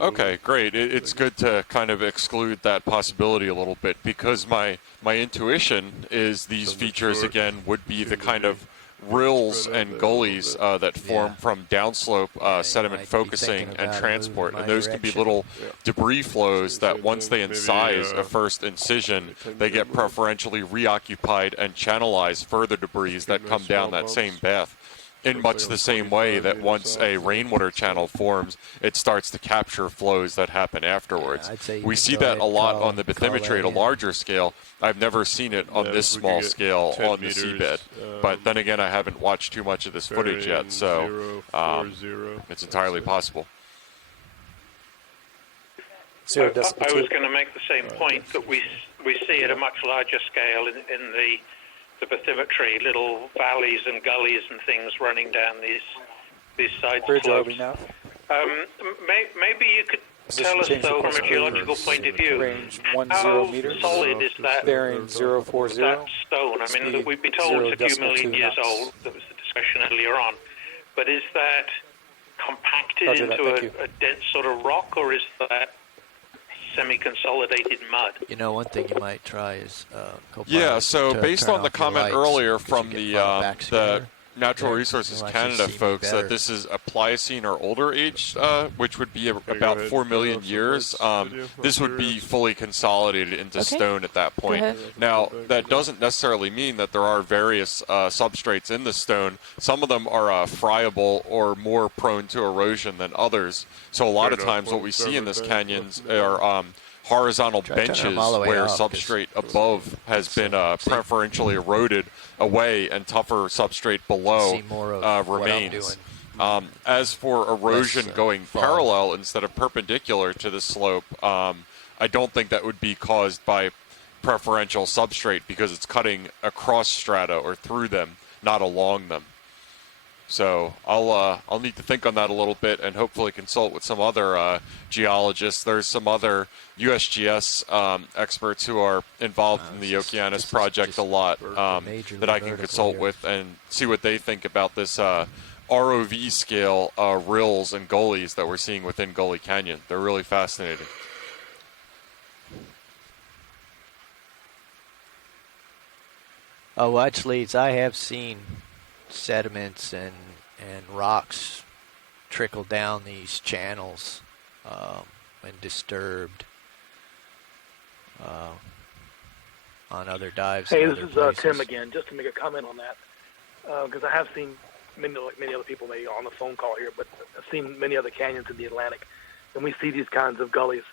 Okay, great. It's good to kind of exclude that possibility a little bit, because my intuition is these features, again, would be the kind of rills and gullies that form from downslope sediment focusing and transport, and those can be little debris flows that once they incise a first incision, they get preferentially reoccupied and channelize further debris that come down that same path. In much the same way that once a rainwater channel forms, it starts to capture flows that happen afterwards. We see that a lot on the bathymetry at a larger scale. I've never seen it on this small scale on the seabed. But then again, I haven't watched too much of this footage yet, so it's entirely possible. I was going to make the same point that we see at a much larger scale in the bathymetry, little valleys and gullies and things running down these side slopes. Maybe you could tell us, though, from a geological point of view, range how 10 meters, solid is that, bearing 040, that stone? I mean, we'd be told it's a few million years old. There was the discussion earlier on. But is that compacted into a dense sort of rock, or is that semi-consolidated mud? You know, one thing you might try is so based on the comment earlier from the Natural Resources Canada folks that this is a Pliocene or older age, which would be about 4 million years, this would be fully consolidated into stone at that point. Now, that doesn't necessarily mean that there are various substrates in the stone. Some of them are friable or more prone to erosion than others. So a lot of times what we see in this canyons are horizontal benches where substrate above has been preferentially eroded away and tougher substrate below remains. As for erosion going parallel instead of perpendicular to the slope, I don't think that would be caused by preferential substrate because it's cutting across strata or through them, not along them. So I'll need to think on that a little bit and hopefully consult with some other geologists. There's some other USGS experts who are involved in the Okeanos project a lot that I can consult with and see what they think about this ROV scale rills and gullies that we're seeing within Gully Canyon. They're really fascinating. Oh, actually, I have seen sediments and rocks trickle down these channels when disturbed on other dives. Hey, this is Tim again. Just to make a comment on that, because I have seen many other people maybe on the phone call here, but I've seen many other canyons in the Atlantic, and we see these kinds of gullies.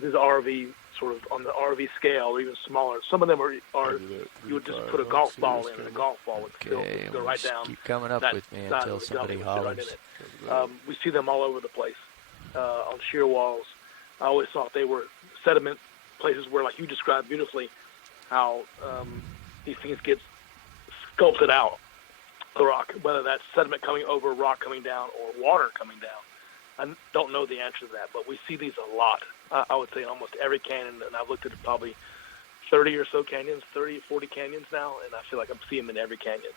These RV sort of on the RV scale, or even smaller. Some of them are you would just put a golf ball in, and a golf ball would still go right down. Keep coming up with me until somebody hollers. We see them all over the place on shear walls. I always thought they were sediment places where, like you described beautifully, how these things get sculpted out the rock, whether that's sediment coming over, rock coming down, or water coming down. I don't know the answer to that, but we see these a lot. I would say in almost every canyon, and I've looked at probably 30 or so canyons, 30, 40 canyons now, and I feel like I'm seeing them in every canyon.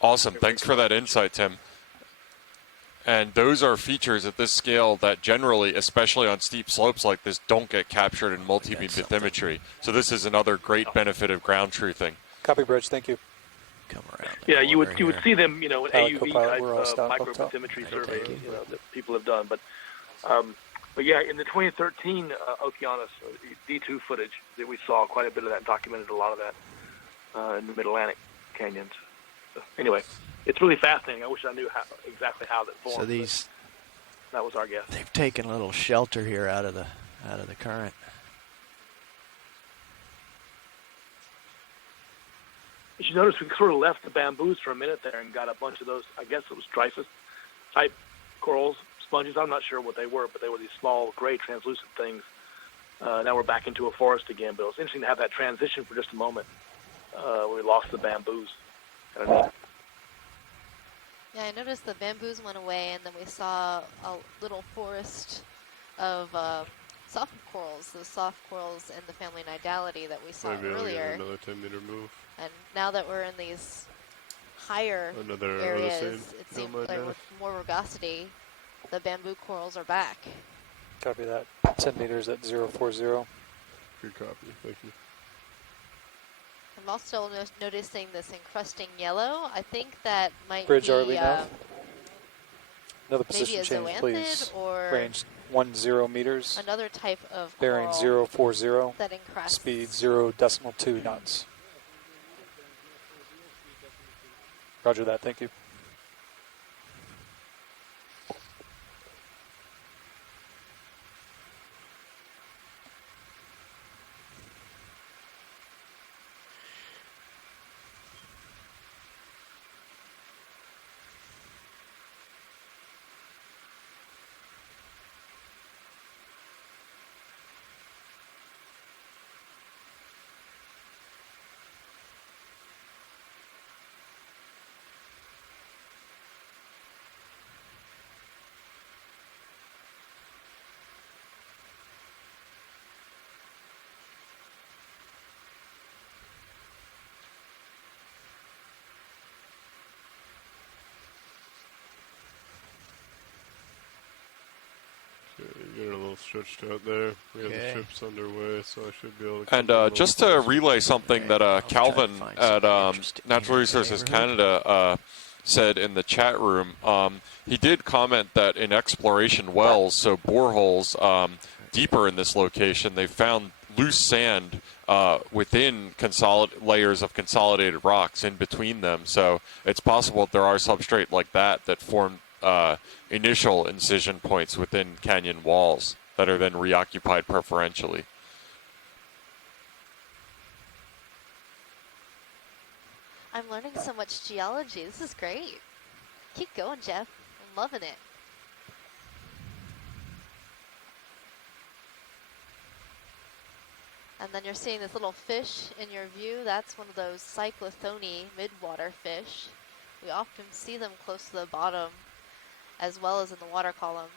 Awesome. Thanks for that insight, Tim. And those are features at this scale that generally, especially on steep slopes like this, don't get captured in multi-beam bathymetry. So this is another great benefit of ground truthing. Copy, Bridge. Thank you. Come around. Yeah, you would see them, in AUV type microbathymetry surveys that people have done. But yeah, in the 2013 Okeanos D2 footage that we saw quite a bit of that, documented a lot of that in the Mid-Atlantic canyons. So anyway, it's really fascinating. I wish I knew exactly how that formed. So that was our guess. They've taken a little shelter here out of the current. You should notice we sort of left the bamboos for a minute there and got a bunch of those, I guess it was Dreyfus type corals, sponges. I'm not sure what they were, but they were these small gray translucent things Now we're back into a forest again, but it was interesting to have that transition for just a moment. We lost the bamboos. Yeah, I noticed the bamboos went away, and then we saw a little forest of soft corals, the soft corals in the family Nidality that we saw earlier. Another 10-meter move. And now that we're in these higher areas, it seems like with more rugosity, the bamboo corals are back. Copy that. 10 meters at 040. Good copy. Thank you. I'm also noticing this encrusting yellow. I think that might Bridge be RV now. Another maybe position a change, zoanthid please. or Range 10 meters. another type of Bearing coral 040. that encrusts. Speed 0.2 knots. Roger that. Thank you. Getting a little stretched out there. We have the trips underway, so I should be able to. And just to relay something that Calvin at Natural Resources Canada said in the chat room, he did comment that in exploration wells, so boreholes deeper in this location, they found loose sand within layers of consolidated rocks in between them. So it's possible that there are substrate like that that form initial incision points within canyon walls that are then reoccupied preferentially. I'm learning so much geology. This is great. Keep going, Jeff. I'm loving it. And then you're seeing this little fish in your view. That's one of those cyclothony midwater fish. We often see them close to the bottom as well as in the water column.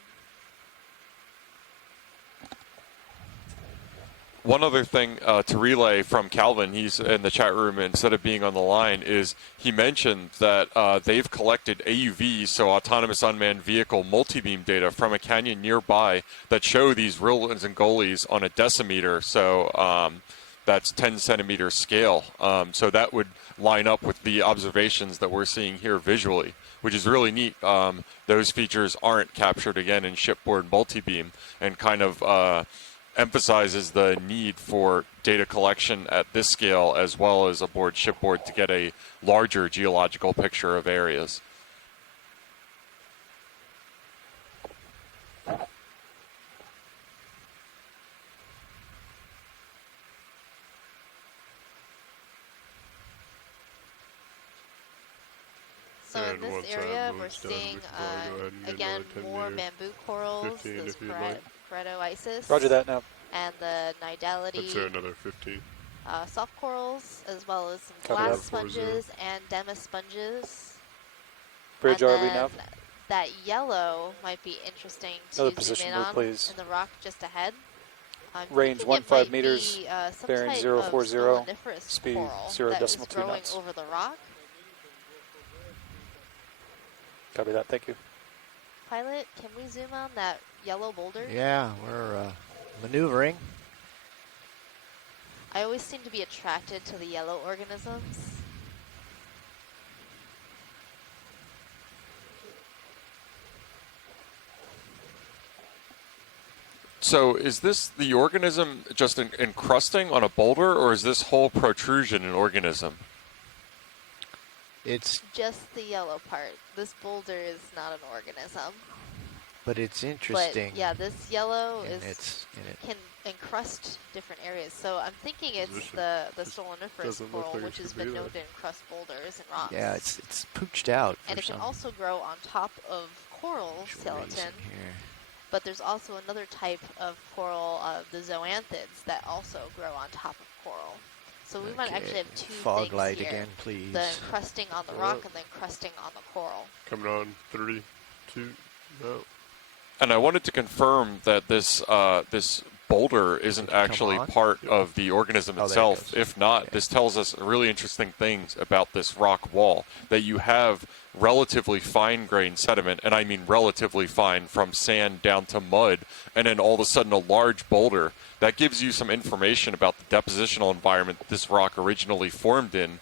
One other thing to relay from Calvin, he's in the chat room instead of being on the line, is he mentioned that they've collected AUV, so autonomous unmanned vehicle multi-beam data from a canyon nearby that show these rills and gullies on a decimeter, so that's 10 centimeter scale. So that would line up with the observations that we're seeing here visually, which is really neat. Those features aren't captured again in shipboard multi-beam, and kind of emphasizes the need for data collection at this scale as well as aboard shipboard to get a larger geological picture of areas. So in this area, we're seeing, again, more bamboo corals, this Pareto-Isis. Roger that now. And the Nidality. That's another 15. Soft corals, as well as some glass sponges and Demis sponges. Bridge RV now. That yellow might be interesting to zoom in on please. in the rock just ahead. Range 15 meters, bearing 040, speed coral 0.2 knots. Over the rock. Copy that, thank you. Pilot, can we zoom on that yellow boulder? Yeah, we're maneuvering. I always seem to be attracted to the yellow organisms. So is this the organism just encrusting on a boulder, or is this whole protrusion an organism? It's just the yellow part. This boulder is not an organism. But it's interesting. But yeah, this yellow can encrust different areas. So I'm thinking it's the solaniferous coral, which has been known to encrust boulders and rocks. Yeah, it's pooched out. And it can also grow on top of coral skeleton. but there's also another type of coral, the zoanthids, that also grow on top of coral. So we might actually have two Fog things light here. again, please. The crusting on the rock and then crusting on the coral. Coming on 32. No. And I wanted to confirm that this this boulder isn't actually part of the organism itself. If not, this tells us really interesting things about this rock wall, that you have relatively fine-grained sediment, and I mean relatively fine, from sand down to mud, and then all of a sudden a large boulder. That gives you some information about the depositional environment that this rock originally formed in,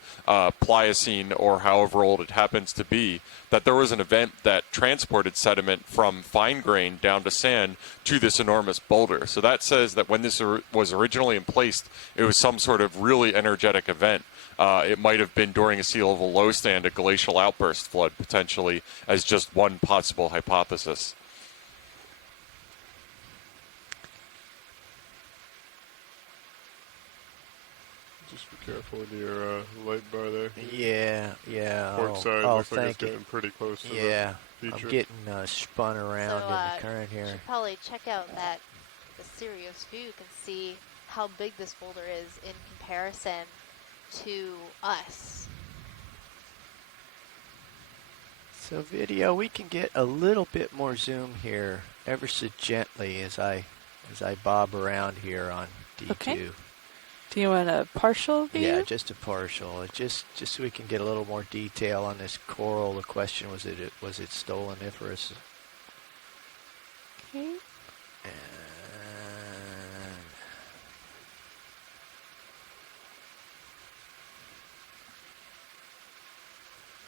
Pliocene or however old it happens to be, that there was an event that transported sediment from fine grain down to sand to this enormous boulder. So that says that when this was originally placed, it was some sort of really energetic event. It might have been during a sea level low stand, a glacial outburst flood, potentially, as just one possible hypothesis. Just be careful with your light bar there. Yeah. Port side looks like it's getting pretty close to the feature. I'm getting spun around in the current here. You should probably check out the Sirius view. You can see how big this boulder is in comparison to us. So video, we can get a little bit more zoom here, ever so gently, as I bob around here on D2. Okay. Do you want a partial view? Yeah, just a partial. Just so we can get a little more detail on this coral. The question was it stoloniferous? Okay.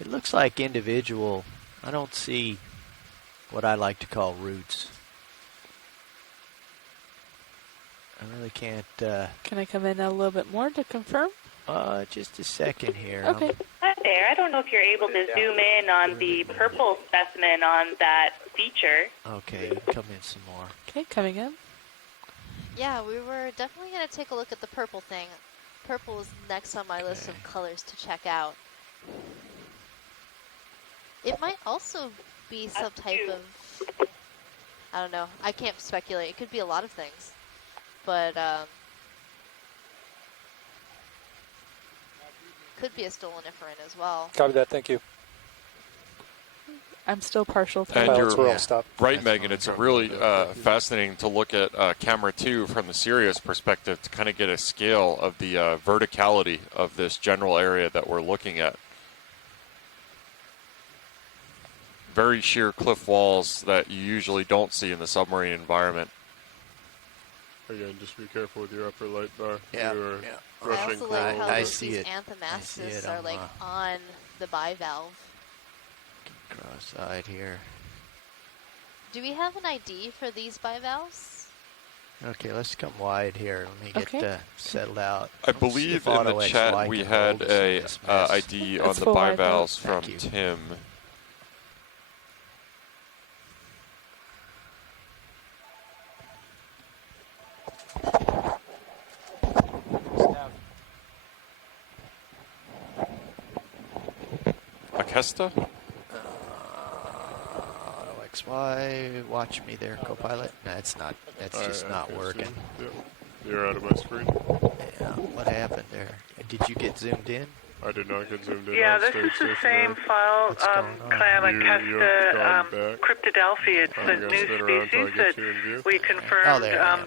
It looks like individual. I don't see what I like to call roots. I really can't. Can I come in a little bit more to confirm? Just a second here. Okay. Hi there. I don't know if you're able to zoom in on the purple specimen on that feature. Okay, you can come in some more. Okay, coming in. Yeah, we were definitely going to take a look at the purple thing. Purple is next on my list of colors to check out. It might also be some type of, I don't know, I can't speculate. It could be a lot of things, but could be a stoloniferan as well. Copy that, thank you. I'm still partial to And you're That's right, Megan. It's really fascinating to look at camera 2 from the Sirius perspective to kind of get a scale of the verticality of this general area that we're looking at. Very sheer cliff walls that you usually don't see in the submarine environment. Again, just be careful with your upper light bar. Yeah. I also like how these anthomastus are like on the bivalve. Cross-eyed here. Do we have an ID for these bivalves? Okay, let's come wide here. Let me get settled out. I believe in the chat we had a ID on the bivalves from Tim. Akesta? XY, watch me there, co-pilot. That's not. That's just not working. Yep. You're out of my screen. Yeah. What happened there? Did you get zoomed in? I did not get zoomed in. Yeah, this is the same file, Clam Akesta cryptodelphi. It's a new species that we confirmed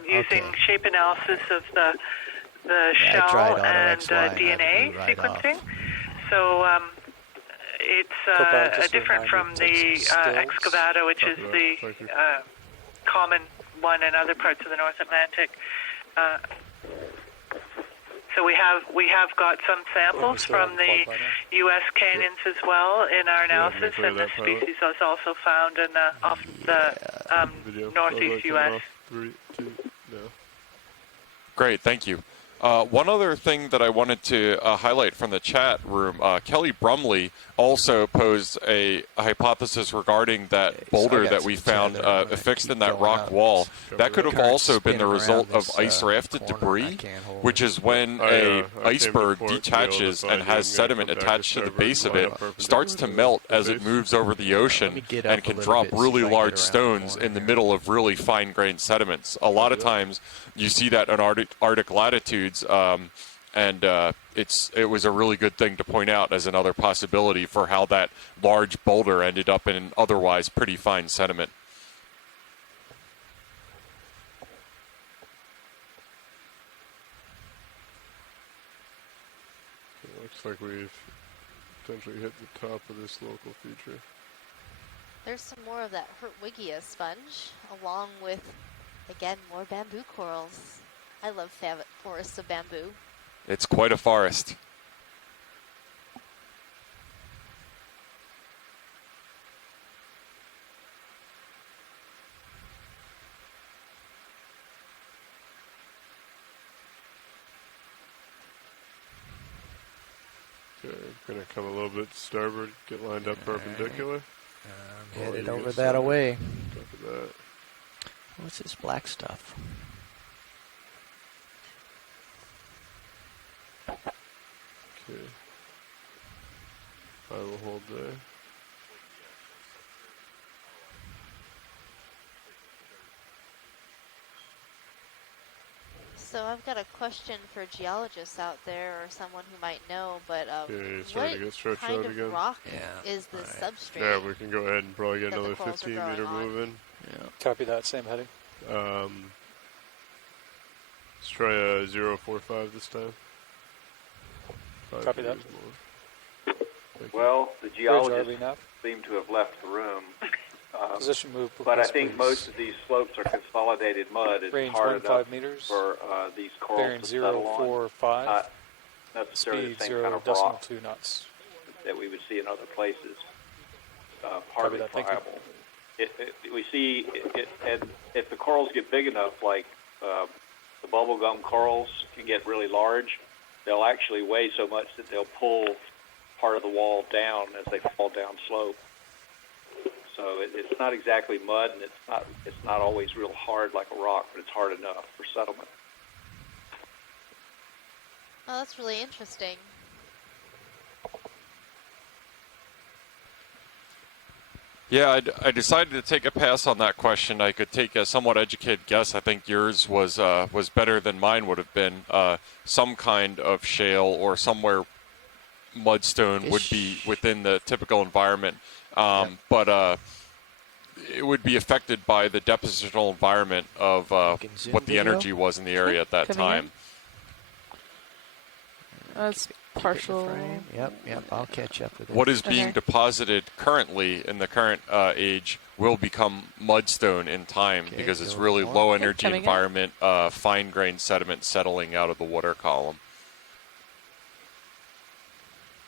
using shape analysis of the shell and DNA sequencing. So it's different from the excavata, which is the common one in other parts of the North Atlantic. So we have got some samples from the U.S. canyons as well in our analysis, and this species is also found in off the northeast U.S. Great, thank you. One other thing that I wanted to highlight from the chat room, Kelly Brumley also posed a hypothesis regarding that boulder that we found affixed in that rock wall. That could have also been the result of ice-rafted debris, which is when a iceberg detaches and has sediment attached to the base of it, starts to melt as it moves over the ocean and can drop really large stones in the middle of really fine-grained sediments. A lot of times you see that in Arctic latitudes, and it was a really good thing to point out as another possibility for how that large boulder ended up in an otherwise pretty fine sediment. It looks like we've potentially hit the top of this local feature. There's some more of that Hertwiggia sponge, along with, again, more bamboo corals. I love forests of bamboo. It's quite a forest. Okay, gonna come a little bit starboard, get lined up perpendicular. Headed over that away. Copy that. What's this black stuff? Okay. I will hold there. So I've got a question for geologists out there, or someone who might know, but what kind of rock is the substrate? Yeah, we can go ahead and probably get another 15-meter move in. Yeah. Copy that, same heading. Let's try a 045 this time. Copy that. Well, the geologists seem to have left the room. Position move. But I think most of these slopes are consolidated mud. It's range hard enough meters, for these corals bearing to settle 045. Not necessarily speed the same kind of rock 0.2 knots that we would see in other places. Hardly pliable. We see and if the corals get big enough, like the bubblegum corals can get really large, they'll actually weigh so much that they'll pull part of the wall down as they fall down slope. So it's not exactly mud, and it's not always real hard like a rock, but it's hard enough for settlement. Oh, that's really interesting. Yeah, I decided to take a pass on that question. I could take a somewhat educated guess. I think yours was better than mine would have been. Some kind of shale or somewhere mudstone would be within the typical environment. But it would be affected by the depositional environment of what the energy was in the area at that time. That's partial. Yep, I'll catch up with it. What is being deposited currently in the current age will become mudstone in time because it's really low energy environment, fine-grained sediment settling out of the water column.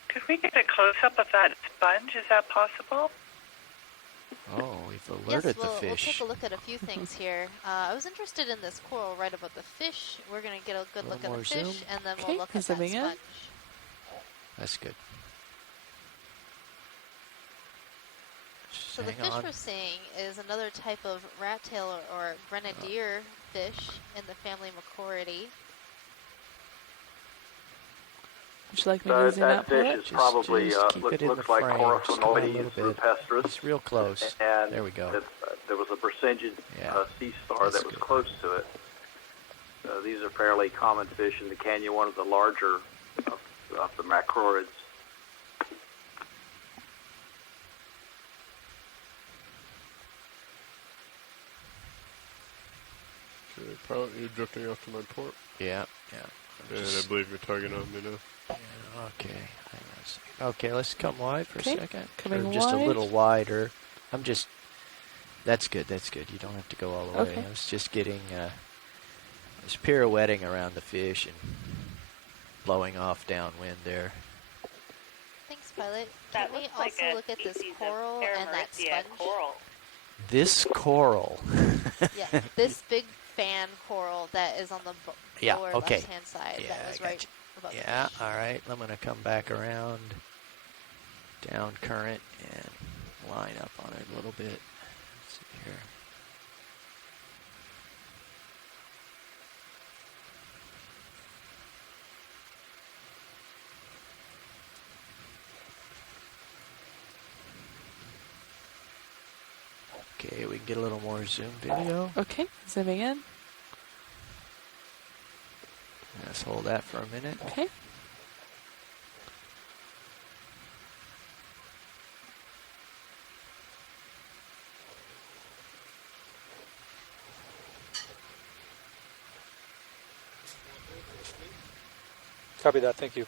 Could we get a close-up of that sponge? Is that possible? Oh, we've alerted the fish. We'll take a look at a few things here. I was interested in this coral right about the fish. We're going to get a good look at the fish, and then we'll look at that sponge. That's good. So the fish we're seeing is another type of rat tail or grenadier fish in the family Macroridae. Would you like me to zoom out for fish is probably looks like Coryphonoides rupestris. It's real close. And there we go. There was a Brisingid sea star that was close to it. These are fairly common fish in the canyon, one of the larger of the macrorids. Okay, pilot, you're drifting off to my port. Yeah. And I believe you're targeting on me now. Yeah, okay. Hang on a second. Okay, let's come wide for a second. Coming or just wide. a little wider. That's good. You don't have to go all the way. Okay. I was just getting, just pirouetting around the fish and blowing off downwind there. Thanks, pilot. Can we also look at this coral and that sponge? This coral. Yeah, this big fan coral that is on the lower left-hand side. Yeah, that was right above. Yeah, all right. I'm going to come back around down current and line up on it a little bit. Let's see here. Okay, we can get a little more zoom video. Okay, zooming in. Let's hold that for a minute. Okay. Copy that, thank you.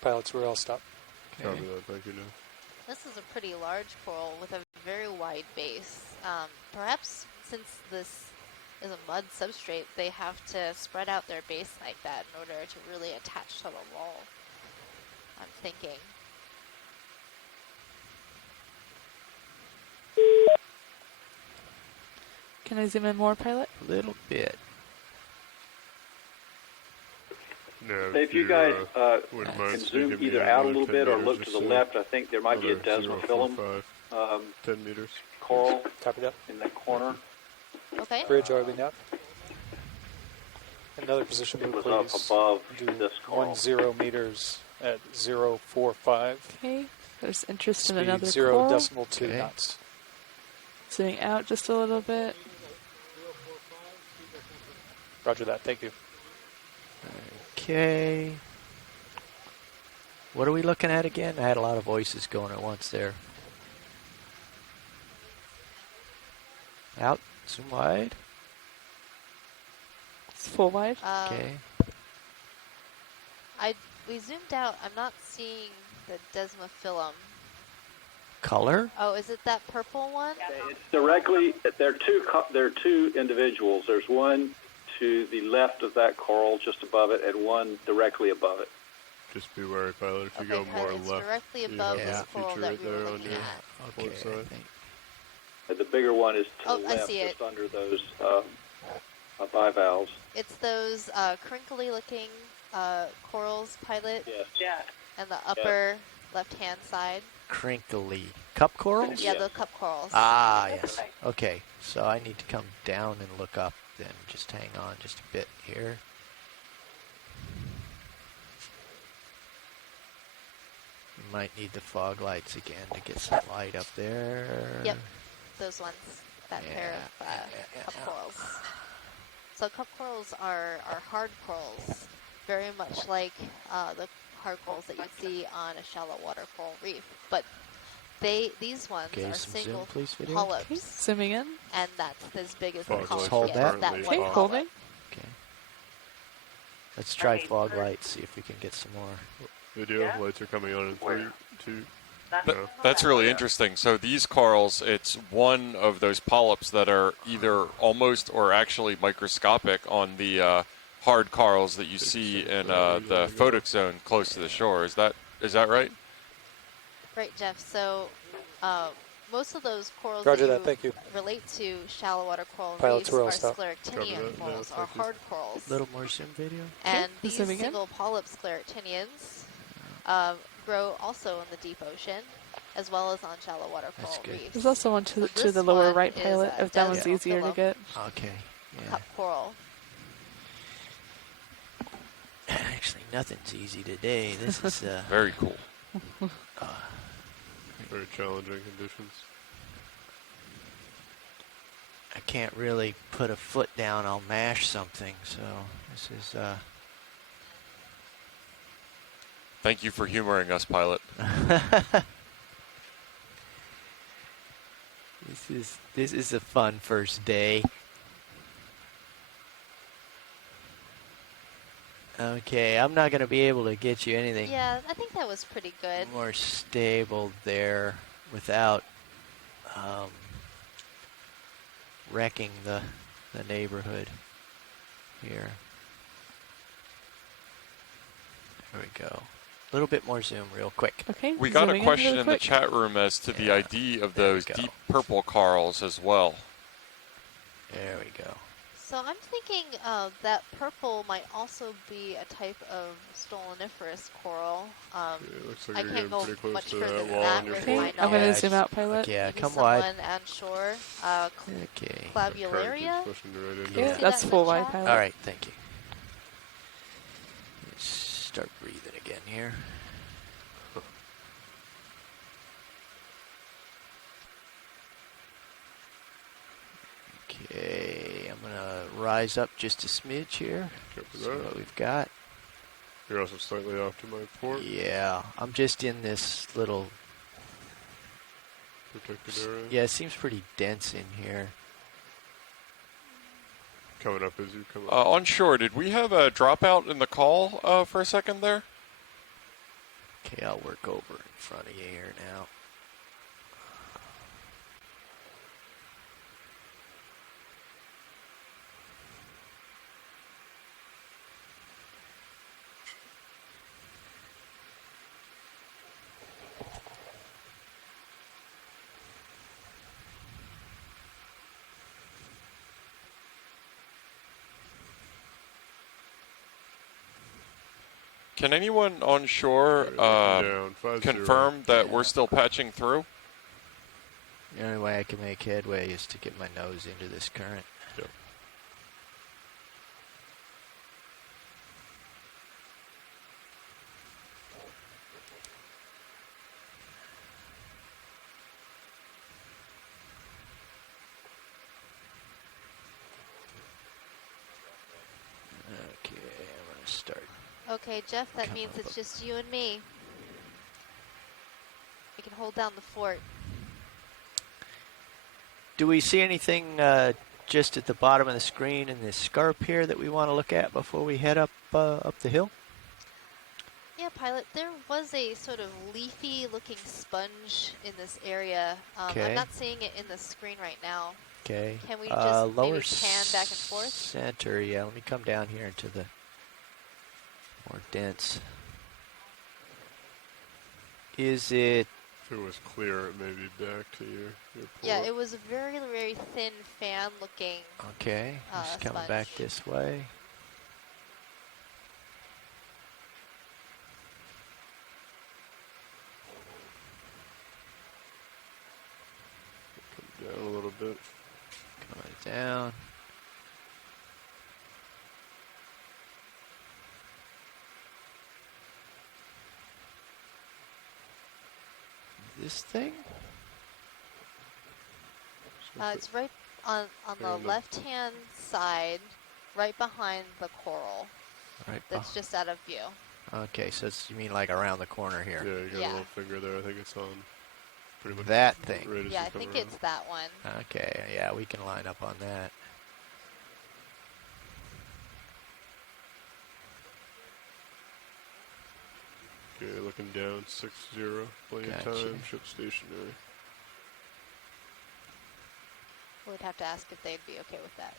Pilots, we're all stopped. Okay. Copy that, thank you, Nick. This is a pretty large coral with a very wide base. Perhaps since this is a mud substrate, they have to spread out their base like that in order to really attach to the wall, I'm thinking. Can I zoom in more, pilot? A little bit. No, if you guys can zoom either out a little bit or look to the left, I think there might be a desmophyllum 10 meters. coral Copy that. in that corner. Okay. Bridge RV up. Another position move, It was please. up above Do this coral. 10 meters at 0.45. Okay. There's interest Speed in another 0.2 okay. knots. Zooming out just a little bit. Roger that. Thank you. Okay. What are we looking at again? I had a lot of voices going at once there. Out, zoom wide. It's full wide. Okay. We zoomed out. I'm not seeing the desmophyllum. Color? Oh, is it that purple one? It's directly. There are two individuals. There's one to the left of that coral, just above it, and one directly above it. Just be wary, pilot. If you Okay, go more pilot, it's left, directly you above have this a coral feature that right we were there on looking your at. port side. The bigger one is to Oh, the I left, see it. just under those bivalves. It's those crinkly-looking corals, pilot. Yes. Yeah. And the upper left-hand side. Crinkly. Cup corals? Yeah, the cup corals. Ah, yes. Okay, so I need to come down and look up then. Just hang on just a bit here. You might need the fog lights again to get some light up there. Yep, those ones. That pair of cup corals. So cup corals are hard corals, very much like the hard corals that you see on a shallow water coral reef. But these ones are single polyps. Okay, zooming in. And that's as big as the Fog polyp. Just hold that. That Okay, one holding. Okay. Let's try fog lights, see if we can get some more. Video lights are coming on in 3, 2. That's really interesting. So these corals, it's one of those polyps that are either almost or actually microscopic on the hard corals that you see in the photic zone close to the shore. Is that right? Right, Jeff. So most of those corals Roger that that, thank you. relate to shallow water coral Pilots, reefs we're all are stopped. scleractinian corals, or hard corals. Little more zoom video. And these zooming in. single polyp scleractinians grow also in the deep ocean, as well as on shallow water coral reefs. There's also one to, So to this the lower one right, is pilot, a if that one's easier to desmophyllum get. Okay. Yeah. cup coral. Actually, nothing's easy today. This is Very cool. Very challenging conditions. I can't really put a foot down. I'll mash something. So this is. Thank you for humoring us, pilot. This is a fun first day. Okay, I'm not going to be able to get you anything Yeah, I think that was pretty good. more stable there without wrecking the neighborhood here. There we go. A little bit more zoom real quick. Okay. We got a zooming question really in the quick. chat room as to the ID of There we those go. deep purple corals as well. There we go. So I'm thinking that purple might also be a type of stoloniferous coral. It looks like I you're can't getting go pretty close much to further that than wall that on your with Okay, my port. I'm going to knowledge. zoom out, Pilot. Yeah, Maybe come someone wide. on shore. Okay. Clavularia? Yeah, See that's that in full the wide, chat? Pilot. All right, thank you. Let's start breathing again here. Okay, I'm going to rise up just a smidge here. See what we've got. You're also slightly off to my port. Yeah, I'm just in this little protected area. Yeah, it seems pretty dense in here. Coming up as you come up. On shore, did we have a dropout in the call for a second there? Okay, I'll work over in front of you here now. Can anyone on shore confirm that we're still patching through? The only way I can make headway is to get my nose into this current. Yep. Okay, I'm going to start. Okay, Jeff, that means it's just you and me. We can hold down the fort. Do we see anything just at the bottom of the screen in this scarp here that we want to look at before we head up up the hill? Yeah, Pilot, there was a sort of leafy-looking sponge in this area. Okay. I'm not seeing it in the screen right now. Okay. Can we just lower maybe pan back and forth? Center, yeah. Let me come down here into the more dense. Is it? If it was clear, it may be back to your port. Yeah, it was a very, very thin fan-looking Okay, just coming sponge. back this way. Come down a little bit. Coming down. This thing? It's right on the left-hand side, right behind the coral. Right. That's just out of view. Okay, so it's, you mean like around the corner here? Yeah, you got a little finger there. I think it's on pretty much that thing. right as Yeah, you I come think around. it's that one. Okay, yeah, we can line up on that. Okay, looking down, 6-0, plenty of Gotcha. time, ship stationary. We'd have to ask if they'd be okay with that.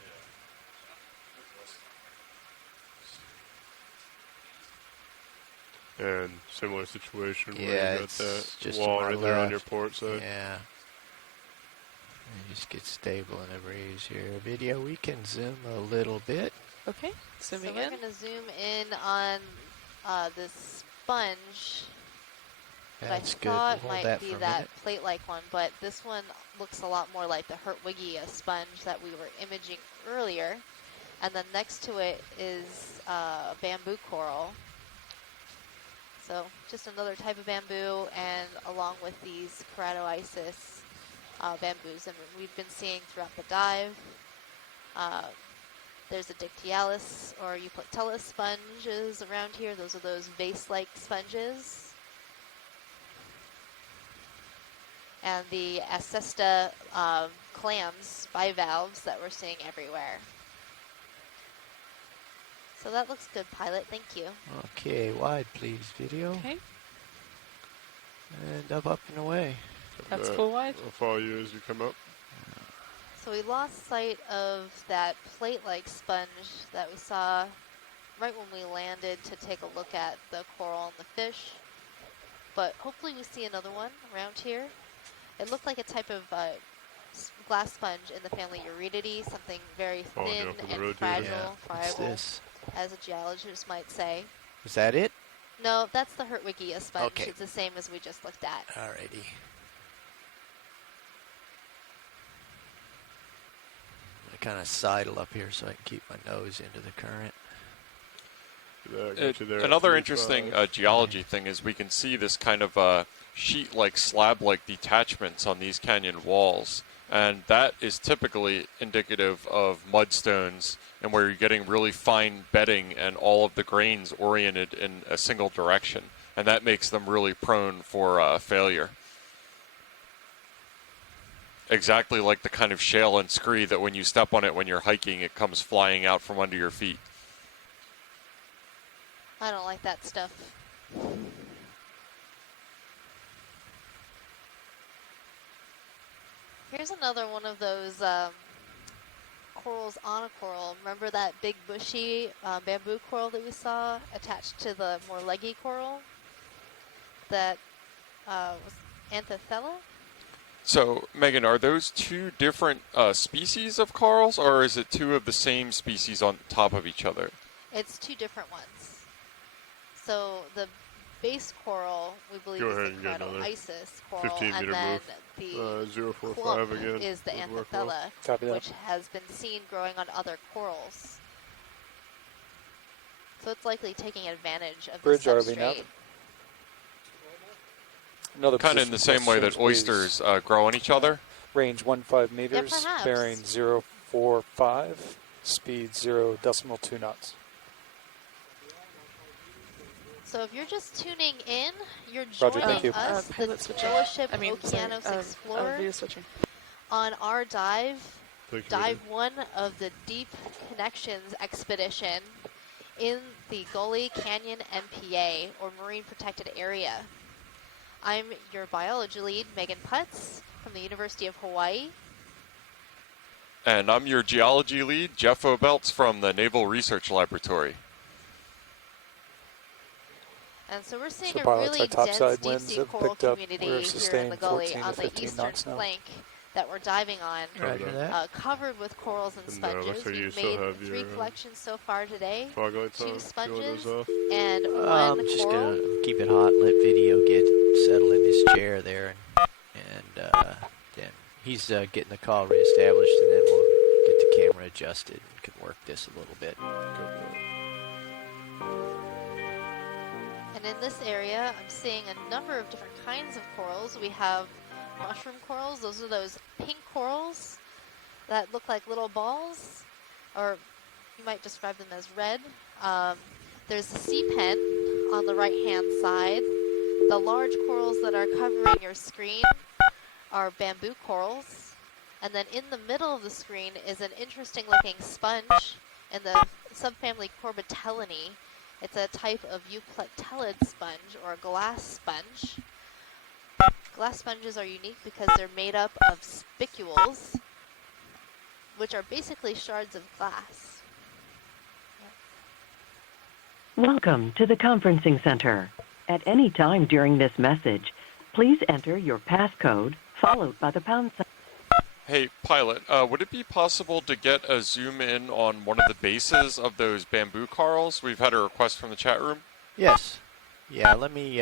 And similar situation Yeah, where you got it's that just wall to my right there on your left. port side. Yeah. Just get stable in the breeze here. Video, we can zoom a little bit. Okay, So zooming we're in. going to zoom in on this sponge that That's I good. thought We'll hold might that be for a that minute. plate-like one, but this one looks a lot more like the Hertwiggia sponge that we were imaging earlier. And then next to it is bamboo coral. So just another type of bamboo, and along with these keratoisis bamboos, and we've been seeing throughout the dive. There's a dictyalis or euplectellus sponges around here. Those are those vase-like sponges. And the Acesta clams, bivalves, that we're seeing everywhere. So that looks good, Pilot. Thank you. Okay, wide please, video. Okay, And up and away. that's full wide. I'll follow you as you come up. So we lost sight of that plate-like sponge that we saw right when we landed to take a look at the coral and the fish. But hopefully we see another one around here. It looked like a type of glass sponge in the family Eurydidae, something very thin and fragile, friable, as a geologist might say. Is that it? No, that's the Hertwiggia sponge. Okay. It's the same as we just looked at. Alrighty. I kind of sidle up here so I can keep my nose into the current. Another interesting geology thing is we can see this kind of sheet-like, slab-like detachments on these canyon walls. And that is typically indicative of mudstones and where you're getting really fine bedding and all of the grains oriented in a single direction. And that makes them really prone for failure. Exactly like the kind of shale and scree that when you step on it when you're hiking, it comes flying out from under your feet. I don't like that stuff. Here's another one of those corals on a coral. Remember that big bushy bamboo coral that we saw attached to the more leggy coral? That was Anthophylla? So, Megan, are those two different species of corals, or is it two of the same species on top of each other? It's two different ones. So the base coral, we believe, is the Crustacean coral, and then the 045 again is the Anthophylla, which has been seen growing on other corals. So it's likely taking advantage of the substrate. Kind of in the same way that oysters grow on each other? Range 1.5 meters, bearing 0.45, speed 0.2 knots. So if you're just tuning in, you're joining us, the fellowship Okeanos Explorer, on our dive 1 of the Deep Connections expedition in the Gully Canyon MPA, or Marine Protected Area. I'm your biology lead, Megan Putz, from the University of Hawaii. And I'm your geology lead, Jeff Obelts, from the Naval Research Laboratory. And so we're seeing a really dense deep-sea coral community here in the Gully on the eastern flank that we're diving on, covered with corals and sponges. We've made 3 collections so far today, 2 sponges and 1 coral. I'm just going to keep it hot, let video get settled in his chair there, and then he's getting the call reestablished, and then we'll get the camera adjusted and can work this a little bit. And in this area, I'm seeing a number of different kinds of corals. We have mushroom corals. Those are those pink corals that look like little balls, or you might describe them as red. There's the sea pen on the right-hand side. The large corals that are covering your screen are bamboo corals. And then in the middle of the screen is an interesting-looking sponge in the subfamily Corbitellinae. It's a type of euplectellid sponge, or a glass sponge. Glass sponges are unique because they're made up of spicules, which are basically shards of glass. Welcome to the conferencing center. At any time during this message, please enter your passcode followed by the pound sign. Hey, pilot, would it be possible to get a zoom in on one of the bases of those bamboo corals? We've had a request from the chat room. Yes. Yeah, let me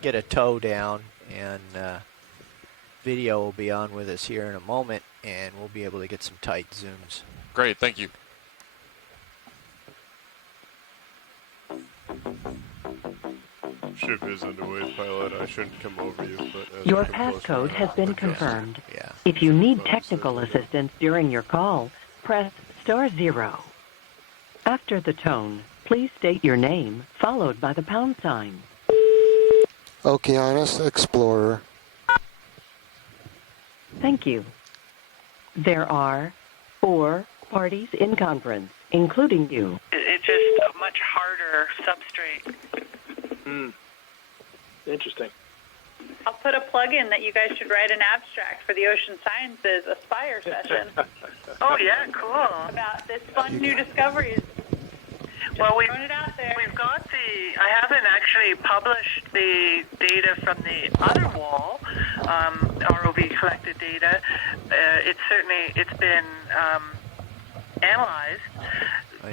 get a toe down, and video will be on with us here in a moment, and we'll be able to get some tight zooms. Great, thank you. Ship is underway, pilot. I shouldn't come over you, but your passcode has been confirmed. Yeah. If you need technical assistance during your call, press *0. After the tone, please state your name followed by the pound sign. Okeanos Explorer. Thank you. There are 4 parties in conference, including you. It's just a much harder substrate. Interesting. I'll put a plug in that you guys should write an abstract for the Ocean Sciences Aspire session. Oh, yeah, cool. About this fun new discoveries. Well, we've it out there. We've got I haven't actually published the data from the other wall, ROV collected data. It's been analyzed.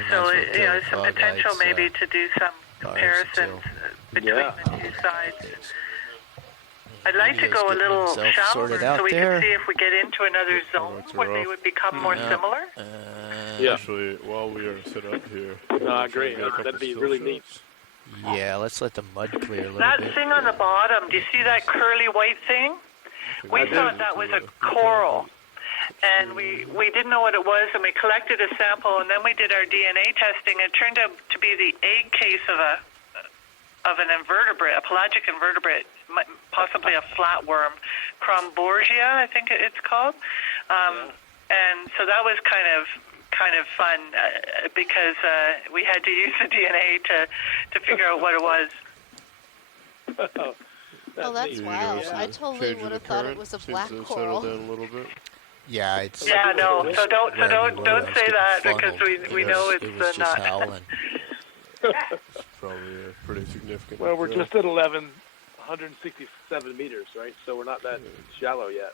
So there's some potential maybe to do some comparisons between the two sides. I'd like to go a little shallower so we can see if we get into another zone where they would become more similar. Actually, while we are set up here, I agree. That'd be really neat. Yeah, let's let the mud clear a little That bit. thing on the bottom, do you see that curly white thing? We thought that was a coral. And we didn't know what it was, and we collected a sample, and then we did our DNA testing. It turned out to be the egg case of an invertebrate, a pelagic invertebrate, possibly a flatworm, Cromborgia, I think it's called. And so that was kind of fun because we had to use the DNA to figure out what it was. That's wild. I totally would have thought it was a black coral. Down a little bit. Yeah, it's. Yeah, no. So don't say that because we know it's not. Howling. Probably pretty significant. Well, we're just at 167 meters, right? So we're not that shallow yet.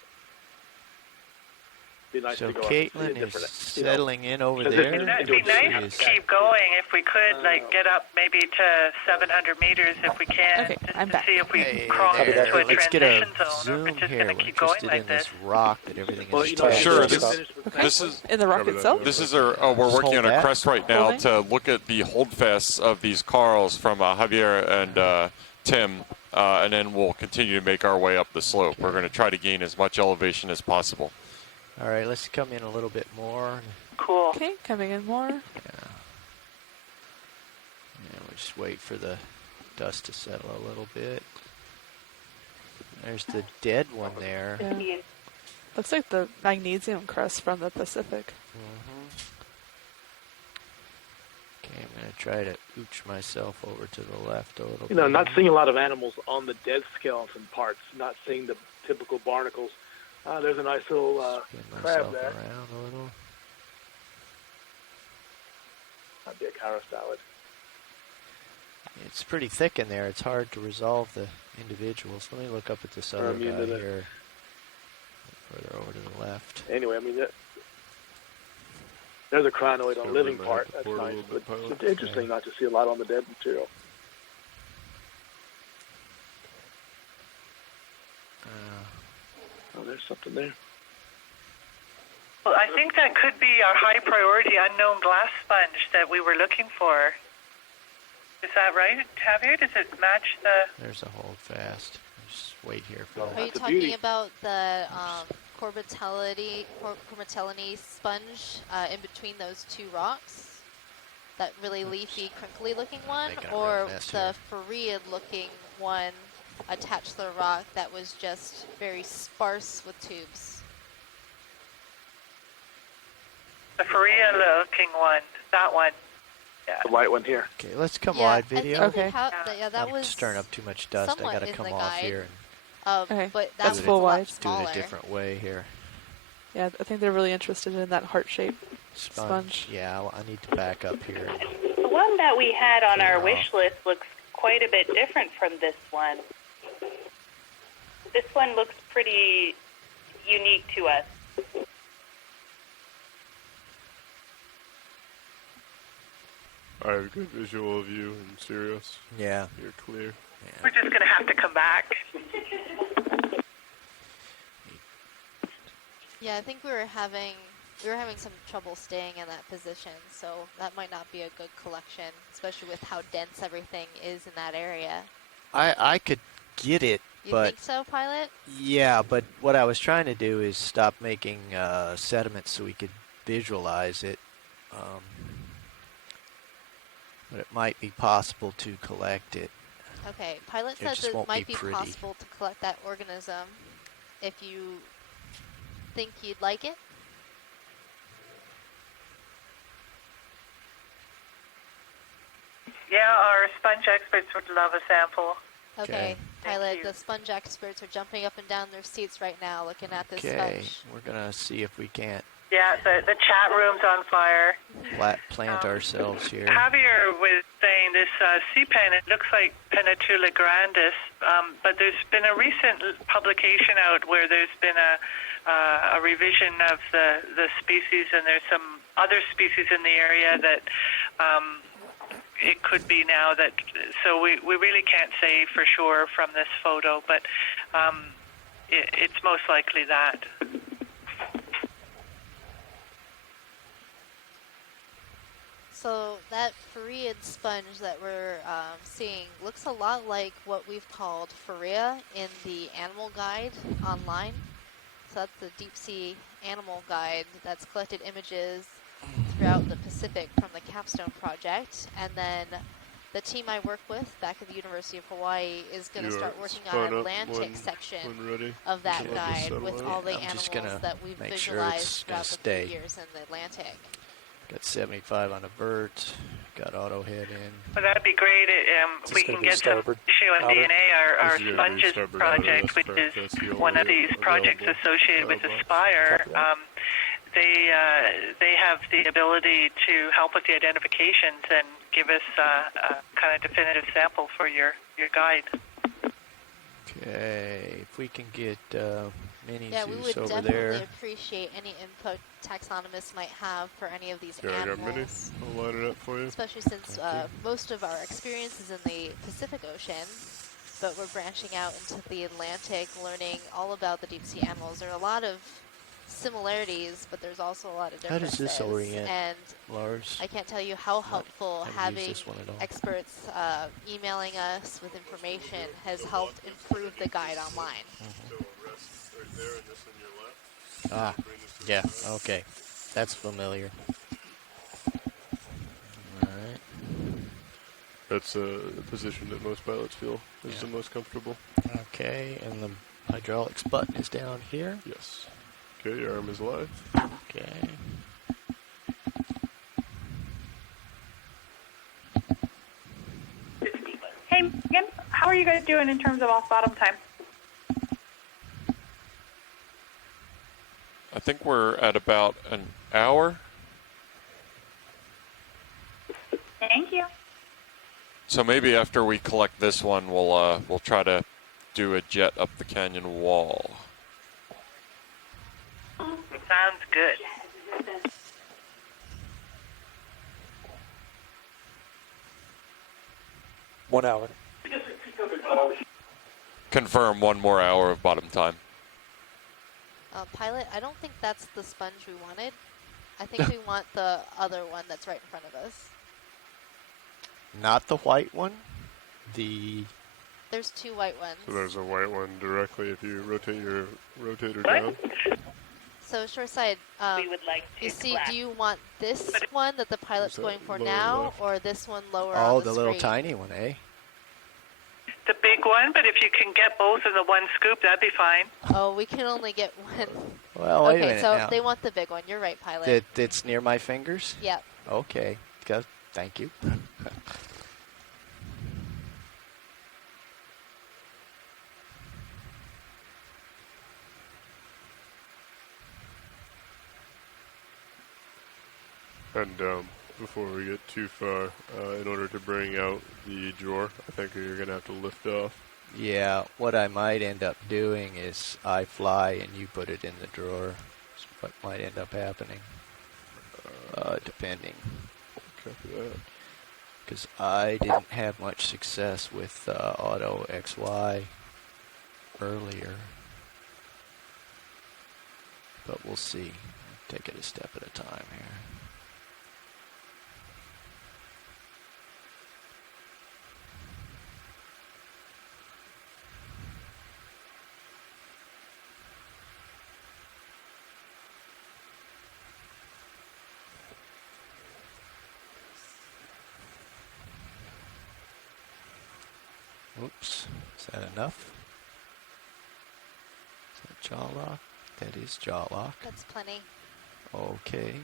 Be nice So to go Caitlin is settling in over there. That'd be nice to keep going if we could, get up maybe to 700 meters if we can, Okay, just I'm to back. see if we cross into a Let's get a transition zone, or zoom if we're just here. going We're to keep going interested like in this. this rock that everything is. Sure. Okay. This is in the rock itself. This is we're working on a crest right now to look at the holdfasts of these corals from Javier and Tim, and then we'll continue to make our way up the slope. We're going to try to gain as much elevation as possible. All right, let's come in a little bit more. Cool. Okay, coming in more. Yeah, we'll just wait for the dust to settle a little bit. There's the dead one there. Yeah. Looks like the magnesium crust from the Pacific. Okay, I'm going to try to ooch myself over to the left a little bit. Not seeing a lot of animals on the dead skeleton parts, not seeing the typical barnacles. There's a nice little crab there. Around a little. Might be a cara salad. It's pretty thick in there. It's hard to resolve the individuals. Let me look up at this other guy here. Further over to the left. Anyway, there's a crinoid on the living part. That's nice. But it's interesting not to see a lot on the dead material. Oh, there's something there. Well, I think that could be our high priority unknown glass sponge that we were looking for. Is that right, Javier? Does it match the... There's a holdfast. Just wait here for that. Are you talking about the Corbitellini sponge in between those two rocks? That really leafy, crinkly looking one? Or the Fareid looking one attached to the rock that was just very sparse with tubes? The Fareid looking one, that one. Yeah. The white one here. Okay, let's come wide video. Okay. That was stirring up too much dust. I got to come off here. But that that's full wide. Do it a different way here. Yeah, I think they're really interested in that heart-shaped sponge. Yeah, well, I need to back up here. The one that we had on our wish list looks quite a bit different from this one. This one looks pretty unique to us. I have a good visual of you and Sirius. Yeah. You're clear. Yeah. We're just going to have to come back. Yeah, I think we were having some trouble staying in that position, so that might not be a good collection, especially with how dense everything is in that area. I could get it, you but... think so, Pilot? Yeah, but what I was trying to do is stop making sediment so we could visualize it. But it might be possible to collect it. Okay, Pilot says it might be possible to collect that organism if you think you'd like it. Yeah, our sponge experts would love a sample. Okay, Pilot, the sponge experts are jumping up and down their seats right now looking at this sponge. Okay, we're going to see if we can't Yeah, the chat room's on fire. plant ourselves here. Javier was saying seeing this sea pen. It looks like Penatula grandis, but there's been a recent publication out where there's been a revision of the species, and there's some other species in the area that it could be now that. So we really can't say for sure from this photo, but it's most likely that. So that Pharean sponge that we're seeing looks a lot like what we've called Pharea in the animal guide online. So that's the deep sea animal guide that's collected images throughout the Pacific from the Capstone project. And then the team I work with back at the University of Hawaii is going to start working on an Atlantic section of that guide with all the animals that we've visualized throughout the few years in the Atlantic. Got 75 on the vert. Got auto head in. Well, that'd be great. We can get some tissue and DNA. Our sponges project, which is one of these projects associated with Aspire, they have the ability to help with the identifications and give us a kind of definitive sample for your guide. Okay, if we can get mini yeah, we would over definitely there. appreciate any input taxonomists might have for any of these I got animals. mini. I'll line it up for you. Especially since most of our experience is in the Pacific Ocean, but we're branching out into the Atlantic, learning all about the deep sea animals. There are a lot of similarities, but there's also a lot of differences. How does this orient, and Lars? I can't tell you how helpful having this one at all. experts emailing us with information has helped improve the guide online. Ah, yeah, okay. That's familiar. Alright. That's a position that most pilots feel is the most comfortable. Okay, and the hydraulics button is down here. Yes. Okay, your arm is live. Okay. Hey, Megan, how are you guys doing in terms of off-bottom time? I think we're at about an hour. Thank you. So maybe after we collect this one, we'll try to do a jet up the canyon wall. Sounds good. 1 hour. Confirm 1 more hour of bottom time. Pilot, I don't think that's the sponge we wanted. I think we want the other one that's right in front of us. Not the white one. There's 2 white ones. So there's a white one directly if you rotate your rotator down. So shoreside, we would like to you see, do you want this one that the pilot's going for now, left? or this one lower Oh, on the little screen? tiny one, eh? The big one, but if you can get both in the one scoop, that'd be fine. Oh, we can only get one. Well, wait a okay, minute so now. they want the big one. You're right, pilot. It's near my fingers? Yep. Okay, thank you. And before we get too far, in order to bring out the drawer, I think you're going to have to lift off. Yeah, what I might end up doing is I fly and you put it in the drawer. That's what might end up happening, depending. Copy that. Because I didn't have much success with Auto XY earlier. But we'll see. Take it a step at a time here. Oops, is that enough? Is that jaw lock? That is jaw lock. That's plenty. Okay.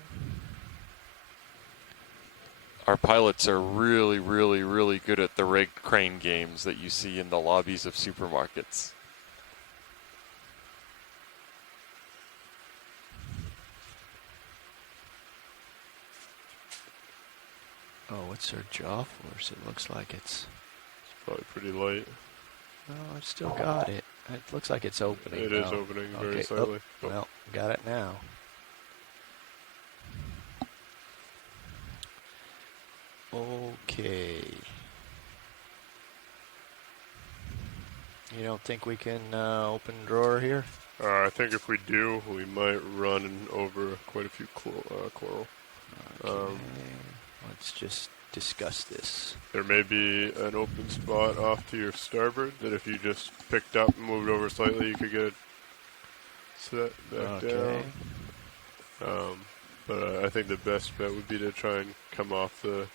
Our pilots are really, really, really good at the rigged crane games that you see in the lobbies of supermarkets. Oh, what's our jaw force? It looks like it's probably pretty light. No, I've still got it. It looks like it's opening. It is opening very slightly. Oh, well, got it now. Okay. You don't think we can open drawer here? I think if we do, we might run over quite a few coral. Okay. Let's just discuss this. There may be an open spot off to your starboard that if you just picked up and moved over slightly, you could get set back down. But I think the best bet would be to try and come off the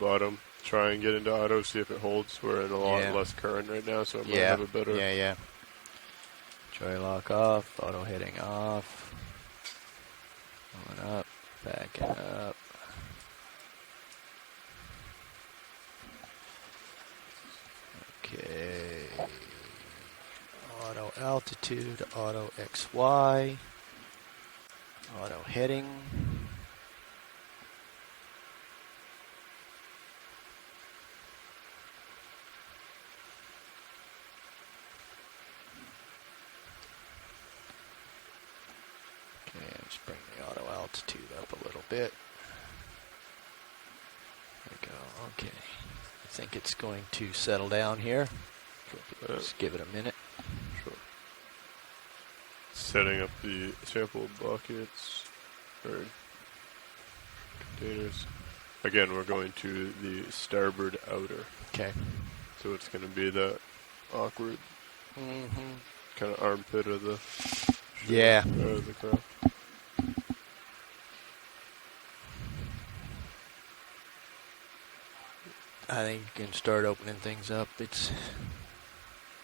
bottom, try and get into auto, see if it holds. We're in a lot less current right now, so it might have a better... Yeah. Try lock off, auto heading off. Going up, backing up. Okay. Auto altitude, auto XY. Auto heading. Okay, let's bring the auto altitude up a little bit. There we go. Okay. I think it's going to settle down here. Just give it a minute. Sure. Setting up the sample buckets or containers. Again, we're going to the starboard outer. Okay. So it's going to be that awkward kind of armpit of the of the craft. I think you can start opening things up. It's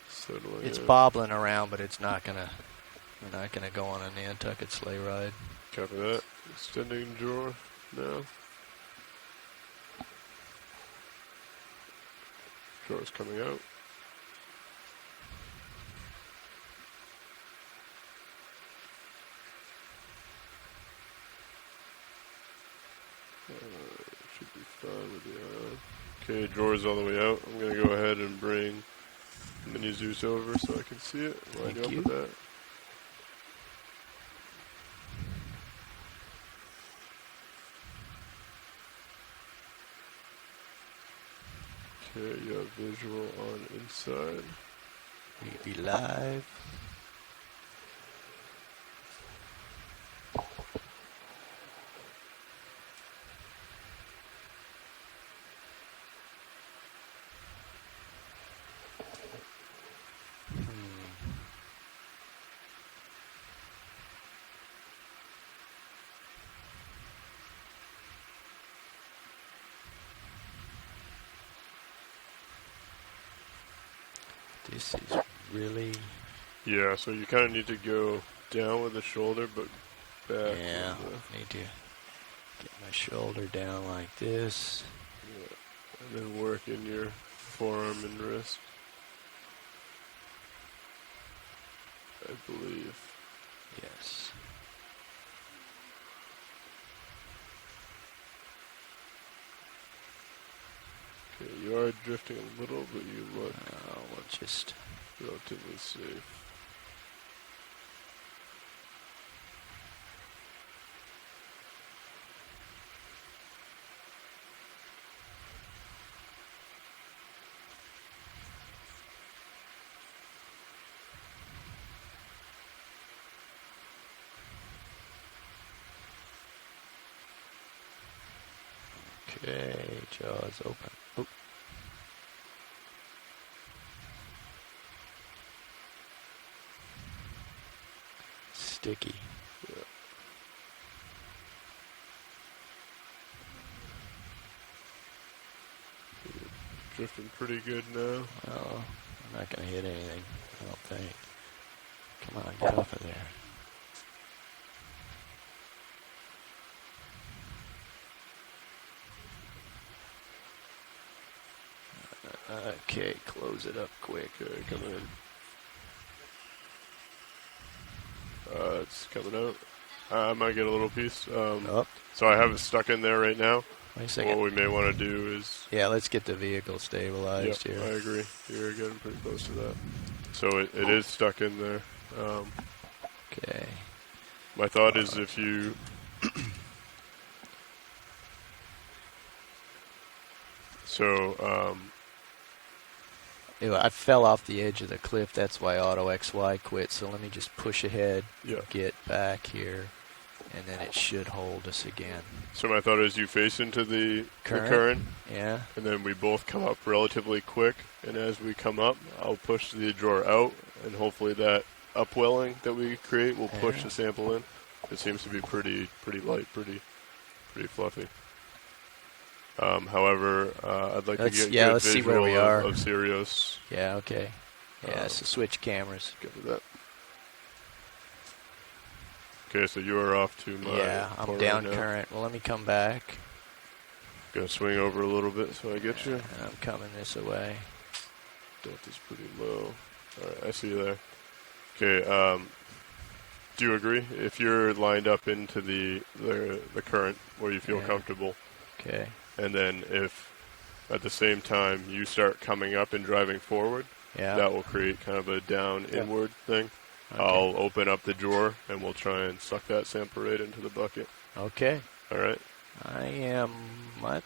settling bobbling around, but it's not gonna. We're not gonna go on a Nantucket sleigh ride. Copy that. Extending drawer now. Drawer's coming out. Should be fine with the okay, drawer's all the way out. I'm going to go ahead and bring Mini Zeus over so I can see it. Line you up with that. Okay, you have visual on inside. We be live. This is really... Yeah, so you kind of need to go down with the shoulder, but back. Yeah, need to get my shoulder down like this. Yeah. And then work in your forearm and wrist. I believe. Yes. Okay, you are drifting a little, but you look we'll just relatively safe. Okay, jaws open. Oop. Sticky. Yeah. Drifting pretty good now. Well, I'm not going to hit anything, I don't think. Come on, get off of there. Okay, close it up quick. Okay, come in. It's coming out. I might get a little piece. So I have it stuck in there right now. Wait a second. What we may want to do is... Yeah, let's get the vehicle stabilized here. I agree. You're getting pretty close to that. So it is stuck in there. Okay. My thought is if you... Ew, I fell off the edge of the cliff. That's why Auto XY quit. So let me just push ahead, get back here, and then it should hold us again. So my thought is you face into the current. Yeah. And then we both come up relatively quick. And as we come up, I'll push the drawer out, and hopefully that upwelling that we create will push the sample in. It seems to be pretty light, pretty fluffy. However, I'd like to get good let's see where visual we are. of Sirius. Yeah, okay. Yeah, so switch cameras. Good with that. Okay, so you are off to my... Yeah, I'm down current. Well, let me come back. Gonna swing over a little bit so I get you. I'm coming this way. Delta's pretty low. Alright, I see you there. Okay, do you agree? If you're lined up into the current where you feel comfortable. Okay. And then if at the same time you start coming up and driving forward, that will create kind of a down inward thing. Okay. I'll open up the drawer and we'll try and suck that sample right into the bucket. Okay. All right. I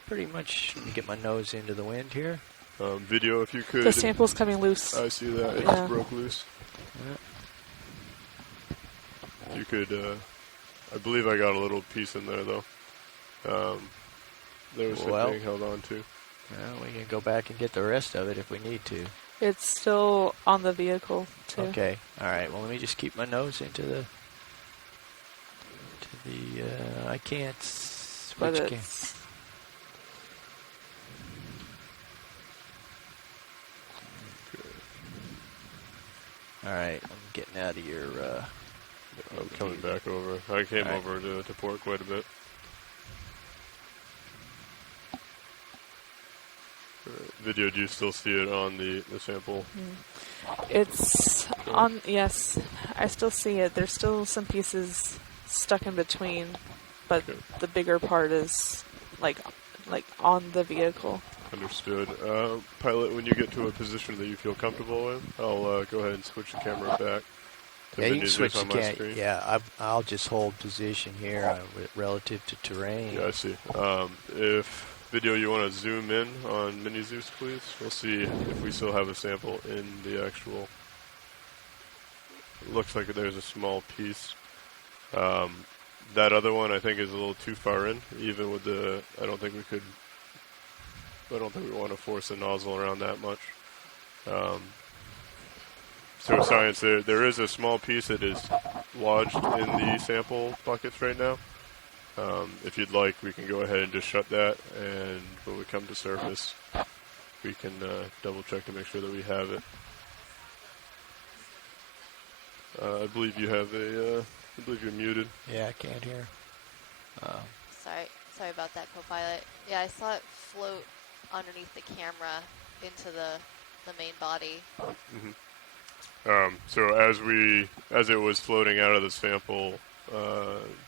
pretty much get my nose into the wind here. Video if you could. The sample's coming loose. I see that. It just broke loose. Yeah. You could, I believe I got a little piece in there though. There was something held on to. Well, we can go back and get the rest of it if we need to. It's still on the vehicle, too. Okay. All right. Well, let me just keep my nose into the... I can't switch cams. All right. I'm getting out of your... I'm coming back over. I came over to port quite a bit. Video, do you still see it on the sample? It's on, yes, I still see it. There's still some pieces stuck in between, but the bigger part is like on the vehicle. Understood. Pilot, when you get to a position that you feel comfortable with, I'll go ahead and switch the camera back. Yeah, you can switch the camera. Yeah, I'll just hold position here relative to terrain. Yeah, I see. If video, you want to zoom in on Mini Zeus, please? We'll see if we still have a sample in the actual... Looks like there's a small piece. That other one, I think, is a little too far in, even with the... I don't think we want to force the nozzle around that much. So science, there is a small piece that is lodged in the sample buckets right now. If you'd like, we can go ahead and just shut that, and when we come to surface, we can double check to make sure that we have it. I believe you have I believe you're muted. Yeah, I can't hear. Sorry about that, co-pilot. Yeah, I saw it float underneath the camera into the main body. So as it was floating out of the sample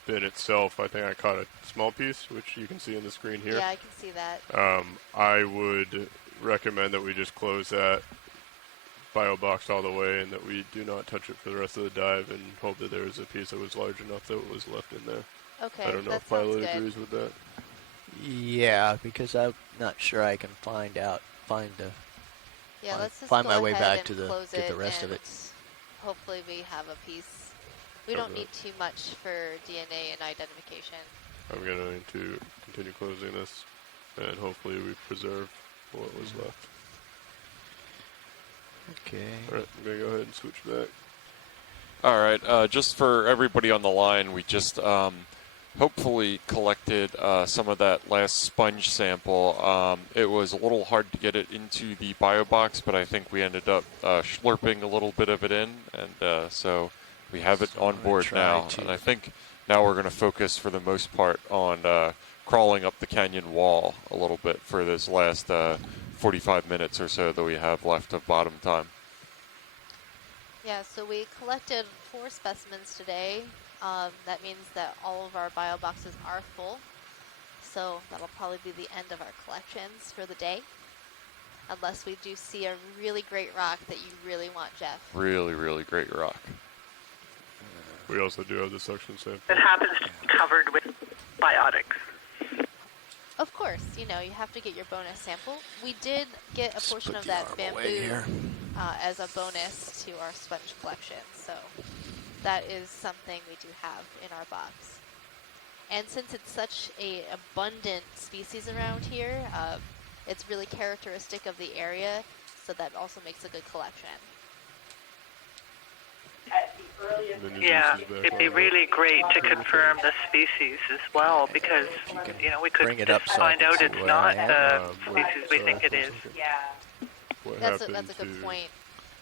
bin itself, I think I caught a small piece, which you can see on the screen here. Yeah, I can see that. I would recommend that we just close that BioBox all the way and that we do not touch it for the rest of the dive and hope that there is a piece that was large enough that was left in there. Okay, I don't know if Pilot agrees with that. Yeah, because I'm not sure I can find my way back to get the rest of it. Hopefully we have a piece. We don't need too much for DNA and identification. I'm going to continue closing this, and hopefully we preserve what was left. Okay. All right, I'm going to go ahead and switch back. All right, just for everybody on the line, we just hopefully collected some of that last sponge sample. It was a little hard to get it into the BioBox, but I think we ended up slurping a little bit of it in, and so we have it on board now. And I think now we're going to focus for the most part on crawling up the canyon wall a little bit for this last 45 minutes or so that we have left of bottom time. Yeah, so we collected 4 specimens today. That means that all of our BioBoxes are full. So that'll probably be the end of our collections for the day. Unless we do see a really great rock that you really want, Jeff. Really, really great rock. We also do have the suction sample. It happens to be covered with biotics. Of course, you know, you have to get your bonus sample. We did get a portion of that bamboo as a bonus to our sponge collection, so that is something we do have in our box. And since it's such a abundant species around here, it's really characteristic of the area, so that also makes a good collection. Yeah, it'd be really great to confirm the species as well, because you know we could just find out it's not the species we think it is. That's a good point.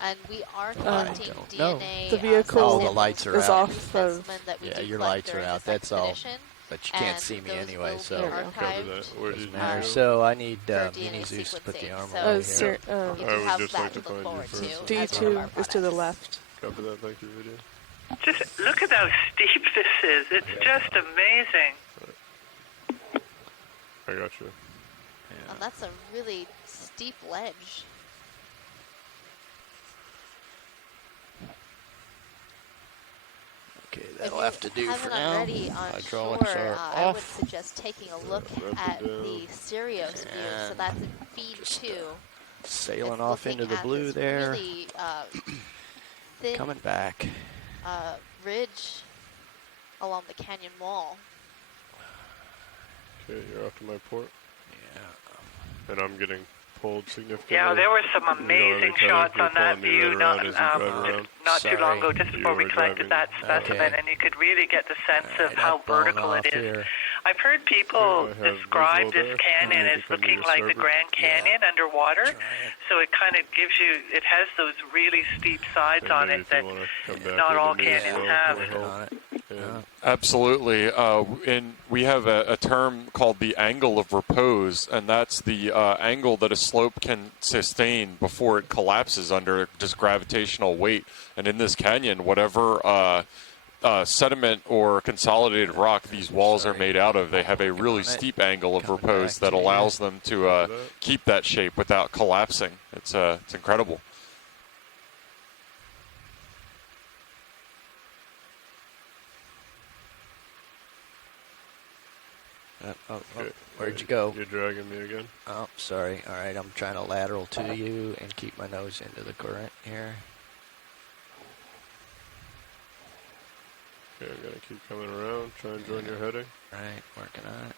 And we are collecting DNA. The vehicle the lights are is out. off of. Yeah, your lights are out. That's all. But you can't see me anyway, so. So I need Mini Zeus to put the armor on here. I would just like to find you first. D2 is to the left. Copy that, thank you, video. Just look at how steep this is. It's just amazing. I got you. And that's a really steep ledge. Okay, that'll have to do for now. Already on Hydraulics shore, are I would off. suggest taking a look at the Sirius view. So that's in feed 2. Sailing off into the blue there. Really thin coming back. Ridge along the canyon wall. Okay, you're off to my port. Yeah. And I'm getting pulled significantly. Yeah, there were some amazing shots on that view not too long ago, just before we collected that specimen, and you could really get the sense of how vertical it is. Here. I've heard people describe this canyon as looking like the Grand Canyon underwater, so it kind of gives you, it has those really steep sides on it that not all canyons have. Absolutely. And we have a term called the angle of repose, and that's the angle that a slope can sustain before it collapses under just gravitational weight. And in this canyon, whatever sediment or consolidated rock these walls are made out of, they have a really steep angle of repose that allows them to keep that shape without collapsing. It's incredible. Where'd you go? You're dragging me again. Oh, sorry. All right, I'm trying to lateral to you and keep my nose into the current here. Okay, I'm going to keep coming around, try and join your heading. Right, working on it.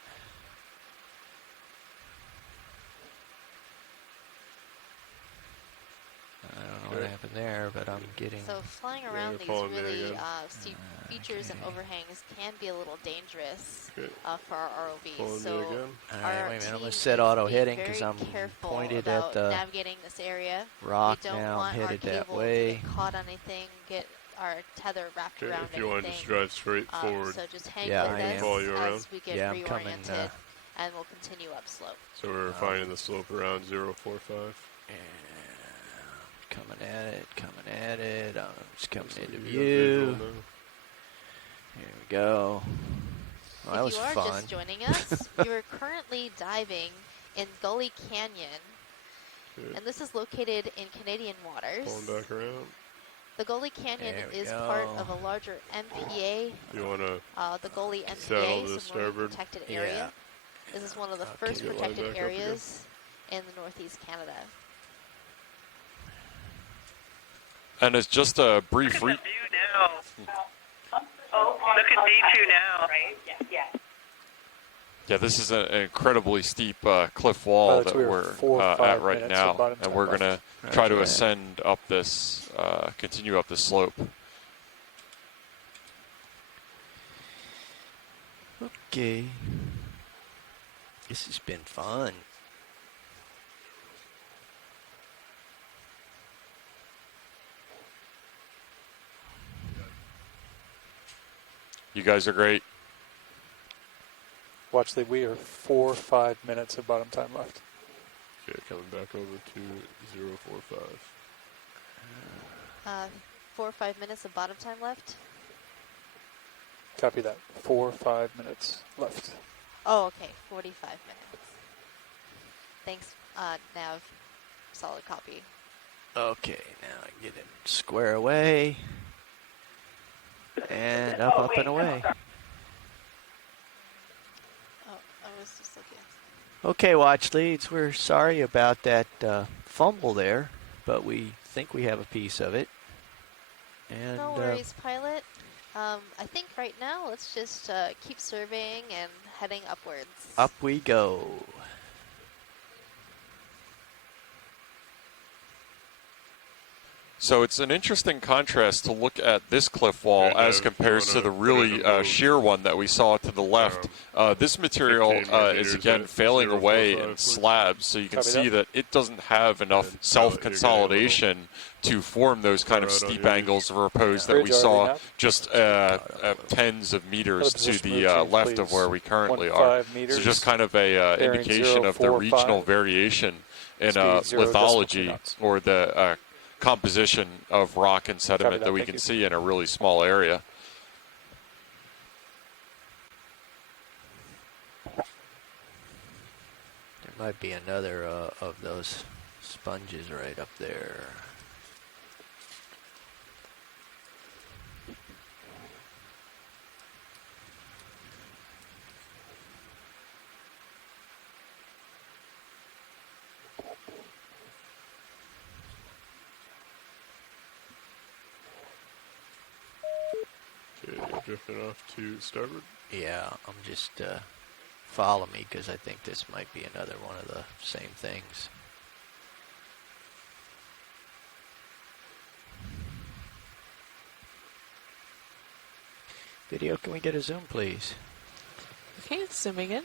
I don't know what happened there, but I'm getting... So flying around these really steep features and overhangs can be a little dangerous for our ROVs. So all right, wait a minute. I'm going to set auto heading because I'm pointed at the navigating this area. rock we don't now. want I'm headed our that cable way. To get caught on anything, get our tether wrapped around if you want to just drive straight forward. So just hang with us as we get I'm coming, and we'll continue upslope. So we're finding the slope around 045. Coming at it. I'm just coming into view. Here we go. Well, that was if you are fun. just joining us, you are currently diving in Gully Canyon. And this is located in Canadian waters. Pulling back around. The Gully Canyon is part of a larger MPA. You want to the Gully MPA, so more protected area. Yeah. This is one of the first protected areas in the Northeast Canada. And it's just a brief... Look at the view now. Look at D2 now. Right? Yeah. Yeah, this is an incredibly steep cliff wall that we're at right now, and we're going to try to ascend up this, continue up the slope. Okay. This has been fun. You guys are great. Watch, we are 4 or 5 minutes of bottom time left. Okay, coming back over to 045. 4 or 5 minutes of bottom time left. Copy that. 4 or 5 minutes left. Oh, okay, 45 minutes. Thanks, Nav. Solid copy. Okay, now I get it square away. And up and away. Oh, I was just looking. Okay, watch leads. We're sorry about that fumble there, but we think we have a piece of it. And no worries, pilot. I think right now let's just keep surveying and heading upwards. Up we go. So it's an interesting contrast to look at this cliff wall as compared to the really sheer one that we saw to the left. This material is again failing away in slabs, so you can see that it doesn't have enough self-consolidation to form those kind of steep angles of repose that we saw just tens of meters to the left of where we currently are. So just kind of a indication of the regional variation in lithology or the composition of rock and sediment that we can see in a really small area. There might be another of those sponges right up there. Drifting off to starboard? Yeah, I'm just follow me because I think this might be another one of the same things. Video, can we get a zoom, please? Okay, zooming in.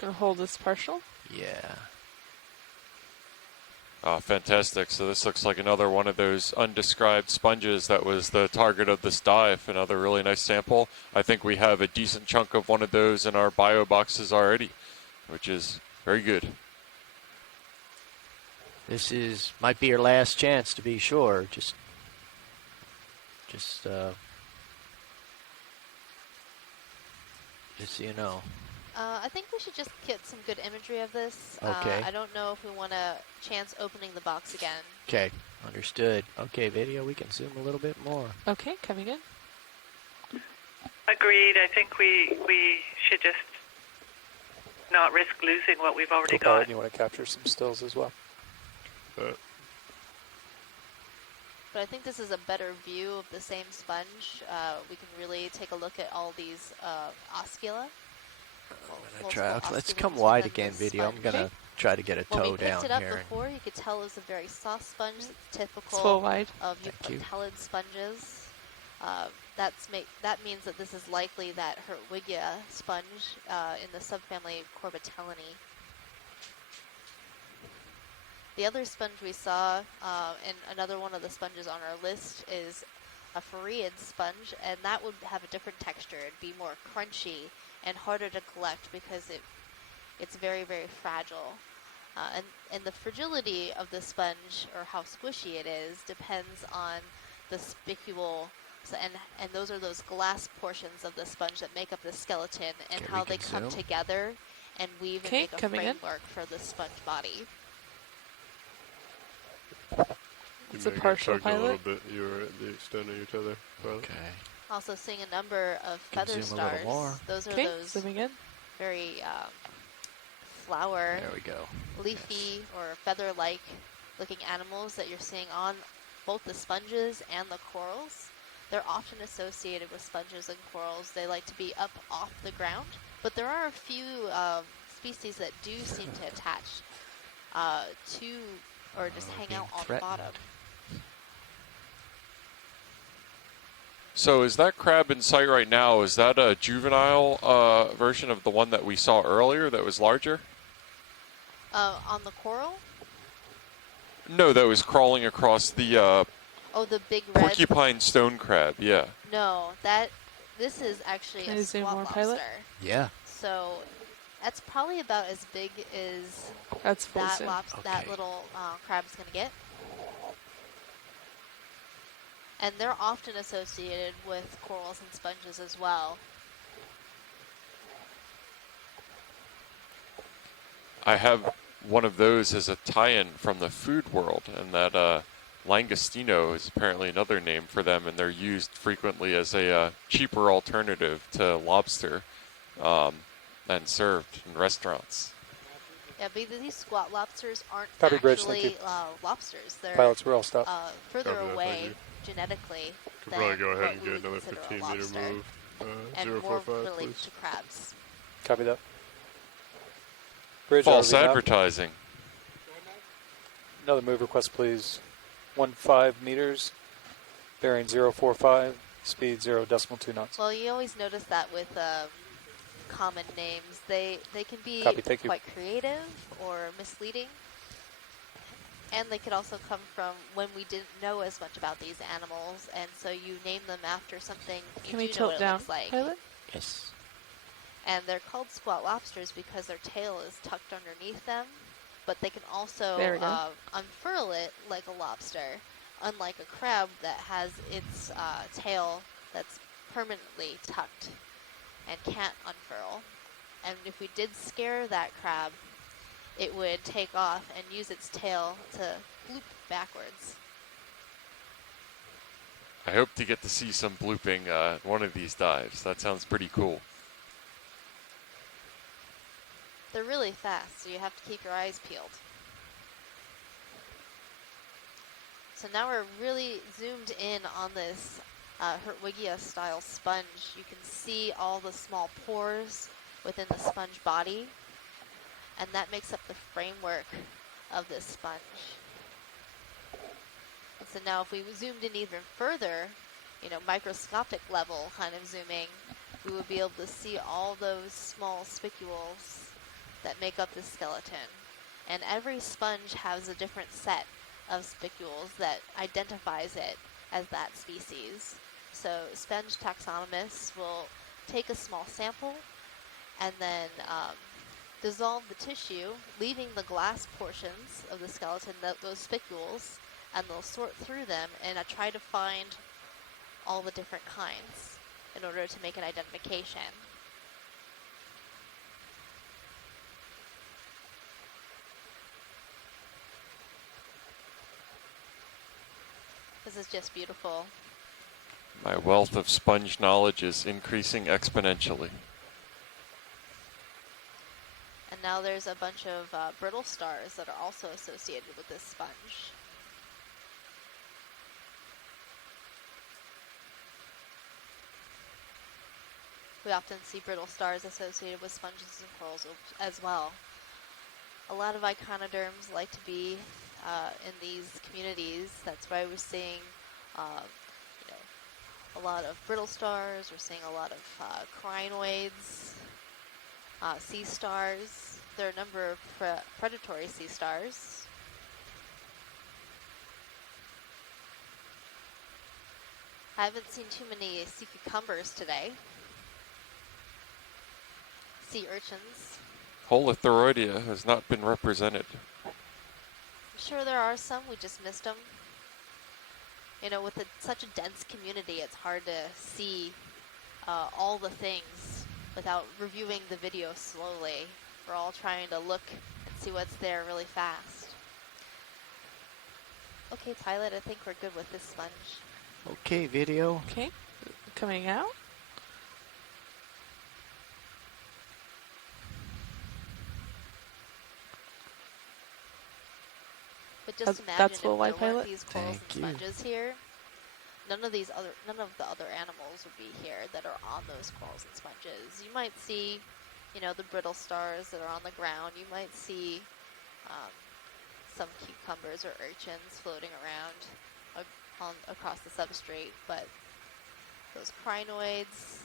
Gonna hold this partial. Yeah. Fantastic. So this looks like another one of those undescribed sponges that was the target of this dive. Another really nice sample. I think we have a decent chunk of one of those in our bio boxes already, which is very good. This might be your last chance to be sure. Just so you know. I think we should just get some good imagery of this. Okay. I don't know if we want to chance opening the box again. Okay, understood. Okay, video, we can zoom a little bit more. Okay, coming in. Agreed. I think we should just not risk losing what we've already got. You want to capture some stills as well? But I think this is a better view of the same sponge. We can really take a look at all these oscula. I'm gonna try. Let's come wide again, video. I'm gonna try to get a toe down here. When we picked it up before, you could tell it was a very soft sponge. It's typical of eucalyptid sponges. That means that this is likely that Hertwiggia sponge in the subfamily Corbitellinae. The other sponge we saw, and another one of the sponges on our list, is a Phareid sponge, and that would have a different texture. It'd be more crunchy and harder to collect because it's very, very fragile. And the fragility of the sponge, or how squishy it is, depends on the spicule, and those are those glass portions of the sponge that make up the skeleton, and how they come together and weave and make a framework for the sponge body. It's a partial pilot. A little bit. You were at the extent of your tether. Pilot. Okay. Also seeing a number of feather stars. Those are those very flower, leafy or feather-like looking animals that you're seeing on both the sponges and the corals. They're often associated with sponges and corals. They like to be up off the ground, but there are a few species that do seem to attach to or just hang out on the bottom. So is that crab in sight right now, is that a juvenile version of the one that we saw earlier that was larger? On the coral? No, that was crawling across the the big red porcupine stone crab, yeah. No, this is actually a swamp lobster. Pilot? Yeah. So that's probably about as big as that little crab's going to get. And they're often associated with corals and sponges as well. I have one of those as a tie-in from the food world, and that langostino is apparently another name for them, and they're used frequently as a cheaper alternative to lobster and served in restaurants. Yeah, but these squat lobsters aren't Copy, Bridge, actually lobsters. They're Pilots, we're all stopped. Further Copy that, away genetically Could than probably go ahead what and we get would another consider 15 a meter lobster, move. and 045, more related please. to crabs. Copy that. Bridge, False RV map. advertising. Another move request, please. 15 meters, bearing 045, speed 0.2 knots. Well, you always notice that with common names. They can be Copy, thank you. quite creative or misleading. And they could also come from when we didn't know as much about these animals, and so you name them after something you Can we do know tilt what it down, looks like. pilot? Yes. And they're called squat lobsters because their tail is tucked underneath them, but they can also There we go. unfurl it like a lobster, unlike a crab that has its tail that's permanently tucked and can't unfurl. And if we did scare that crab, it would take off and use its tail to bloop backwards. I hope to get to see some blooping one of these dives. That sounds pretty cool. They're really fast, so you have to keep your eyes peeled. So now we're really zoomed in on this Hertwiggia style sponge. You can see all the small pores within the sponge body, and that makes up the framework of this sponge. And so now if we zoomed in even further, you know, microscopic level kind of zooming, we would be able to see all those small spicules that make up the skeleton. And every sponge has a different set of spicules that identifies it as that species. So sponge taxonomists will take a small sample and then dissolve the tissue, leaving the glass portions of the skeleton, those spicules, and they'll sort through them and try to find all the different kinds in order to make an identification. This is just beautiful. My wealth of sponge knowledge is increasing exponentially. And now there's a bunch of brittle stars that are also associated with this sponge. We often see brittle stars associated with sponges and corals as well. A lot of iconoderms like to be in these communities. That's why we're seeing a lot of brittle stars. We're seeing a lot of crinoids, sea stars. There are a number of predatory sea stars. I haven't seen too many sea cucumbers today. Sea urchins. Holothoroidea has not been represented. I'm sure there are some, we just missed them. You know, with such a dense community, it's hard to see all the things without reviewing the video slowly. We're all trying to look and see what's there really fast. Okay, pilot, I think we're good with this sponge. Okay, video. Okay, coming out. But just imagine That's if full there white weren't pilot. these corals and sponges here, none of the other animals would be here that are on those corals and sponges. You might see, you know, the brittle stars that are on the ground. You might see some cucumbers or urchins floating around across the substrate, but those crinoids,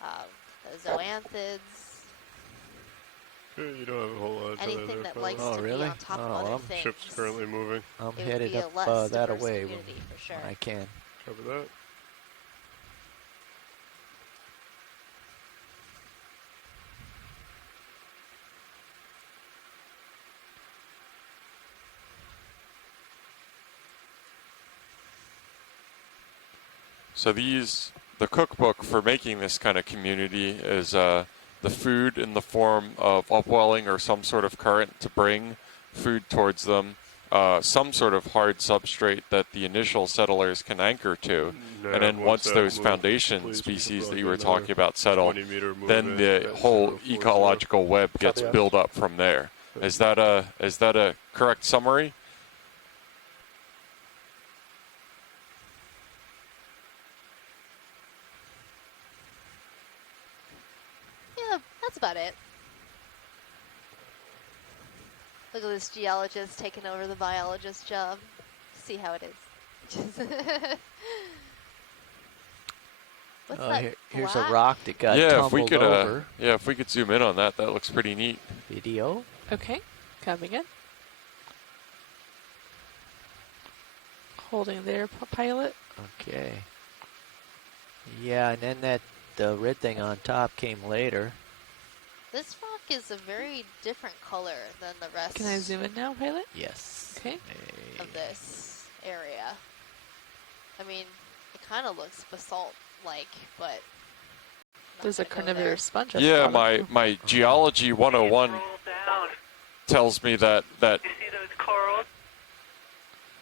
the zoanthids, you don't have a whole lot of time anything there, that pilot. likes to be on top of other things. Ship's currently moving. I'm It would headed be a up less that diverse away when community for sure. I can. Cover that. So the cookbook for making this kind of community is the food in the form of upwelling or some sort of current to bring food towards them, some sort of hard substrate that the initial settlers can anchor to. Yeah, And then once those moves, foundation species that you were talking about settle, 20-meter then the whole ecological web gets built up from there. Is that a correct summary? Yeah, that's about it. Look at this geologist taking over the biologist job. See how it is. What's that? Here's a rock that got if we tumbled could, over. if we could zoom in on that, that looks pretty neat. Video. Okay, coming in. Holding there, pilot. Okay. Yeah, and then the red thing on top came later. This rock is a very different color than the rest. Can I zoom in now, pilot? Yes. Okay. Of this area. I mean, it kind of looks basalt-like, but there's a carnivorous sponge. Yeah, my Geology 101 tells me that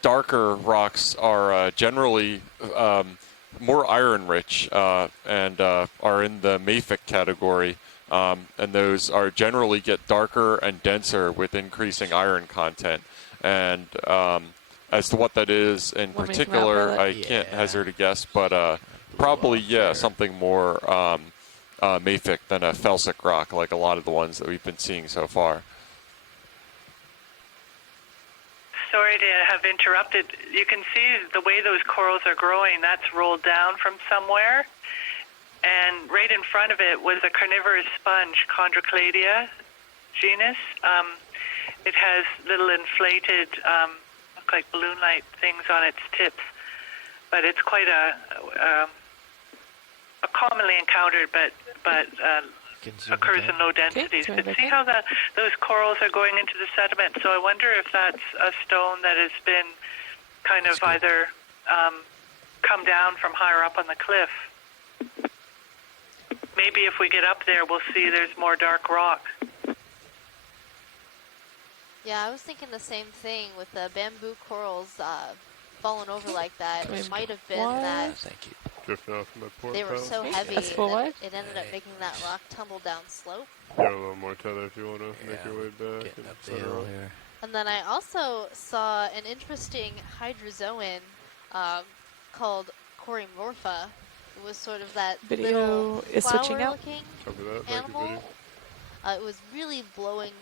darker rocks are generally more iron-rich and are in the mafic category. And those are generally get darker and denser with increasing iron content. And as to what that is in particular, I can't hazard a guess, but probably, something more mafic than a felsic rock, like a lot of the ones that we've been seeing so far. Sorry to have interrupted. You can see the way those corals are growing. That's rolled down from somewhere. And right in front of it was a carnivorous sponge, Chondrocladia genus. It has little inflated, look like balloon-like things on its tips. But it's quite a commonly encountered, but occurs in low densities. But see how those corals are going into the sediment. So I wonder if that's a stone that has been kind of either come down from higher up on the cliff. Maybe if we get up there, we'll see there's more dark rock. Yeah, I was thinking the same thing with the bamboo corals falling over like that. It might have been that Drifting off my port they were so heavy that it ended up making that rock tumble down slope. Got a little more tether if you want to make your way back. Here. And then I also saw an interesting hydrozoan called Corymorpha. It was sort of that video is switching out. Looking animal. It was really blowing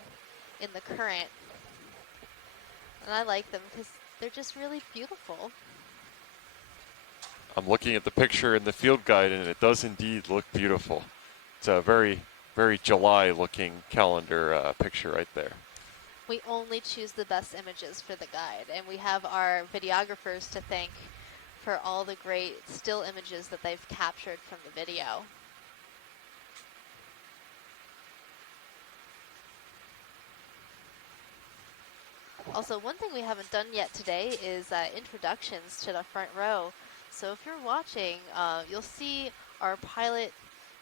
in the current. And I like them because they're just really beautiful. I'm looking at the picture in the field guide, and it does indeed look beautiful. It's a very, very July-looking calendar picture right there. We only choose the best images for the guide, and we have our videographers to thank for all the great still images that they've captured from the video. Also, one thing we haven't done yet today is introductions to the front row. So if you're watching, you'll see our pilot,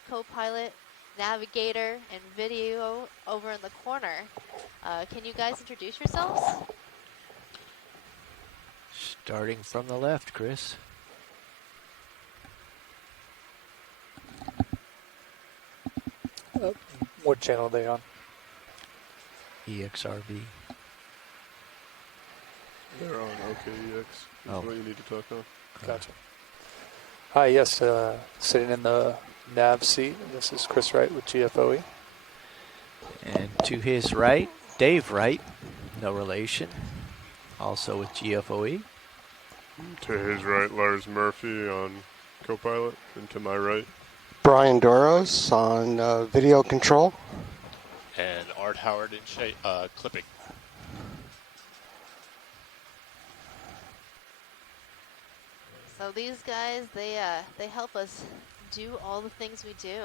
co-pilot, navigator, and video over in the corner. Can you guys introduce yourselves? Starting from the left, Chris. What channel are they on? EXRV. They're on OKEX. That's what you need to talk on. Gotcha. Hi, yes, sitting in the nav seat. This is Chris Wright with GFOE. And to his right, Dave Wright, no relation, also with GFOE. To his right, Lars Murphy on co-pilot, and to my right, Brian Doros on video control. And Art Howard in clipping. So these guys, they help us do all the things we do.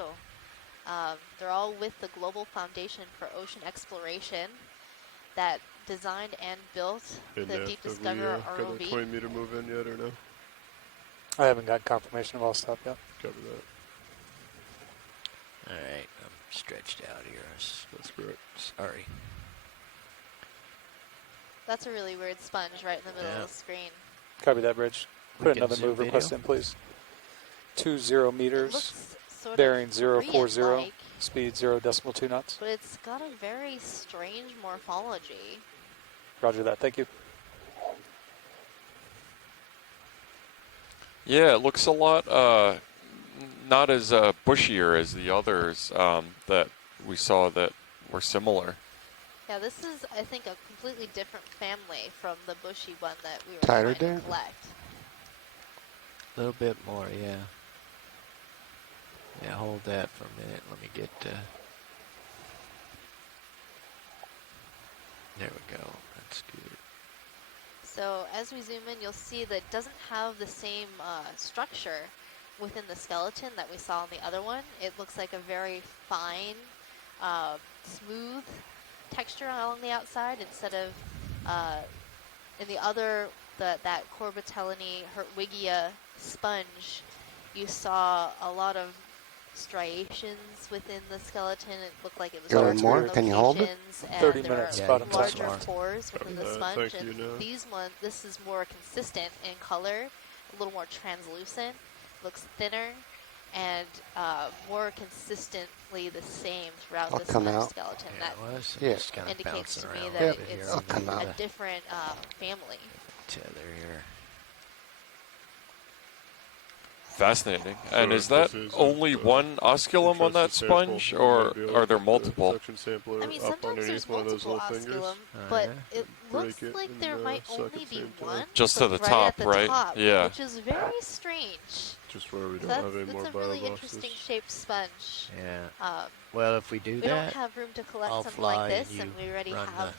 They're all with the Global Foundation for Ocean Exploration that designed and built the Deep Discoverer ROV. Got the 20-meter move in yet or no? I haven't got confirmation of all stuff yet. Cover Alright, I'm stretched out here. That's correct. Sorry. That's a really weird sponge right in the middle of the screen. Copy that, Bridge. Put another move request in, please. 20 meters, bearing 040, speed 0.2 knots. But it's got a very strange morphology. Roger that. Thank you. Yeah, it looks a lot not as bushier as the others that we saw that were similar. Yeah, this is, I think, a completely different family from the bushy one that we were Tighter trying there? to collect. A little bit more, yeah. Yeah, hold that for a minute. Let me get... there we go. That's good. So as we zoom in, you'll see that it doesn't have the same structure within the skeleton that we saw in the other one. It looks like a very fine, smooth texture along the outside instead of in the other, that Corbitellini Hertwiggia sponge, you saw a lot of striations within the skeleton. It looked like it was Go more? Can you hold it? 30 there minutes, are bottom larger left. pores within the sponge, thank you, and this is more consistent in color, a little more translucent, looks thinner, and more consistently the same throughout the sponge skeleton. That indicates to me that it's a different family. Tether here. Fascinating. So and is that only one osculum on that sponge, or are there multiple? I mean, sometimes there's multiple osculum, but it looks like there might only be one. Just to the top, right? Top, yeah. Which is very strange. Just where we don't have any more It's a really interesting shaped sponge. Yeah. Well, if we do we that, don't have room to collect something like this, and we already have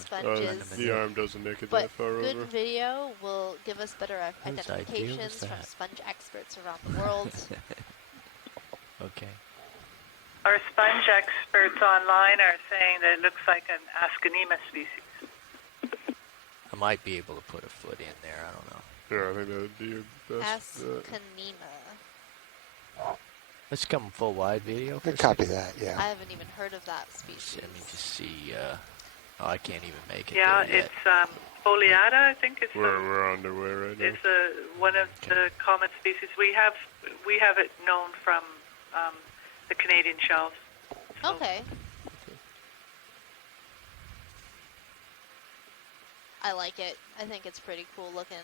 sponges. The arm doesn't make it but that far good over. video will give us better identifications from sponge experts around the world. Okay. Our sponge experts online are saying that it looks like an Ascanema species. I might be able to put a foot in there. I don't know. Yeah, I think that would be your best. Ascanema. Let's come full wide video. Copy that, yeah. I haven't even heard of that species. Let me just see. Oh, I can't even make it. Yeah, there yet. it's foliata, I think. It's we're underway right now. It's one of the common species. We have it known from the Canadian shelves. Okay. I like it. I think it's pretty cool looking.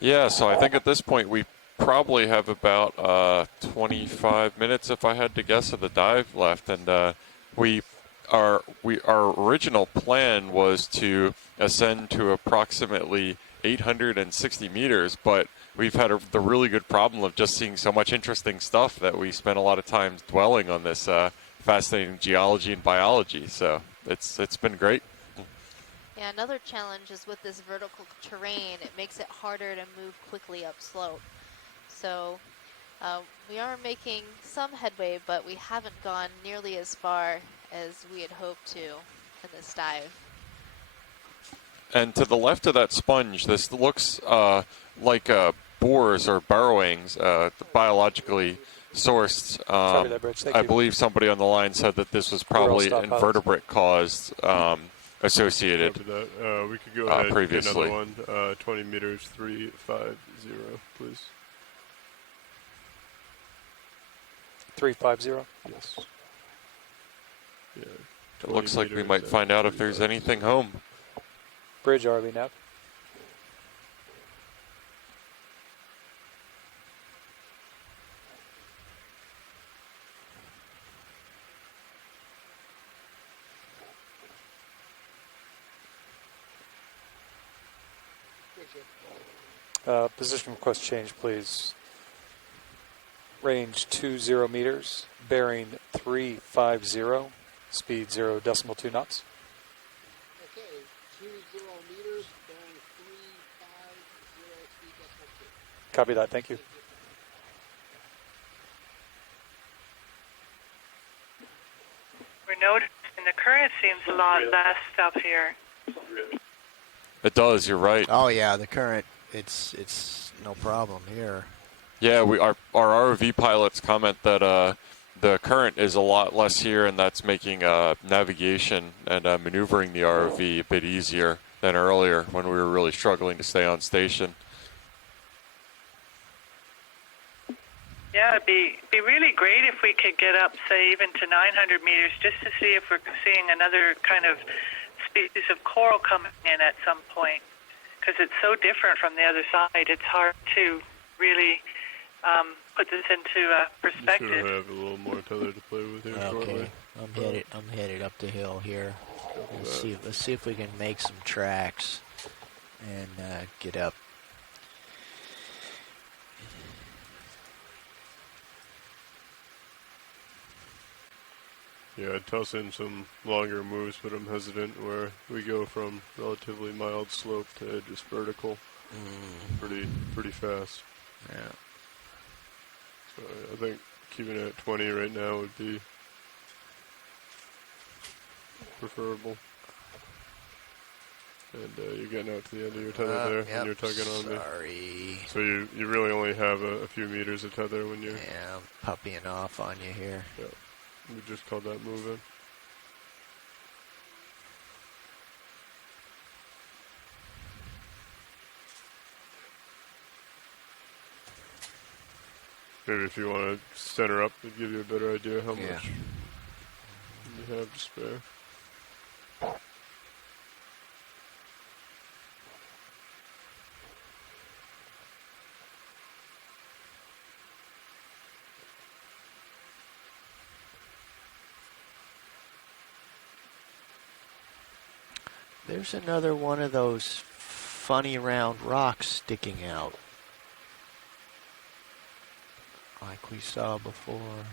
Yeah, so I think at this point we probably have about 25 minutes, if I had to guess, of the dive left, and our original plan was to ascend to approximately 860 meters, but we've had the really good problem of just seeing so much interesting stuff that we spent a lot of time dwelling on this fascinating geology and biology. So it's been great. Yeah, another challenge is with this vertical terrain, it makes it harder to move quickly upslope. So we are making some headway, but we haven't gone nearly as far as we had hoped to in this dive. And to the left of that sponge, this looks like bores or burrowings, biologically sourced. I believe somebody on the line said that this was probably invertebrate caused. Associated we could go ahead previously. Another one, 20 meters, 350, please. 350? Yes. Yeah. It looks like we might find out if there's anything home. Bridge RV nav. Position request change, please. Range 20 meters, bearing 350, speed 0.2 knots. Okay, 20 meters, bearing 350, speed 0.2. Copy that, thank you. We're noticing the current seems a lot less up here. It does, you're right. Oh yeah, the current, it's no problem here. Yeah, our ROV pilots comment that the current is a lot less here, and that's making navigation and maneuvering the ROV a bit easier than earlier when we were really struggling to stay on station. Yeah, it'd be really great if we could get up, say, even to 900 meters, just to see if we're seeing another kind of species of coral coming in at some point, because it's so different from the other side. It's hard to really put this into perspective. You should have a little more tether to play with here shortly. I'm headed up the hill here. Let's see if we can make some tracks and get up. Yeah, I'd toss in some longer moves, but I'm hesitant where we go from relatively mild slope to just vertical pretty fast. Yeah. So I think keeping it at 20 right now would be preferable. And you're getting out to the end of your tether there when you're tugging on me. Sorry. So you really only have a few meters of tether when you're... Yeah, I'm puppying off on you here. Yeah. We just called that move in. Maybe if you want to center up, it'd give you a better idea how much you have to spare. There's another one of those funny round rocks sticking out, like we saw before.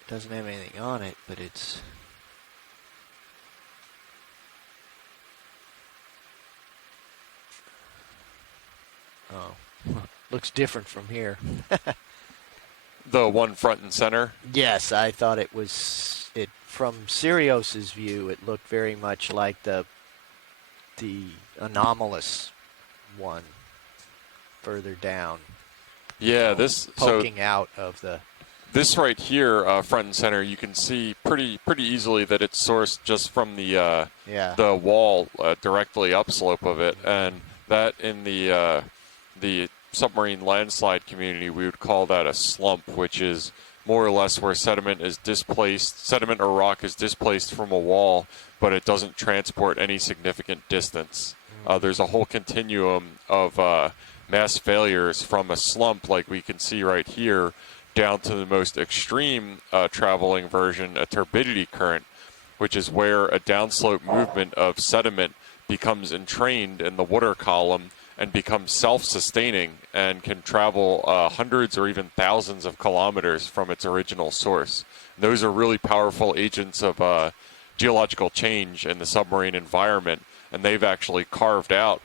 It doesn't have anything on it, but it's... Oh, looks different from here. The one front and center? Yes, I thought it was... From Sirius's view, it looked very much like the Anomalous one further down. Yeah, this poking out of the... This right here, front and center, you can see pretty easily that it's sourced just from the the wall directly upslope of it, and that in the submarine landslide community, we would call that a slump, which is more or less where sediment is displaced, sediment or rock is displaced from a wall, but it doesn't transport any significant distance. There's a whole continuum of mass failures from a slump, like we can see right here, down to the most extreme traveling version, a turbidity current, which is where a downslope movement of sediment becomes entrained in the water column and becomes self-sustaining and can travel hundreds or even thousands of kilometers from its original source. And those are really powerful agents of geological change in the submarine environment, and they've actually carved out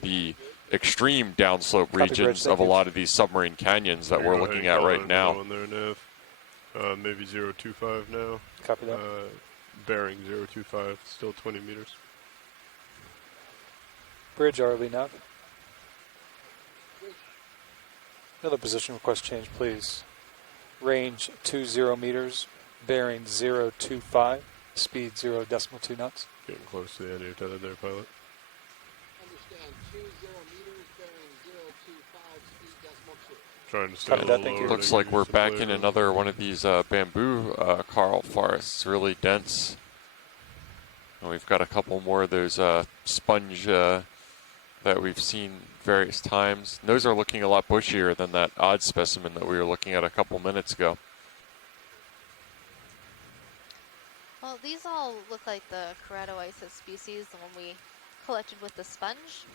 the extreme downslope regions of a lot of these submarine canyons that we're looking at right now. There, maybe 025 now. Copy that. Bearing 025, still 20 meters. Bridge ROV nav. Another position request change, please. Range 20 meters, bearing 025, speed 0.2 knots. Getting close to the end of your tether there, pilot. Understand, 20 meters, bearing 025, speed 0.2. Trying to stay a little lower. Looks like we're back in another one of these bamboo coral forests, really dense. And we've got a couple more of those sponge that we've seen various times. And those are looking a lot bushier than that odd specimen that we were looking at a couple minutes ago. Well, these all look like the Keratoisis species, the one we collected with the sponge.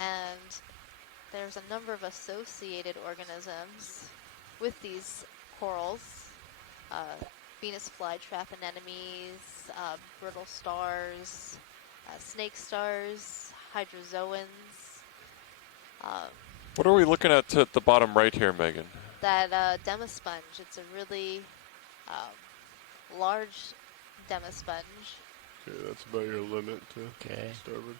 And there's a number of associated organisms with these corals, Venus flytrap anemones, brittle stars, snake stars, hydrozoans. What are we looking at the bottom right here, Megan? That demisponge, it's a really large demisponge. Okay, that's about your limit to starboard.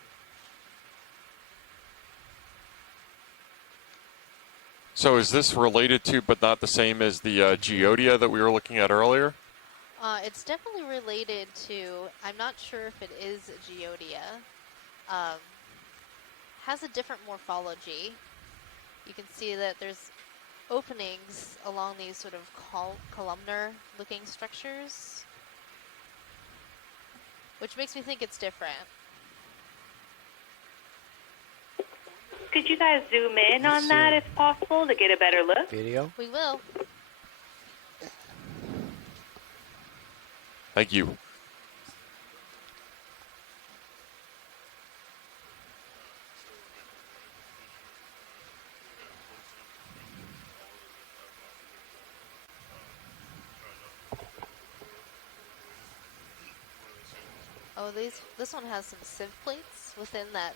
So is this related to, but not the same as the Geodia that we were looking at earlier? It's definitely related to, I'm not sure if it is Geodia. Has a different morphology. You can see that there's openings along these sort of columnar looking structures, which makes me think it's different. Could you guys zoom in on that if possible to get a better look? Video? We will. Thank you. Oh, this one has some sieve plates within that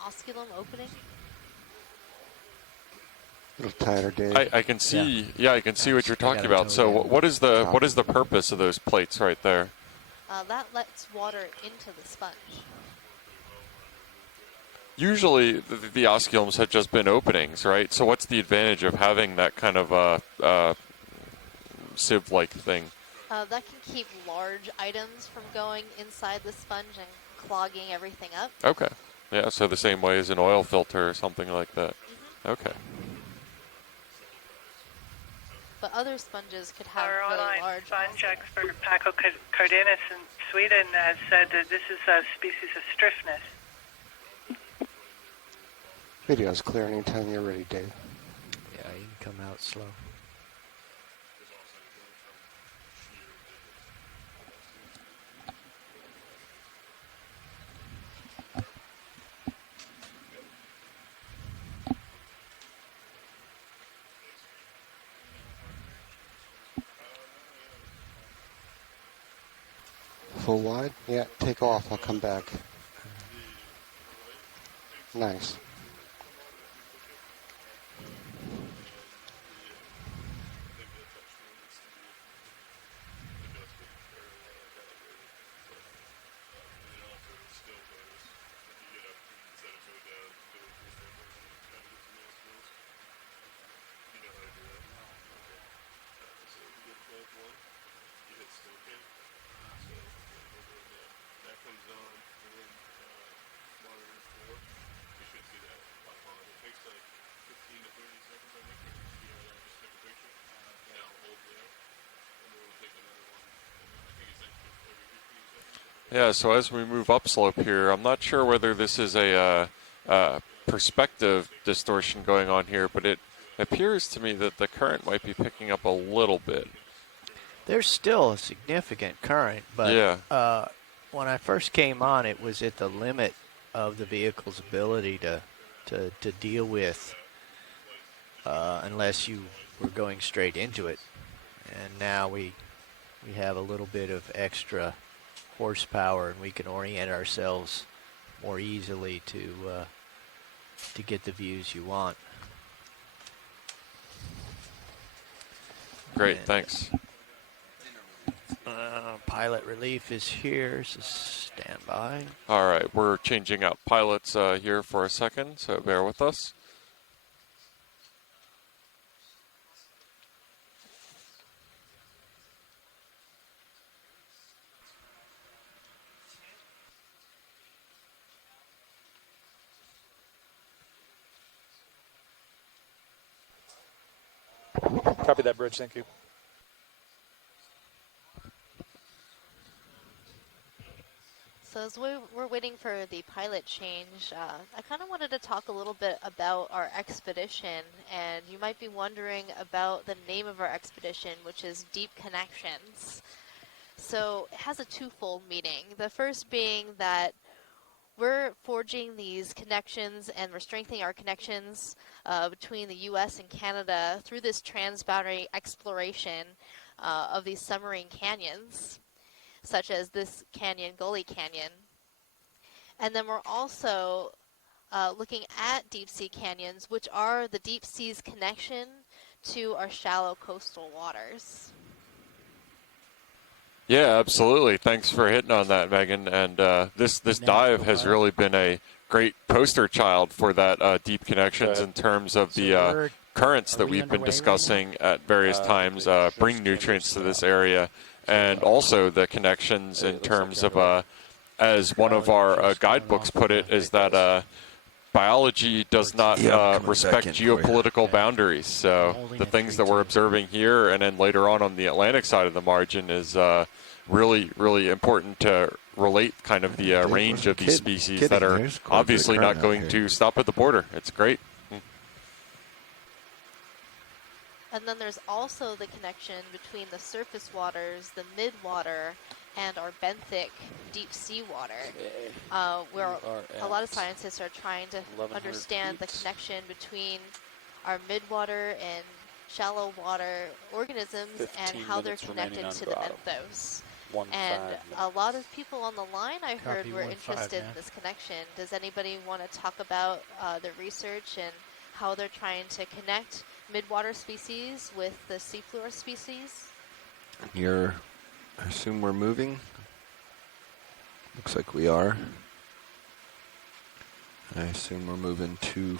osculum opening. A little tighter, Dave. I can see, I can see what you're talking about. So what is the purpose of those plates right there? That lets water into the sponge. Usually the osculums have just been openings, right? So what's the advantage of having that kind of sieve-like thing? That can keep large items from going inside the sponge and clogging everything up. Okay. Yeah, so the same way as an oil filter or something like that. Mm-hmm. Okay. But other sponges could have Our really online large sponge expert, Paco Cardenas in Sweden, has said that this is a species of Stryphnus. Video's clear anytime you're ready, Dave. Yeah, you can come out slow. Full wide? Yeah, take off. I'll come back. Nice. Yeah, so as we move upslope here, I'm not sure whether this is a perspective distortion going on here, but it appears to me that the current might be picking up a little bit. There's still a significant current, but yeah. When I first came on, it was at the limit of the vehicle's ability to deal with unless you were going straight into it. And now we have a little bit of extra horsepower, and we can orient ourselves more easily to get the views you want. Great, thanks. Pilot relief is here, so stand by. All right, we're changing out pilots here for a second, so bear with us. Copy that, Bridge. Thank you. So as we're waiting for the pilot change, I kind of wanted to talk a little bit about our expedition, and you might be wondering about the name of our expedition, which is Deep Connections. So it has a twofold meaning. The first being that we're forging these connections and we're strengthening our connections between the U.S. and Canada through this transboundary exploration of these submarine canyons, such as this canyon, Gully Canyon. And then we're also looking at deep sea canyons, which are the deep sea's connection to our shallow coastal waters. Yeah, absolutely. Thanks for hitting on that, Megan. And this dive has really been a great poster child for that deep connections in terms of the currents that we've been discussing at various times, bring nutrients to this area, and also the connections in terms of, as one of our guidebooks put it, is that biology does not respect geopolitical boundaries. So the things that we're observing here and then later on the Atlantic side of the margin is really, really important to relate kind of the range of these species that are obviously not going to stop at the border. It's great. And then there's also the connection between the surface waters, the mid-water, and our benthic deep sea water, where a lot of scientists are trying to understand the connection between our mid-water and shallow water organisms and how they're connected to the benthos. And a lot of people on the line, I heard, were interested in this connection. Does anybody want to talk about the research and how they're trying to connect midwater species with the seafloor species? I assume we're moving. Looks like we are. I assume we're moving to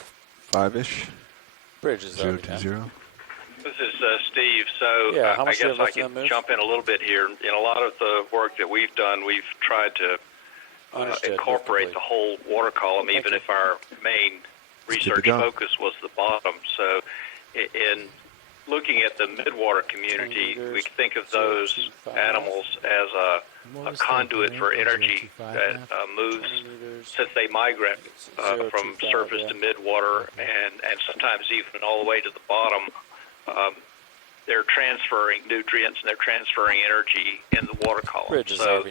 5-ish. Bridge is 0 to 0. This is Steve. So I guess I can jump in a little bit here. In a lot of the work that we've done, we've tried to incorporate the whole water column, even if our main research focus was the bottom. So in looking at the midwater community, we think of those animals as a conduit for energy that moves, since they migrate from surface to midwater and sometimes even all the way to the bottom. They're transferring nutrients and they're transferring energy in the water column. So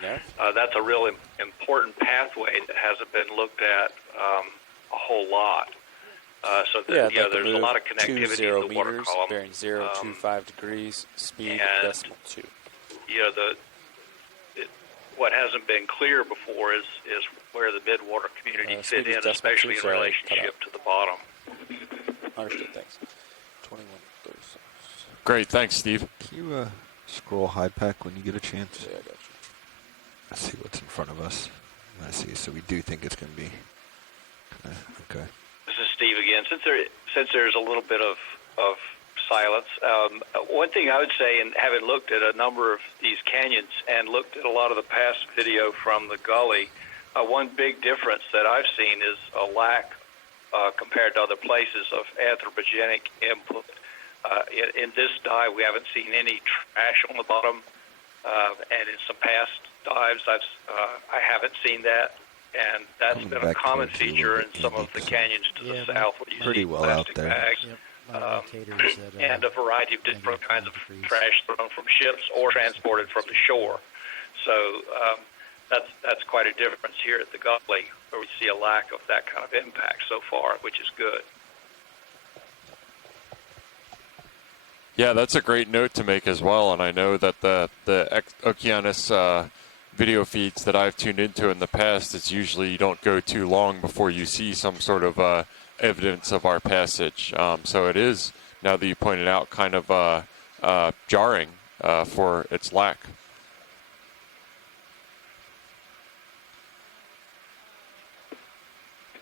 that's a real important pathway that hasn't been looked at a whole lot. So that, there's a lot of connectivity in the water column. Bearing 0.25 degrees, speed decimal 2. What hasn't been clear before is where the midwater community fit in, especially in relationship to the bottom. Understood, thanks. 21:36. Great, thanks, Steve. Can you scroll high pack when you get a chance? Yeah, I got you. Let's see what's in front of us. I see. So we do think it's going to be okay. This is Steve again. Since there's a little bit of silence, one thing I would say, and having looked at a number of these canyons and looked at a lot of the past video from the Gully, one big difference that I've seen is a lack, compared to other places, of anthropogenic input. In this dive, we haven't seen any trash on the bottom, and in some past dives, I haven't seen that. And that's been a common feature in some of the canyons to the south, where you see plastic bags and a variety of different kinds of trash thrown from ships or transported from the shore. So that's quite a difference here at the Gully, where we see a lack of that kind of impact so far, which is good. Yeah, that's a great note to make as well. And I know that the Okeanos video feeds that I've tuned into in the past, it's usually you don't go too long before you see some sort of evidence of our passage. So it is, now that you pointed out, kind of jarring for its lack.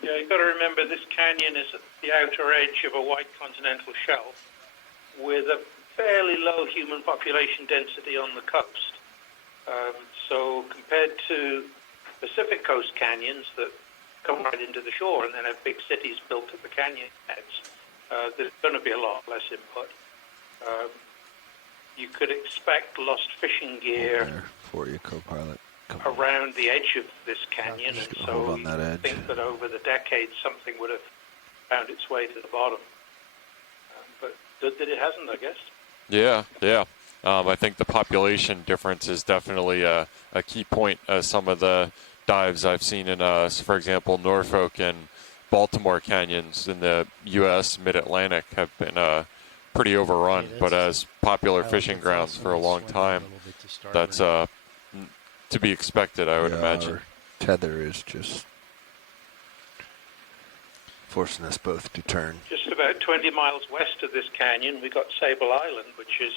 Yeah, you've got to remember this canyon is at the outer edge of a white continental shelf with a fairly low human population density on the coast. So compared to Pacific Coast canyons that come right into the shore and then have big cities built at the canyon heads, there's going to be a lot less input. You could expect lost fishing gear for you, co-pilot. Around the edge of this canyon, and so I think that over the decades something would have found its way to the bottom. But good that it hasn't, I guess. Yeah. I think the population difference is definitely a key point. Some of the dives I've seen in, for example, Norfolk and Baltimore canyons in the U.S. Mid-Atlantic have been pretty overrun. But as popular fishing grounds for a long time, that's to be expected, I would imagine. Our tether is just forcing us both to turn. Just about 20 miles west of this canyon, we got Sable Island, which is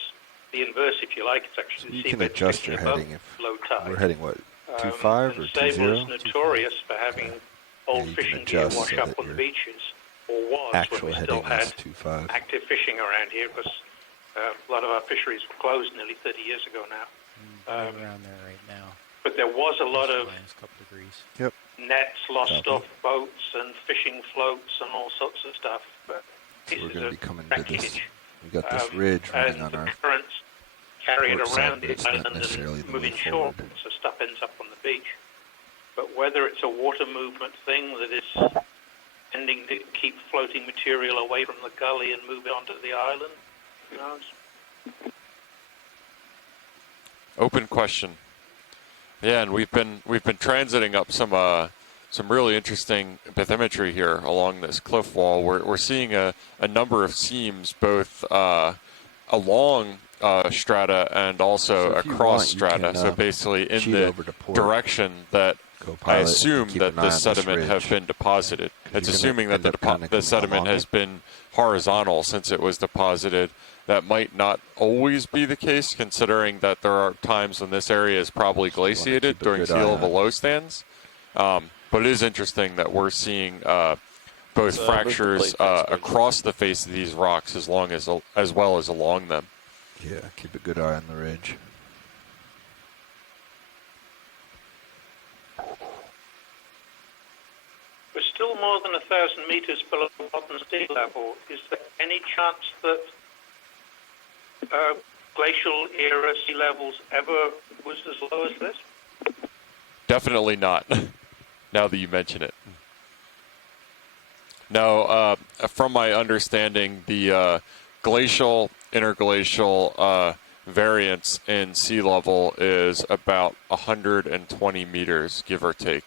the inverse, if you like. It's actually You the can seabed adjust your above heading if low tide. we're heading, what, 2.5 or 2.0? Sable is notorious for having old fishing gear wash up on the beaches, or was when we still had active fishing around here, because a lot of our fisheries were closed nearly 30 years ago now. Around there right now. But there was a lot of Yep. nets lost off boats and fishing floats and all sorts of stuff. But So we're going to be coming to wreckage. this. We got this ridge running on the our currents carry it port side, around but the it's not island necessarily and the moving way shore, forward. so stuff ends up on the beach. But whether it's a water movement thing that is tending to keep floating material away from the gully and move it onto the island, who knows? Open question. Yeah, and we've been transiting up some really interesting bathymetry here along this cliff wall. We're seeing a number of seams both along strata and also across strata. So basically in the direction that I assume that this sediment have been deposited. It's assuming that the sediment has been horizontal since it was deposited. That might not always be the case, considering that there are times when this area is probably glaciated during sea level low stands. But it is interesting that we're seeing both fractures across the face of these rocks as well as along them. Yeah, keep a good eye on the ridge. We're still more than 1,000 meters below modern sea level. Is there any chance that glacial era sea levels ever was as low as this? Definitely not, now that you mention it. No, from my understanding, the glacial, interglacial variance in sea level is about 120 meters, give or take.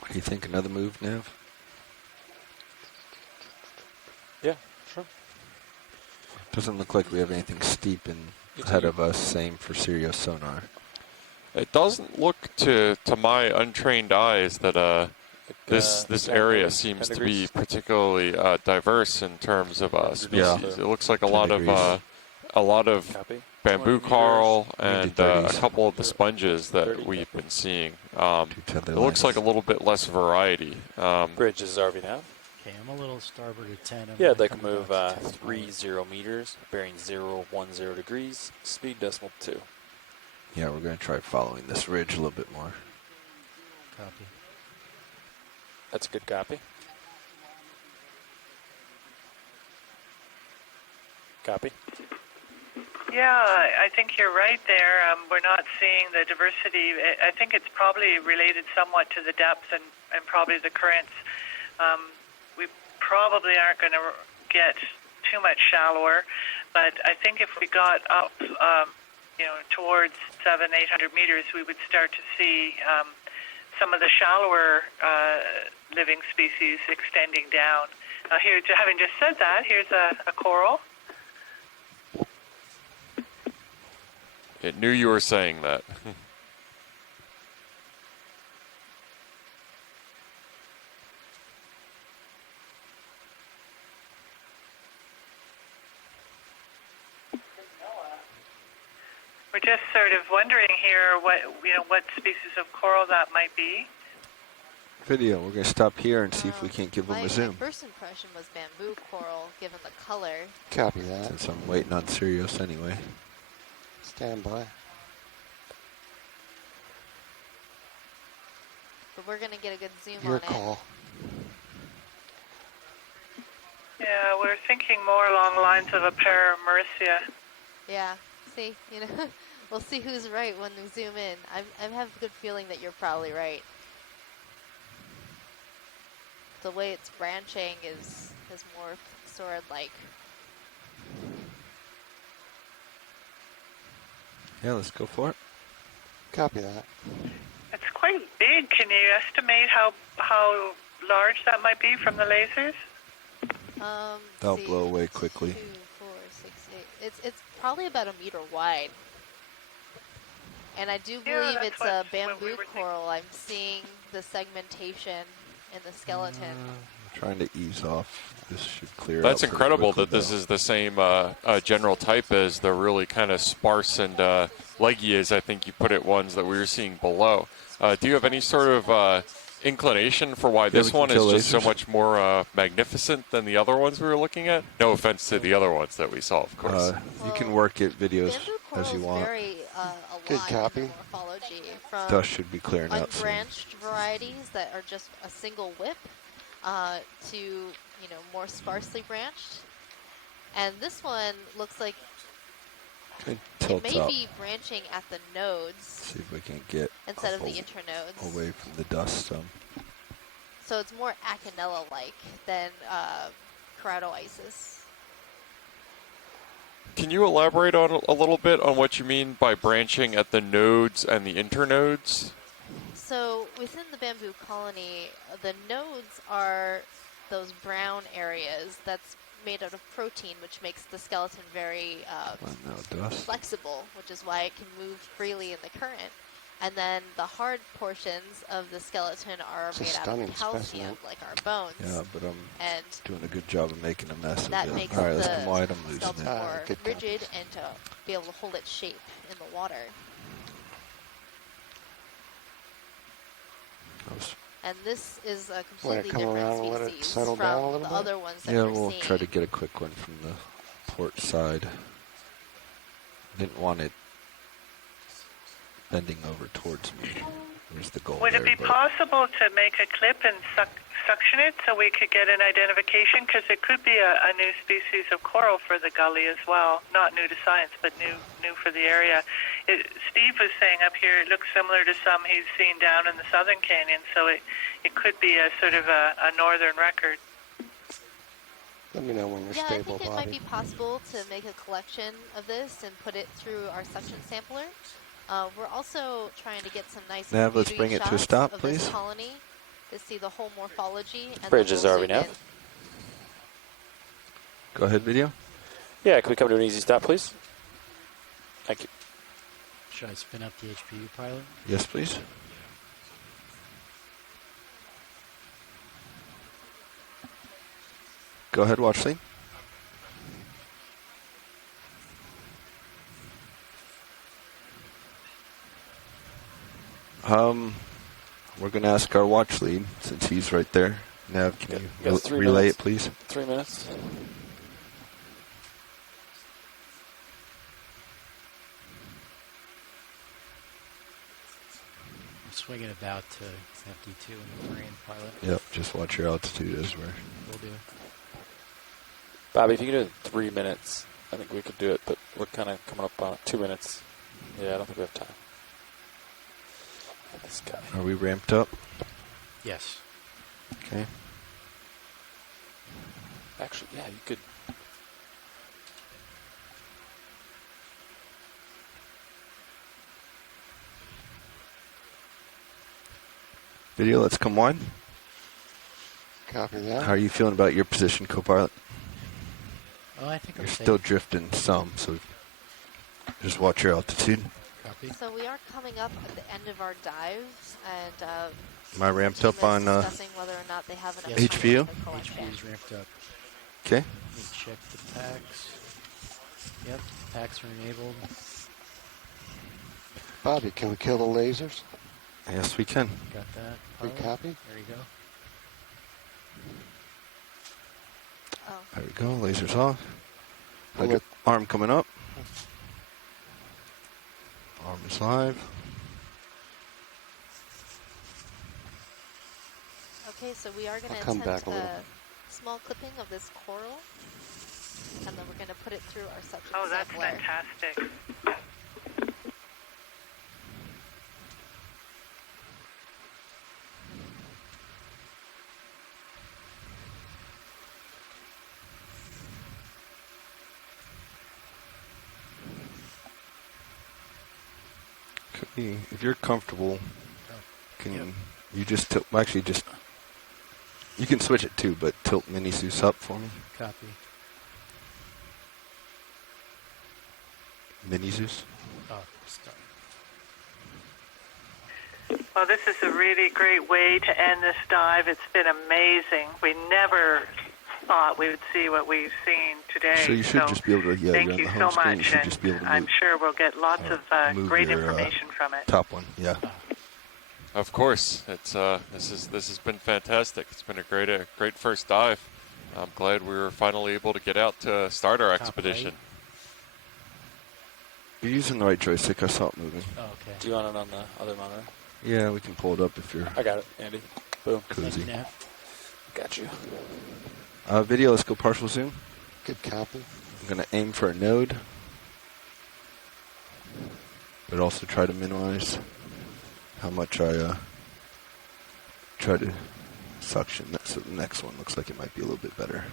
What do you think? Another move, Nev? Yeah, sure. Doesn't look like we have anything steep ahead of us. Same for Sirius sonar. It doesn't look to my untrained eyes that this area seems to be particularly diverse in terms of species. Yeah. It looks like a lot of bamboo coral and a couple of the sponges that we've been seeing. It looks like a little bit less variety. Bridge is RV now. Okay, I'm a little starboard at 10. Yeah, they can move 30 meters, bearing 010 degrees, speed decimal 2. Yeah, we're going to try following this ridge a little bit more. Copy. That's a good copy. Copy. Yeah, I think you're right there. We're not seeing the diversity. I think it's probably related somewhat to the depth and probably the currents. We probably aren't going to get too much shallower, but I think if we got up, towards 700-800 meters, we would start to see some of the shallower living species extending down. Here, having just said that, here's a coral. I knew you were saying that. We're just sort of wondering here what species of coral that might be. Video. We're going to stop here and see if we can't give them a zoom. My first impression was bamboo coral, given the color. Copy that. Since I'm waiting on Sirius anyway. Stand by. But we're going to get a good zoom Your on call. it. Yeah, we're thinking more along the lines of a Mauricia. Yeah, see, you know, we'll see who's right when we zoom in. I have a good feeling that you're probably right. The way it's branching is more sword-like. Yeah, let's go for it. Copy that. It's quite big. Can you estimate how large that might be from the lasers? That'll blow away quickly. 2, 4, 6, 8. It's probably about 1 meter wide. And I do believe it's a bamboo coral. I'm seeing the segmentation in the skeleton. I'm trying to ease off. This should clear That's out incredible quickly, that this is the same general type as the really kind of sparse and leggy, as I think you put it, ones that we were seeing below. Do you have any sort of inclination for why this one is just so much more magnificent than the other ones we were looking at? No offense to the other ones that we saw, of course. You can work it videos as you want. Good copy. Morphology from Dust should be clearing out soon. unbranched varieties that are just a single whip to more sparsely branched. And this one looks like it may be branching at the nodes. See if we can get instead of the internodes away from the dust some. So it's more Acanella-like than Keratoisis. Can you elaborate on a little bit on what you mean by branching at the nodes and the internodes? So within the bamboo colony, the nodes are those brown areas that's made out of protein, which makes the skeleton very flexible, which is why it can move freely in the current. And then the hard portions of the skeleton are made out of calcium, specimen. like our bones. Yeah, but I'm and doing a good job of making a mess of that it. makes All right, the let's come wide. I'm losing skeleton it. more rigid and to be able to hold its shape in the water. And this is a completely different species from the other ones that we're we'll seeing. try to get a quick one from the port side. Didn't want it bending over towards me. There's the goal. Would it be possible to make a clip and suction it so we could get an identification? Because it could be a new species of coral for the gully as well. Not new to science, but new for the area. Steve was saying up here it looks similar to some he's seen down in the Southern Canyon, so it could be a sort of a northern record. Let me know when you're stable, I think it Bobby. might be possible to make a collection of this and put it through our suction sampler. We're also trying to get some nice Nav, let's bring it to a stop, of please. this colony to see the whole morphology. And Bridges are we now? Go ahead, video. Yeah, can we come to an easy stop, please? Thank you. Should I spin up the HPU pilot? Yes, please. Go ahead, watch scene. We're going to ask our watch lead, since he's right there. Nav, can you relay it, please? 3 minutes. I'm swinging about to FD2 in the marine pilot. Yep, just watch your altitude as we're... Will do. Bobby, if you could do it in 3 minutes, I think we could do it, but we're kind of coming up on 2 minutes. Yeah, I don't think we have time. This guy. Are we ramped up? Yes. Okay. Actually, yeah, you could. Video, let's come wide. Copy that. How are you feeling about your position, co-pilot? Oh, I think You're I'm still safe. drifting some, so just watch your altitude. Copy. So we are coming up at the end of our dives, and Am I ramped up on discussing whether or not they have enough HPU? HPU is ramped up. Okay. Let me check the packs. Yep, packs are enabled. Bobby, can we kill the lasers? Yes, we can. Got that. We pilot. copy? There you go. There we go. Lasers off. Bullet. Arm coming up. Arm is live. Okay, so we are going to come back attempt a little. small clipping of this coral, and then we're going to put it through our suction Oh, that's sampler. fantastic. If you're comfortable, can you just tilt? Well, actually, just you can switch it too, but tilt Mini Zeus up for me. Copy. Mini Zeus. Oh, stop. Well, this is a really great way to end this dive. It's been amazing. We never thought we would see what we've seen today. So you should just be able to, yeah, thank you're on you the so home screen. much, You should just be able to I'm move, sure we'll get lots of great your, information from it. Top one, yeah. Of course, it's this has been fantastic. It's been a great first dive. I'm glad we were finally able to get out to start our expedition. You're using the right joystick. I saw it moving. Oh, okay. Do you want it on the other monitor? Yeah, we can pull it up if you're. I got it, Andy. Boom. Cozy. Got you. Video, let's go partial zoom. Good copy. I'm going to aim for a node, but also try to minimize how much I try to suction. So the next one looks like it might be a little bit better.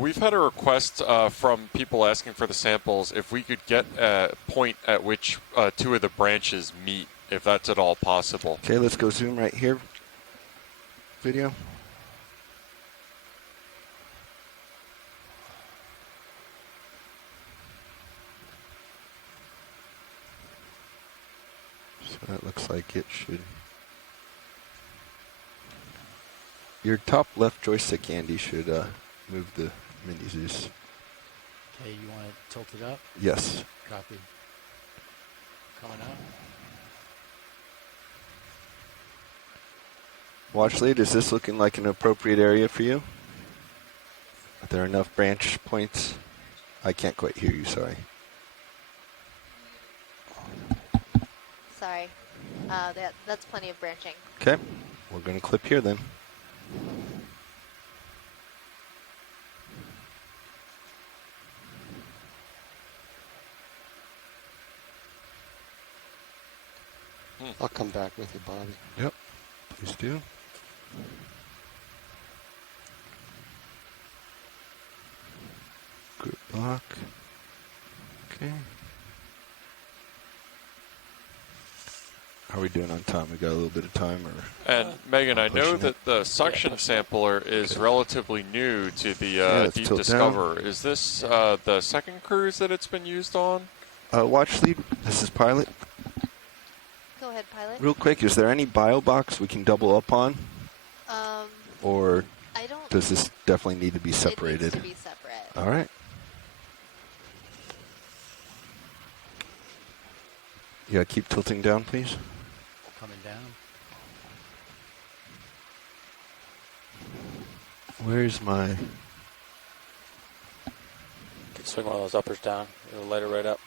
We've had a request from people asking for the samples if we could get a point at which two of the branches meet, if that's at all possible. Okay, let's go zoom right here. Video. So that looks like it should. Your top left joystick, Andy, should move the Mini Zeus. Okay, you want it tilted up? Yes. Copy. Coming up. Watch lead, is this looking like an appropriate area for you? Are there enough branch points? I can't quite hear you, sorry. Sorry. That's plenty of branching. Okay, we're going to clip here then. I'll come back with you, Bobby. Yep, please do. Group block. Okay. How are we doing on time? We got a little bit of time, or? And Megan, I know that the suction sampler is relatively new to the Deep Discover. Down. Is this the second cruise that it's been used on? Watch lead. This is pilot. Go ahead, pilot. Real quick, is there any bio box we can double up on? Or does this definitely need to be separated? It needs to be separate. All right. Yeah, keep tilting down, please. Coming down. Where's my... You can swing one of those uppers down. It'll light it right up.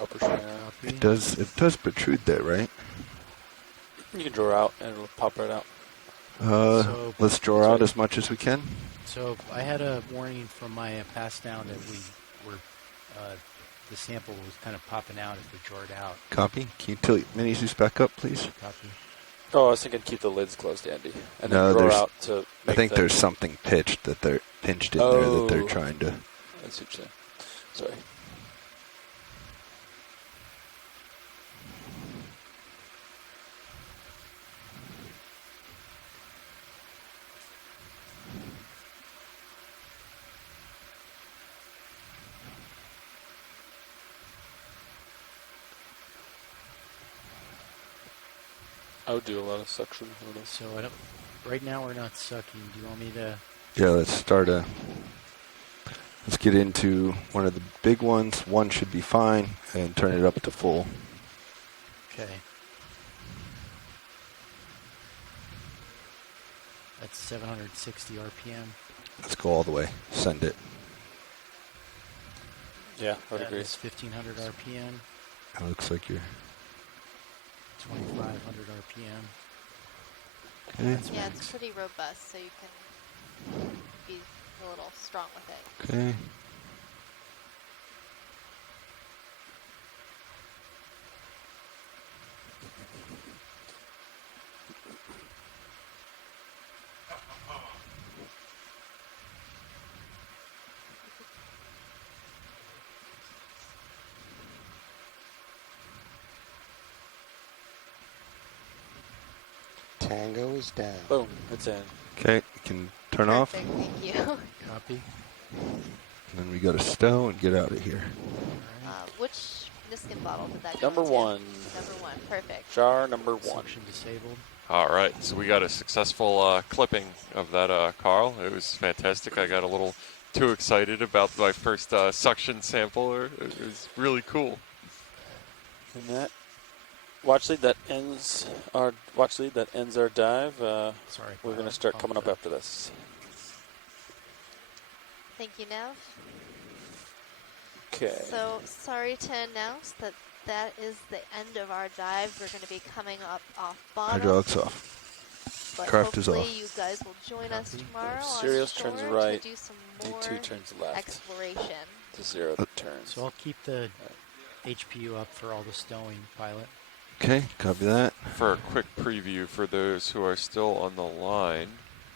Upper swing around. It does protrude there, right? You can draw out and it'll pop right out. So let's draw out as much as we can. So I had a warning from my pass down that we were the sample was kind of popping out if we draw it out. Copy. Can you tilt Mini Zeus back up, please? Copy. Oh, I was thinking keep the lids closed, Andy. And No, then draw out to I think there's something pitched that they're pinched in there that they're trying to. That's what you're saying. Sorry. I would do a lot of suction. So right now we're not sucking. Do you want me to? Yeah, let's get into one of the big ones. One should be fine, and turn it up to full. Okay. That's 760 RPM. Let's go all the way. Send it. Yeah, I would agree. That's 1500 RPM. It looks like you're... 2500 RPM. Okay. Yeah, it's pretty robust, so you can be a little strong with it. Okay. Tango is down. Boom, it's in. Okay, you can turn Perfect, off. thank you. Copy. And then we go to stow and get out of here. Which Niskin bottle did that Number go into? one. Number one, perfect. Jar number 1. Suction disabled. All right, so we got a successful clipping of that, Carl. It was fantastic. I got a little too excited about my first suction sample. It was really cool. And that watch lead that ends our dive. Sorry, we're going to start coming up after this. Thank you, Nev. Okay. So sorry to announce that is the end of our dive. We're going to be coming up off bottom. Hydraulics off. But Craft is hopefully off. you guys will join us tomorrow Sirius on turns shore right, to do some more D2 turns left. exploration. To 0 turns. So I'll keep the HPU up for all the stowing, pilot. Okay, copy that. For a quick preview for those who are still on the line.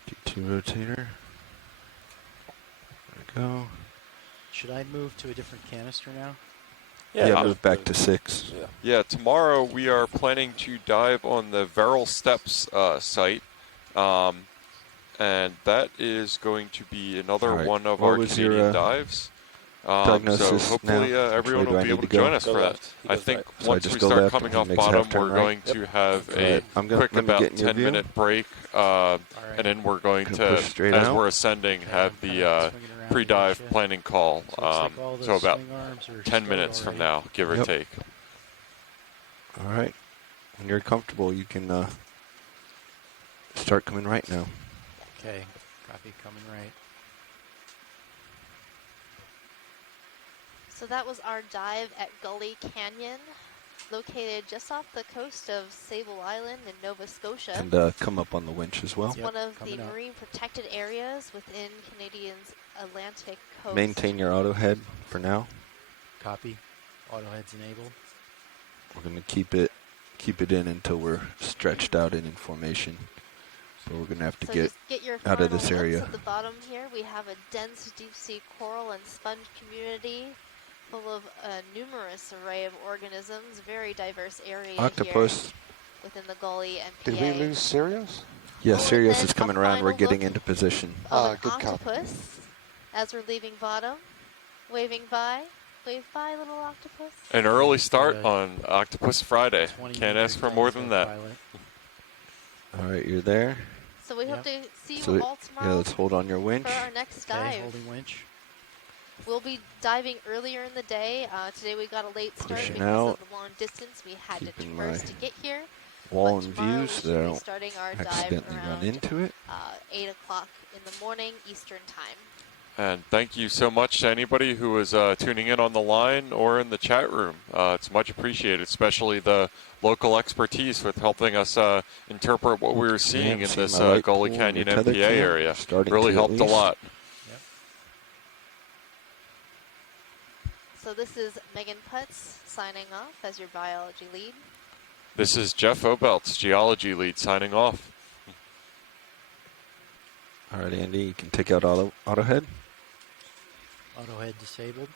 D2 rotator. There we go. Should I move to a different canister now? Yeah, move back to 6. Yeah, tomorrow we are planning to dive on the Verrill Steps site. And that is going to be another one of our Canadian dives. So hopefully everyone will be able to join us for that. I think once we start coming off bottom, we're going to have a quick about 10-minute break. And then we're going to, as we're ascending, have the pre-dive planning call. So about 10 minutes from now, give or take. All right. When you're comfortable, you can start coming right now. Okay, copy, coming right. So that was our dive at Gully Canyon, located just off the coast of Sable Island in Nova Scotia. And come up on the winch as well. It's one of the marine protected areas within Canadian's Atlantic coast. Maintain your auto head for now. Copy. Auto head's enabled. We're going to keep it in until we're stretched out and in formation. But we're going to have to get your out of this area. At the bottom here, we have a dense deep sea coral and sponge community full of a numerous array of organisms, very diverse area Octopus. here within the Gully and Did we lose Sirius? Yeah, Sirius is coming around. We're getting into position. Good octopus, as we're leaving bottom, waving by. Wave by, little octopus. An early start on Octopus Friday. Can't ask for more than that. All right, you're there. So we hope to see you all tomorrow. Yeah, let's hold on your winch. For our next dive. Holding winch. We'll be diving earlier in the day. Today we got a late start Pushing because out. of the long distance we had to traverse to get here. Wall But and tomorrow views we so should I be starting our don't dive accidentally run around into it. 8 o'clock in the morning Eastern time. And thank you so much to anybody who is tuning in on the line or in the chat room. It's much appreciated, especially the local expertise with helping us interpret what we were seeing in this Gully Canyon MPA area. Really helped a lot. So this is Megan Putz signing off as your biology lead. This is Jeff Obelt's geology lead signing off. All right, Andy, you can take out auto head. Auto head disabled.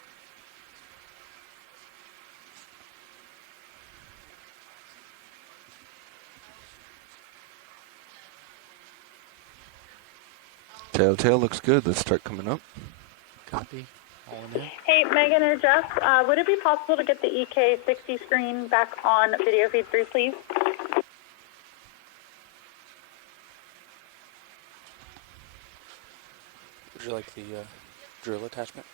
Tail looks good. Let's start coming up. Copy. All in there. Hey, Megan or Jeff, would it be possible to get the EK60 screen back on video feed 3, please? Would you like the drill attachment?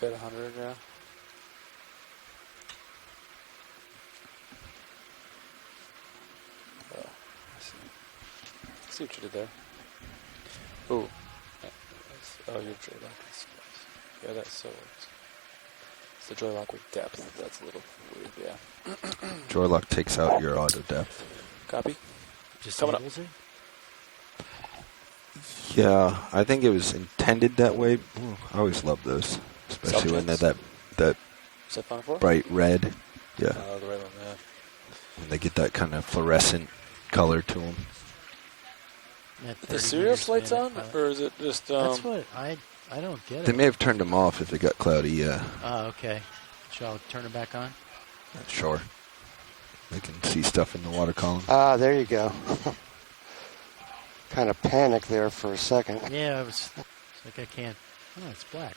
Got 100, yeah. See what you did there. Ooh. Oh, you're Geologic. Yeah, that's so. It's the Geologic with depth. That's a little weird, yeah. Geologic takes out your auto depth. Copy. Just coming up. it? Yeah, I think it was intended that way. Ooh, I always love those, especially when they're that bright red. Yeah. Oh, the red one, yeah. When they get that kind of fluorescent color to them. The serious lights on, or is it just? That's what I don't get. They may have turned them off if it got cloudy. Yeah. Oh, okay. Shall I turn it back on? Sure. They can see stuff in the water column. Ah, there you go. Kind of panicked there for a second. Yeah, it's like I can't. Oh, it's black.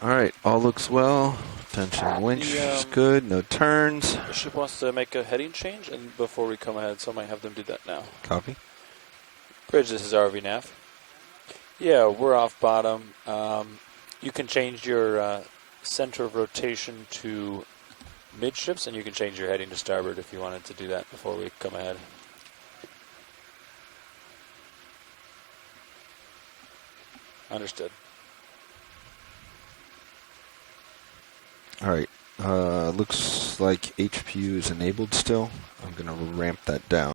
All right, all looks well. Tension winch is good. No turns. The ship wants to make a heading change, and before we come ahead, so I might have them do that now. Copy. Bridge, this is RV Nav. Yeah, we're off bottom. You can change your center of rotation to midships, and you can change your heading to starboard if you wanted to do that before we come ahead. Understood. All right. Looks like HPU is enabled still. I'm going to ramp that down.